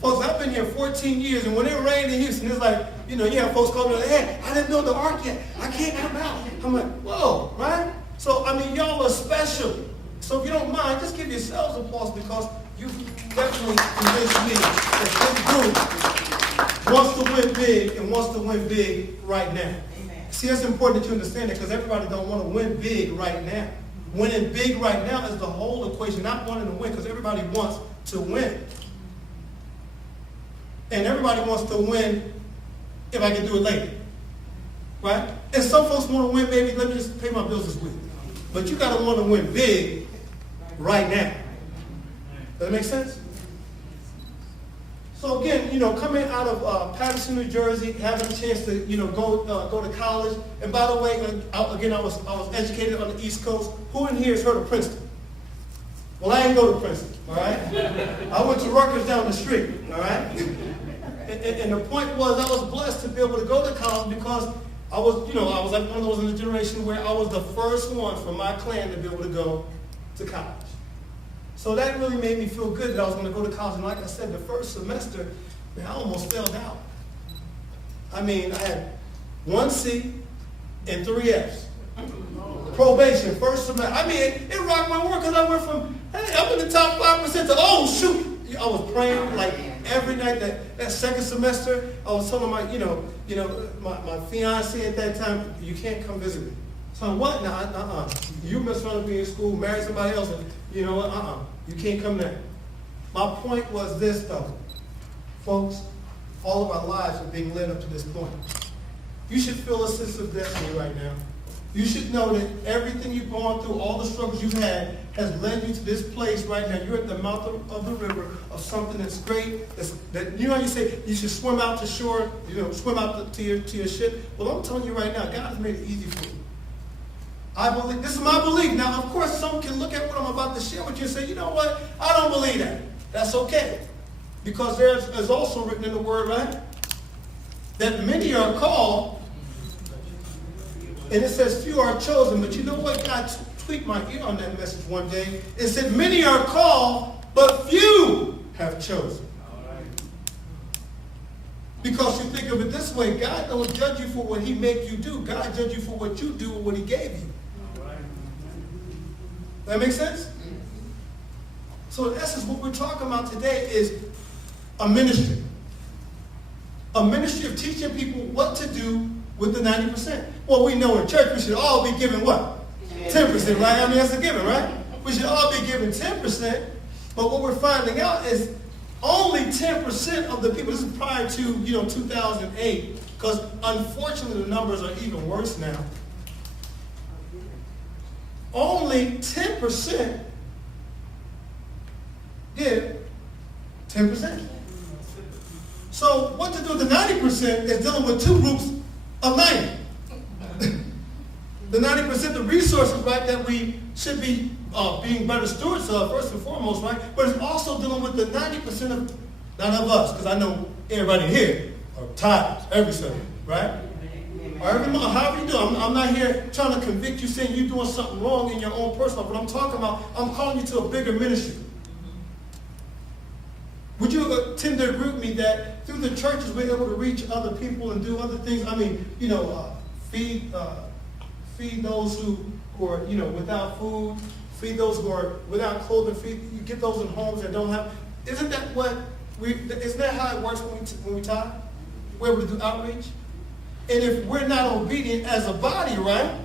Folks, I've been here 14 years, and when it rained in Houston, it's like, you have folks calling me, hey, I didn't build the ark yet. I can't come out. I'm like, whoa, right? So, I mean, y'all are special. So if you don't mind, just give yourselves applause, because you definitely convinced me that this group wants to win big and wants to win big right now. Amen. See, it's important that you understand that, because everybody don't want to win big right now. Winning big right now is the whole equation, not wanting to win, because everybody wants to win. And everybody wants to win if I can do it later. right? And some folks want to win, maybe let me just pay my bills this week. But you got to want to win big right now. Does that make sense? So again, coming out of Patterson, New Jersey, having a chance to, go to college. And by the way, again, I was educated on the East Coast. Who in here has heard of Princeton? Well, I ain't go to Princeton, all right? I went to Rutgers down the street, all right? And the point was, I was blessed to be able to go to college because I was like one of those in the generation where I was the first one from my clan to be able to go to college. So that really made me feel good that I was going to go to college. And like I said, the first semester, man, I almost failed out. I mean, I had 1 C and 3 Fs. Probation, first semester. I mean, it rocked my world because I went from, hey, I'm in the top 5% to, oh, shoot. I was praying like every night that second semester. I was telling my, my fiance at that time, you can't come visit me. So what? Nah, you mess around with me in school, marry somebody else, and you can't come there. My point was this, though. Folks, all of our lives are being led up to this point. You should feel a sense of destiny right now. You should know that everything you've gone through, all the struggles you've had, has led you to this place right now. You're at the mouth of the river of something that's great. That you know how you say you should swim out to shore, swim out to your ship. Well, I'm telling you right now, God has made it easy for you. I believe, this is my belief. Now, of course, some can look at what I'm about to share with you and say, you know what? I don't believe that. That's okay. Because there's also written in the Word, right? That many are called, and it says few are chosen. But you know what? God tweaked my ear on that message one day. It said many are called, but few have chosen. Because you think of it this way, God don't judge you for what he made you do. God judge you for what you do and what he gave you. That make sense? So in essence, what we're talking about today is a ministry. A ministry of teaching people what to do with the 90%. Well, we know in church we should all be giving what? 10%, right? I mean, that's a given, right? We should all be giving 10%. But what we're finding out is only 10% of the people, this is prior to 2008, because unfortunately the numbers are even worse now. Only 10% give 10%. So what to do with the 90% is dealing with two groups of 90. The 90%, the resources, right, that we should be being better stewards of, first and foremost, right? But it's also dealing with the 90% of, not of us, because I know everybody here are tithes every Sunday, right? Or every month, however you do. I'm not here trying to convict you saying you're doing something wrong in your own personal, but I'm talking about, I'm calling you to a bigger ministry. Would you tend to agree with me that through the churches we're able to reach other people and do other things? I mean, feed those who are, without food, feed those who are without clothing, you get those in homes that don't have. Isn't that how it works when we tithe? We're able to do outreach. And if we're not obedient as a body, right?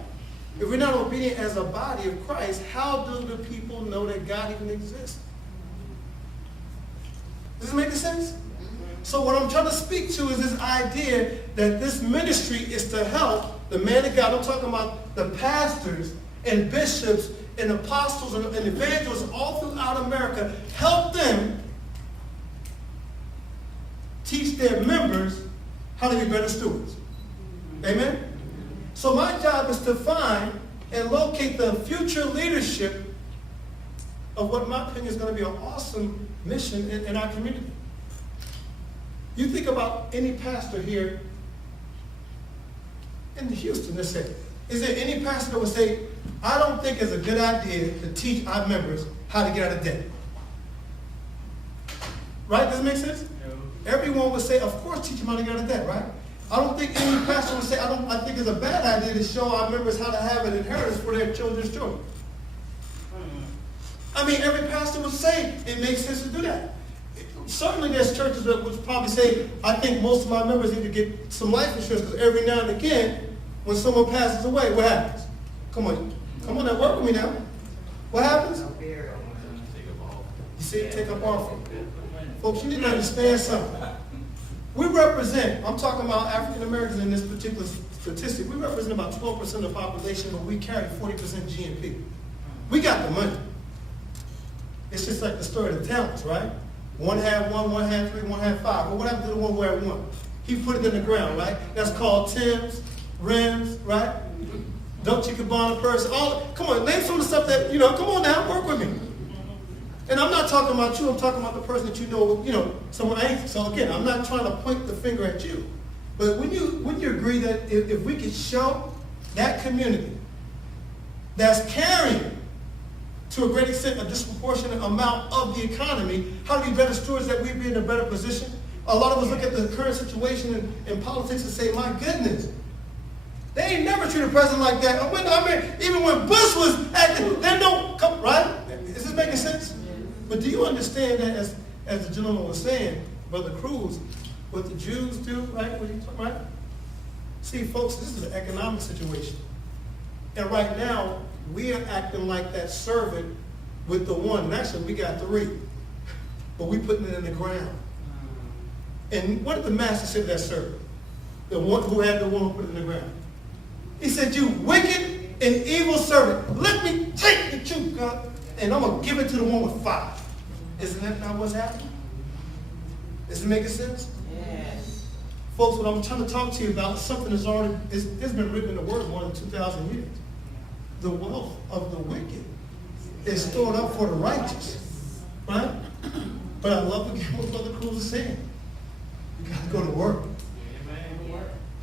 If we're not obedient as a body of Christ, how do the people know that God even exists? Does it make sense? So what I'm trying to speak to is this idea that this ministry is to help the man of God. I'm talking about the pastors and bishops and apostles and evangelists all throughout America. Help them teach their members how to be better stewards. Amen? So my job is to find and locate the future leadership of what, in my opinion, is going to be an awesome mission in our community. You think about any pastor here in Houston, let's say. Is there any pastor that would say, I don't think it's a good idea to teach our members how to get out of debt? Right? Does it make sense? No. Everyone would say, of course, teach them how to get out of debt, right? I don't think any pastor would say, I think it's a bad idea to show our members how to have an inheritance for their children's children. I mean, every pastor would say it makes sense to do that. Certainly there's churches that would probably say, I think most of my members need to get some life insurance because every now and again, when someone passes away, what happens? Come on, now work with me now. What happens? You see, take up offering. Folks, you need to understand something. We represent, I'm talking about African Americans in this particular statistic. We represent about 12% of the population, but we carry 40% GNP. We got the money. It's just like the story of the talents, right? One had one, one had three, one had five. But what happened to the one who had one? He put it in the ground, right? That's called Tim's, Rims, right? Dolce & Gabbana purse. Come on, name some of the stuff that, come on now, work with me. And I'm not talking about you, I'm talking about the person that you know, someone angry. So again, I'm not trying to point the finger at you. But when you agree that if we could show that community that's carrying to a great extent a disproportionate amount of the economy, how to be better stewards, that we'd be in a better position? A lot of us look at the current situation in politics and say, my goodness, they ain't never treated a president like that. Even when Bush was acting, they don't come, right? Is this making sense? But do you understand that, as the gentleman was saying, Brother Cruz, what the Jews do, right? Right? See, folks, this is an economic situation. And right now, we are acting like that servant with the one. And actually, we got three. But we putting it in the ground. And what did the master say to that servant? The one who had the one who put it in the ground. He said, you wicked and evil servant, let me take the truth, God, and I'm going to give it to the one with 5. Isn't that not what's happening? Is it making sense? Yes. Folks, what I'm trying to talk to you about is something that's it's been written in the Word more than 2,000 years. The wealth of the wicked is stored up for the righteous. Right? But I love again what Brother Cruz is saying. You got to go to work.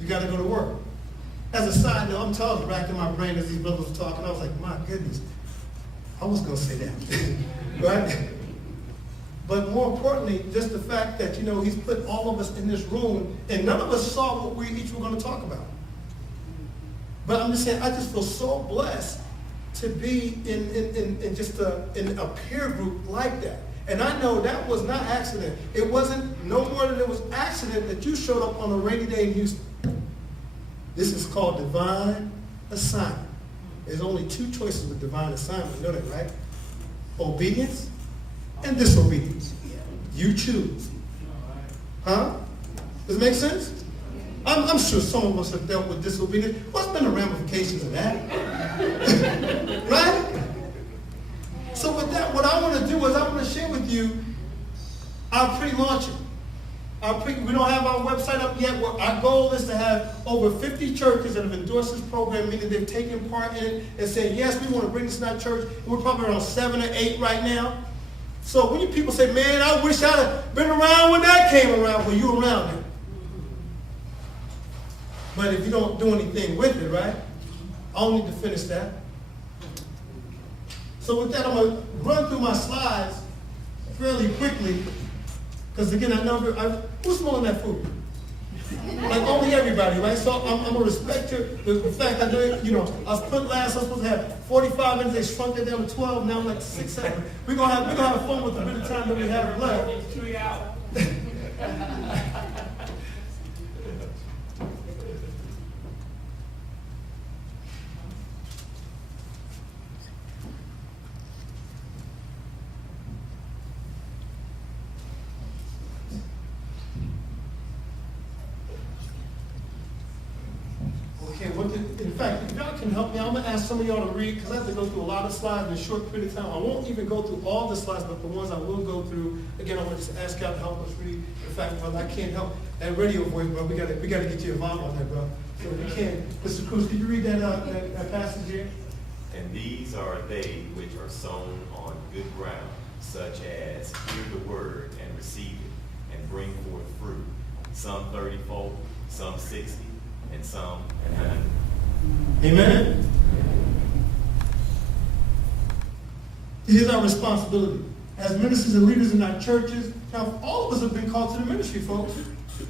You got to go to work. As a side note, I'm talking back in my brain as these brothers were talking. I was like, my goodness, I was going to say that. Right? But more importantly, just the fact that, he's put all of us in this room and none of us saw what we each were going to talk about. But I'm just saying, I just feel so blessed to be in just in a peer group like that. And I know that was not accident. It wasn't no more than it was accident that you showed up on a rainy day in Houston. This is called divine assignment. There's only 2 choices with divine assignment. You know that, right? Obedience and disobedience. You choose. Huh? Does it make sense? I'm sure some of us have dealt with disobedience. What's been the ramifications of that? Right? So with that, what I want to do is I want to share with you our pre-launching. We don't have our website up yet. Our goal is to have over 50 churches that have endorsed this program, meaning they've taken part in it and said, yes, we want to bring this to our church. We're probably around 7 or 8 right now. So when you people say, man, I wish I'd have been around when that came around, well, you around it. But if you don't do anything with it, right? I'll need to finish that. So with that, I'm going to run through my slides fairly quickly. Because again, I know, who's smelling that food? Like only everybody, right? So I'm going to respect the fact I know, I was put last, I was supposed to have 45 minutes, they shrunk it down to 12, now I'm like 6, 7. We're going to have fun with the bit of time that we have left. 3 hours. In fact, if y'all can help me, I'm going to ask some of y'all to read, because I have to go through a lot of slides in a short period of time. I won't even go through all the slides, but the ones I will go through, again, I want to just ask y'all to help us read. In fact, brother, I can't help that radio voice, bro. We got to get you involved on that, bro. So if you can, Mr. Cruz, could you read that passage here? And these are they which are sown on good ground, such as hear the word and receive it, and bring forth fruit, some 30-fold, some 60, and some 100. Amen? Here's our responsibility. As ministers and leaders in our churches, now all of us have been called to the ministry, folks.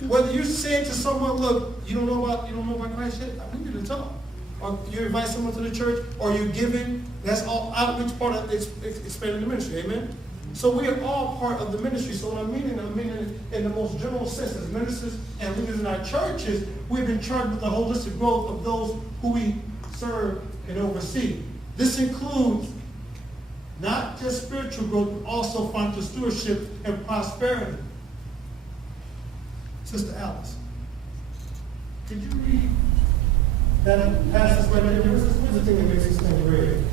Whether you're saying to someone, look, you don't know about Christ yet, we need to talk. Or you invite someone to the church, or you're giving, that's all outreach part of expanding the ministry, amen? So we are all part of the ministry. So what I mean in the most general sense, as ministers and leaders in our churches, we've been charged with the holistic growth of those who we serve and oversee. This includes not just spiritual growth, but also financial stewardship and prosperity. Sister Alice, could you read That passes right there. Where's the thing that makes this thing red?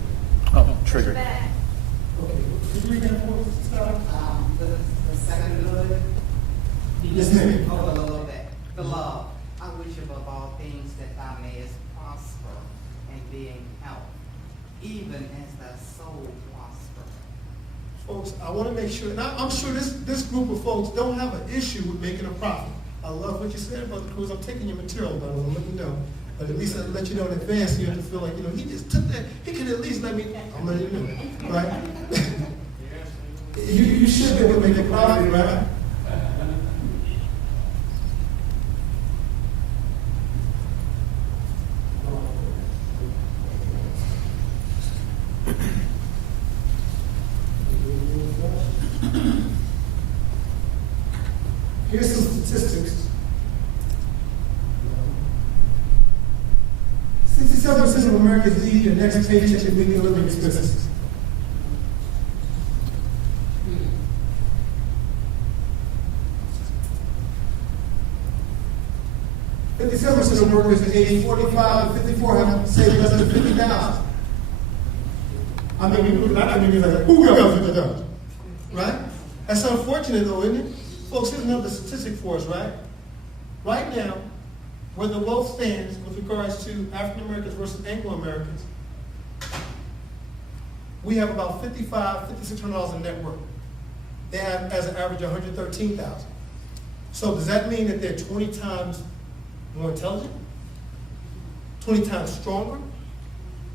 Oh, trigger. Okay, could you read that for us, Scott? The second bullet. Yes, ma'am. Hold on a little bit. The love. I wish above all things that thou mayest prosper and be in health, even as thy soul prosper. Folks, I want to make sure, and I'm sure this group of folks don't have an issue with making a profit. I love what you said, Brother Cruz. I'm taking your material, but I'm letting you know. But at least I'll let you know in advance, so you have to feel like, he just took that. He could at least let me, I'm letting you know, right? You should be able to make a profit, right? Here's some statistics. 67% of Americans leave their next paycheck in weekly living expenses. % of workers aged 45 to 54 have saved less than $50,000. I mean, we look at that and we're like, who got $50,000? Right? That's unfortunate though, isn't it? Folks, here's another statistic for us, right? Right now, where the wealth stands with regards to African Americans versus Anglo Americans, we have about $5,600 in net worth. They have, as an average, $113,000. So does that mean that they're 20 times more intelligent? 20 times stronger?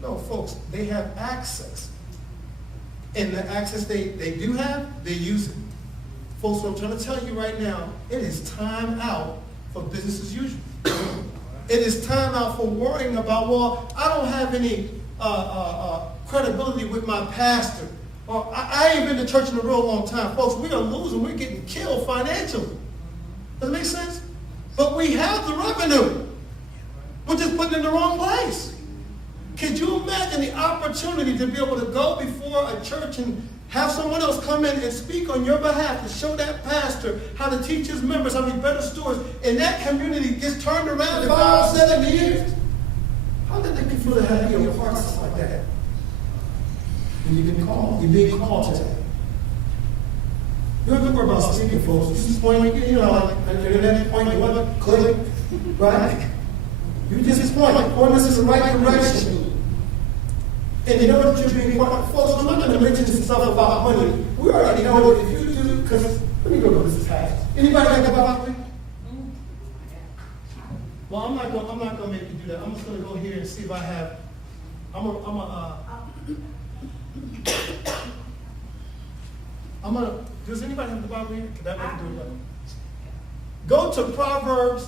No, folks, they have access. And the access they do have, they use it. Folks, what I'm trying to tell you right now, it is time out for business as usual. It is time out for worrying about, well, I don't have any credibility with my pastor. Or I ain't been to church in a real long time. Folks, we are losing. We're getting killed financially. Does that make sense? But we have the revenue. We're just putting it in the wrong place. Could you imagine the opportunity to be able to go before a church and have someone else come in and speak on your behalf to show that pastor how to teach his members how to be better stewards, and that community gets turned around in 5 or 7 years? How did they make you feel to have your heart like that? When you've been called, you're being called to that. You don't have to worry about speaking, folks. You just point, like an internet point, you want to click, right? You just point us in the right direction. And you know what you're being called. Folks, I'm not going to mention some stuff about money. We already know if you do, because, let me go to this past. Anybody like about me? Well, I'm not going to make you do that. I'm just going to go here and see if I have, does anybody have the Bible here? Could that make do it? Go to Proverbs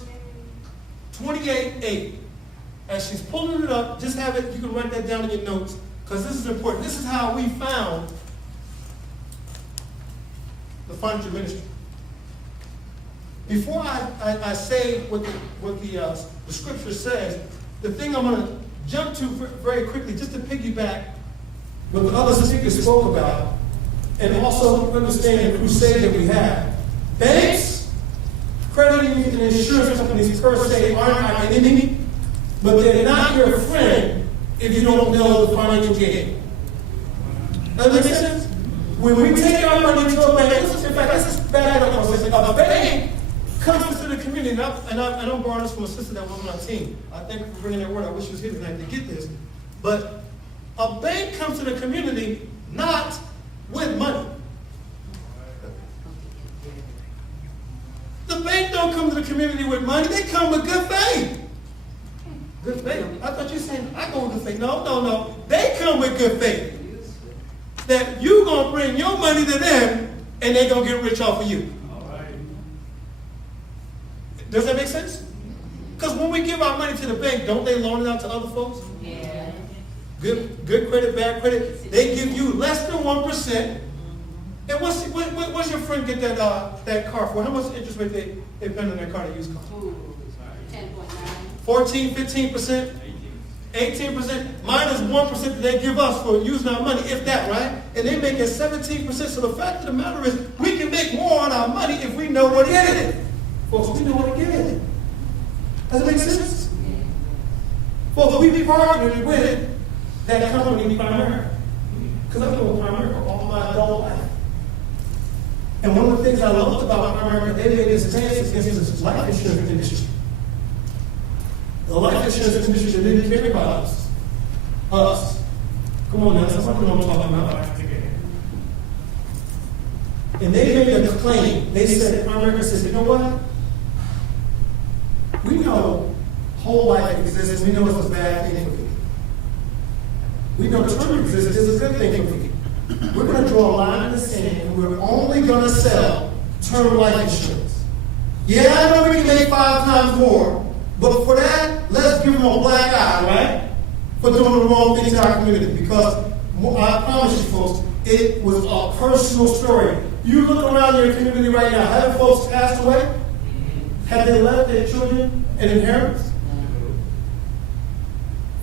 28:8. As she's pulling it up, just have it, you can write that down in your notes, because this is important. This is how we found the financial ministry. Before I say what the scripture says, the thing I'm going to jump to very quickly, just to piggyback what the other speakers spoke about, and also understand the crusade that we have. Banks, credit unions, and insurance companies per se aren't our enemy, but they're not your friend if you don't know the financial game. Does that make sense? When we take our money to a bank, in fact, this is bad. A bank comes to the community, and I'm borrowing this from a sister that was on our team. I thank you for bringing that word. I wish she was here tonight to get this. But a bank comes to the community not with money. The bank don't come to the community with money. They come with good faith. Good faith. I thought you were saying I go with good faith. No. They come with good faith. That you're going to bring your money to them and they're going to get rich off of you. All right. Does that make sense? Because when we give our money to the bank, don't they loan it out to other folks? Yeah. Good credit, bad credit. They give you less than 1%. And what's your friend get that car for? How much interest rate they pay on that car to use car? 10.9. 14, 15%? 18%, minus 1% that they give us for using our money, if that, right? And they make it 17%. So the fact of the matter is, we can make more on our money if we know what to get in it. Folks, we know what to get in it. Does it make sense? Folks, we partnered with that company, Primerica. Because I've been with Primerica all my adult life. And one of the things I loved about Primerica, they made a stance against the life insurance industry. The life insurance industry didn't care about us. Us. Come on now, somebody know what I'm talking about. And they made a claim. They said, Primerica says, you know what? We know whole life exists. We know it's a bad thing for you. We know term exists is a good thing for you. We're going to draw a line in the sand, and we're only going to sell term life insurance. Yeah, I know we can make 5 times more, but for that, let's give them a black eye, right? For doing the wrong things in our community. Because I promise you, folks, it was a personal story. You look around your community right now. Have folks passed away? Have they left their children an inheritance?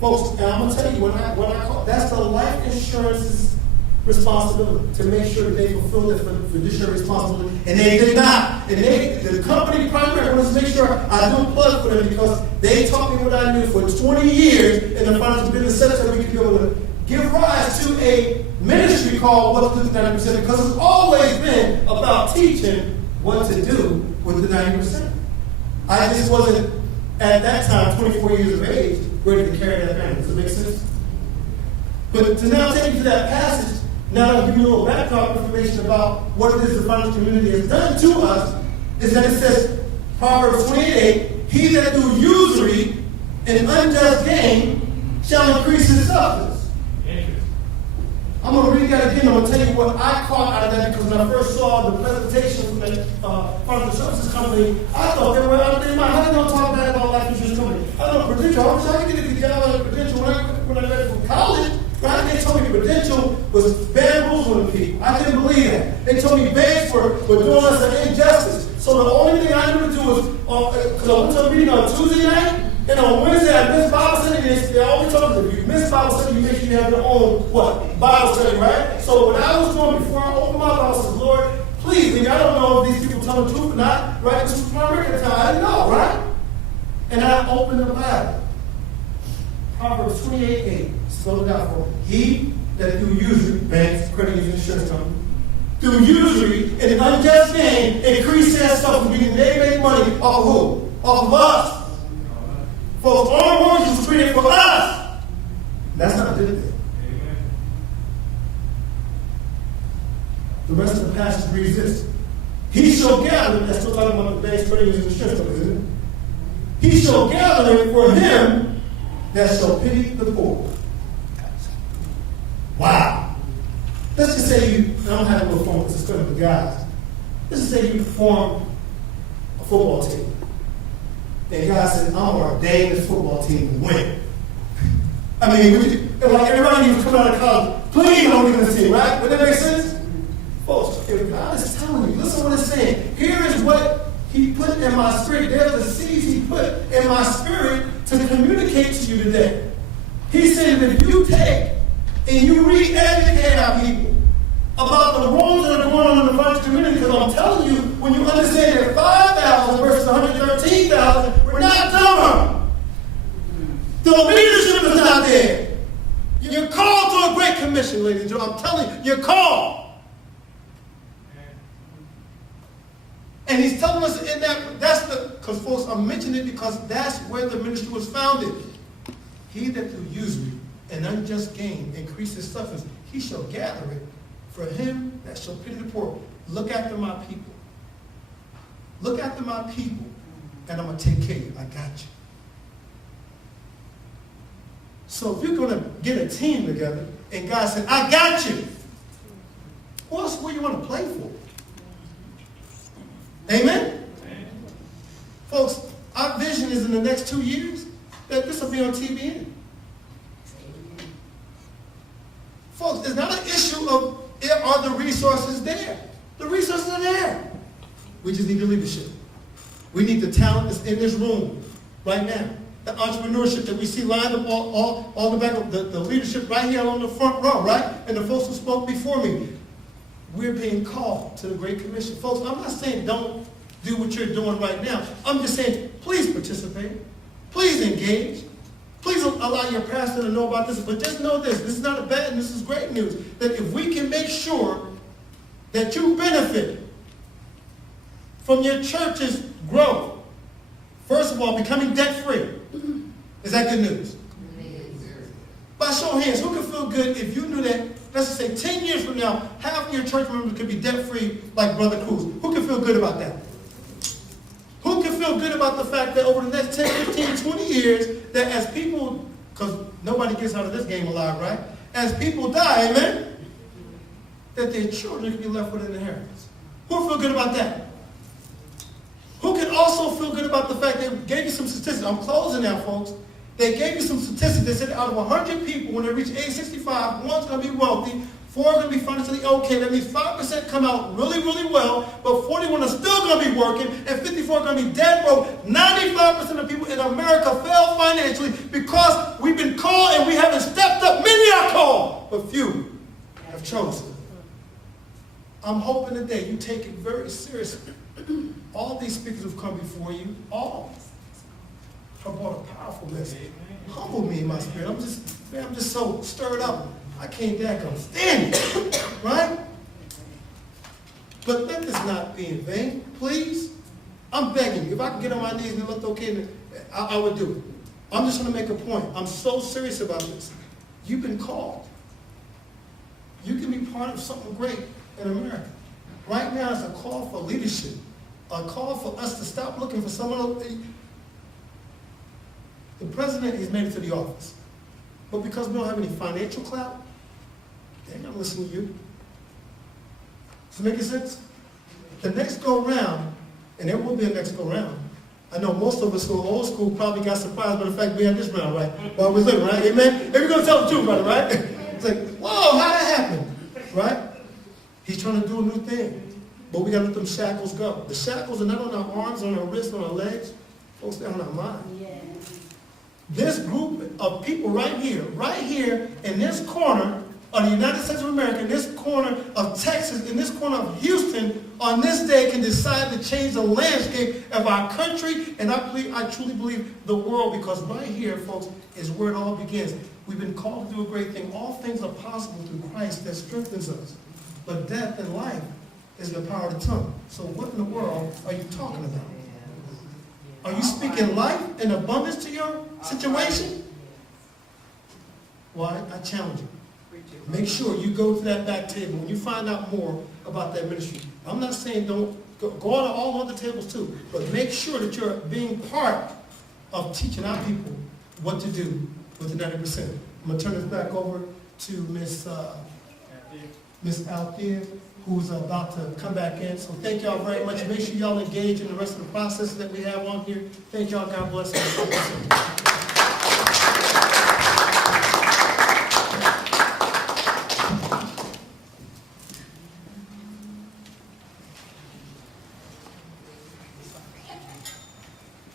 Folks, and I'm going to tell you, when I call, that's the life insurance's responsibility to make sure that they fulfill their fiduciary responsibility. And they did not. And the company Primerica wants to make sure I do a plug for them because they taught me what I knew for 20 years in the financial business sector so we could be able to give rise to a ministry called What to Do with 90%, because it's always been about teaching what to do with the 90%. I just wasn't, at that time, 24 years of age, ready to carry that family. Does it make sense? But to now take you to that passage, now I'll give you a little background information about what it is the financial community has done to us, is that it says, Proverbs 28, he that do usury and unjust gain shall increase his substance. I'm going to read that again. I'm going to tell you what I caught out of that, because when I first saw the presentation from the financial services company, I thought they were out of their mind. How are they going to talk bad about life insurance company? I know Prudential. I was trying to get a job at Prudential when I left from college. Right? They told me Prudential was bamboozling people. I couldn't believe that. They told me banks were doing us an injustice. So the only thing I knew to do was, because I went to a meeting on Tuesday night, and on Wednesday, I missed Bible study. They always told me, if you miss Bible study, you make sure you have your own, Bible study, right? So what I was doing before I opened my Bible, I said, Lord, please, I don't know if these people tell the truth or not, right? This was my record time. I didn't know, right? And I opened the Bible. Proverbs 28:8. Slow it down for me. He that do usury, banks, credit unions, insurance company, do usury and unjust gain, increase their stuff, meaning they make money off of who? Off of us. For all words was created for us. That's not a good thing. The rest of the passage reads this. He shall gather, that's still talking about the banks, credit unions, insurance company, isn't it? He shall gather for him that shall pity the poor. Wow. Let's just say you, and I'm having a little fun with this with the guys. Let's just say you form a football team. And God said, I'm going to ordain this football team to win. I mean, like everybody who's coming out of college, please don't leave this team, right? Would that make sense? Folks, if God is telling you, listen to what it's saying. Here is what he put in my spirit. There's the seeds he put in my spirit to communicate to you today. He said that if you take and you re-educate our people about the wrongs that are going on in the financial community, because I'm telling you, when you understand that 5,000 versus 113,000, we're not dumber. The leadership is not there. You're called to a great commission, ladies and gentlemen. I'm telling you, you're called. And he's telling us in because folks, I'm mentioning it because that's where the ministry was founded. He that do usury and unjust gain increase his substance, he shall gather it for him that shall pity the poor. Look after my people. Look after my people, and I'm going to take care of you. I got you. So if you're going to get a team together, and God said, I got you, what's where you want to play for? Amen? Folks, our vision is in the next 2 years that this will be on TBN. Folks, it's not an issue of are the resources there. The resources are there. We just need the leadership. We need the talent that's in this room right now. The entrepreneurship that we see lined up all the back of the leadership right here on the front row, right? And the folks who spoke before me. We're being called to the Great Commission. Folks, I'm not saying don't do what you're doing right now. I'm just saying, please participate. Please engage. Please allow your pastor to know about this, but just know this is not a bad news, this is great news, that if we can make sure that you benefit from your church's growth, first of all, becoming debt-free, is that good news? By show of hands, who can feel good if you knew that, let's just say 10 years from now, half of your church members could be debt-free like Brother Cruz? Who can feel good about that? Who can feel good about the fact that over the next 10, 15, 20 years, that as people, because nobody gets out of this game alive, right? As people die, amen, that their children can be left with an inheritance. Who feel good about that? Who can also feel good about the fact that they gave you some statistics? I'm closing now, folks. They gave you some statistics. They said out of 100 people, when they reach age 65, one's going to be wealthy, 4 are going to be financially okay. That means 5% come out really, really well, but 41 are still going to be working, and 54 are going to be dead broke. 95% of people in America fail financially because we've been called and we haven't stepped up. Many are called, but few have chosen. I'm hoping today you take it very seriously. All these speakers who've come before you, all have brought a powerful message. Humble me in my spirit. I'm just so stirred up. I can't stand it, right? But let this not be in vain, please. I'm begging you. If I can get on my knees and it looked okay, I would do it. I'm just going to make a point. I'm so serious about this. You've been called. You can be part of something great in America. Right now, it's a call for leadership, a call for us to stop looking for someone else. The president has made it to the office, but because we don't have any financial clout, they're not listening to you. Does it make sense? The next go round, and there will be a next go round. I know most of us who are old school probably got surprised by the fact we had this round, right? While we're living, right? Amen? If you're going to tell the truth, brother, right? It's like, whoa, how'd that happen? Right? He's trying to do a new thing. But we got to let them shackles go. The shackles are not on our arms, on our wrists, on our legs. Folks, they're on our mind. This group of people right here, in this corner of the United States of America, in this corner of Texas, in this corner of Houston, on this day can decide to change the landscape of our country, and I truly believe the world, because right here, folks, is where it all begins. We've been called to do a great thing. All things are possible through Christ that strengthens us. But death and life is the power of the tongue. So what in the world are you talking about? Are you speaking life and abundance to your situation? Well, I challenge you. Make sure you go to that back table when you find out more about that ministry. I'm not saying don't go on all other tables too, but make sure that you're being part of teaching our people what to do with the 90%. I'm going to turn this back over to Miss Althea, who's about to come back in. So thank y'all very much. Make sure y'all engage in the rest of the processes that we have on here. Thank y'all. God bless you.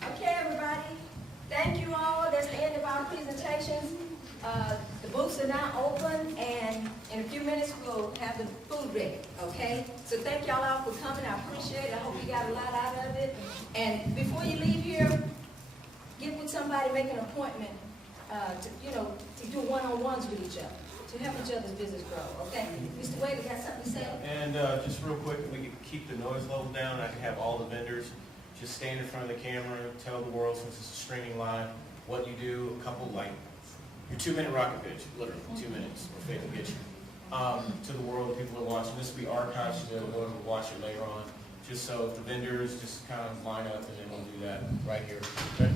Okay, everybody. Thank you all. That's the end of our presentations. The booths are now open, and in a few minutes we'll have the food ready, okay? So thank y'all all for coming. I appreciate it. I hope you got a lot out of it. And before you leave here, get with somebody, make an appointment to do one-on-ones with each other, to help each other's business grow, okay? Mr. Wade, you got something to say? And just real quick, we can keep the noise level down. I can have all the vendors just stand in front of the camera, tell the world, since it's a streaming live, what you do, a couple, like, your 2-minute rocket pitch, literally 2 minutes, or Faith will get you. To the world, people are watching. This will be archived, so they'll go and watch it later on. Just so if the vendors just kind of line up, and then we'll do that right here. Okay?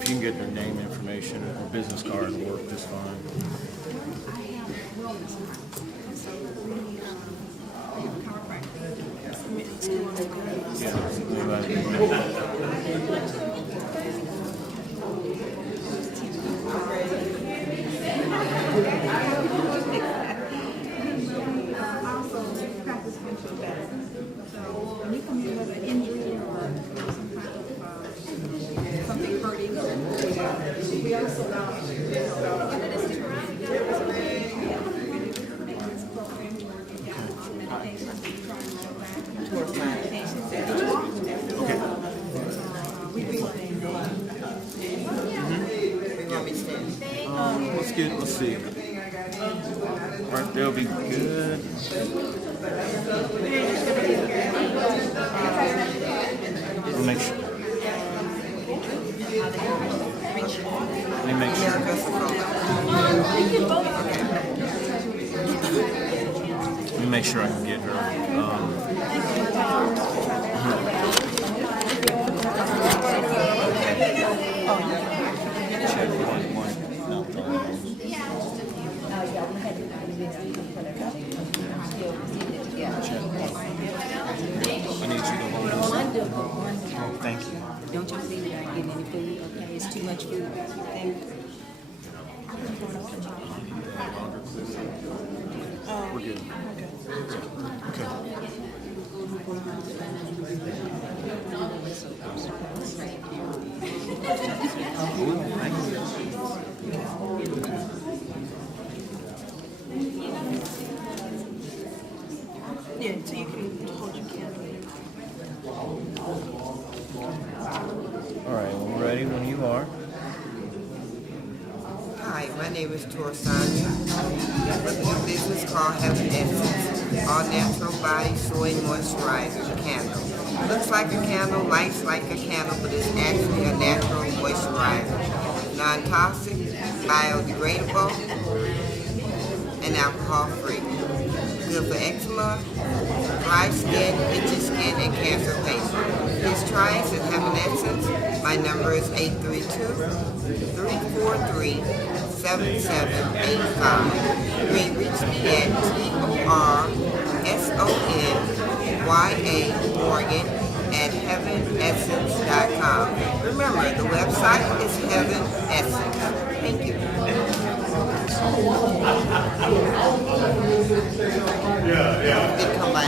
If you can get their name information or business card will work just fine. Also, practice mental medicine. So when you come in with an injury or some kind of something hurting, we also now maintenance program where we got medications to try and go back towards medications that we do things. Let's see. Right there'll be good. We'll make sure. Let me make sure. Let me make sure I can get her. Check one. No. I need you to hold this. Oh, thank you. Don't y'all think about getting any food? Okay, it's too much food. We're good. Okay. Yeah, so you can hold your candle. All right, we're ready when you are. Hi, my name is Torsanya. New business called Heaven Essence, all natural body soy moisturizer candle. Looks like a candle, lights like a candle, but it's actually a natural moisturizer. Non-toxic, biodegradable, and alcohol-free. Good for eczema, dry skin, itchy skin, and cancer patients. Please try us at Heaven Essence. My number is 832-343-7785. You may reach me at TORSONYA@heavenessence.com. Remember, the website is Heaven Essence. Thank you. They come by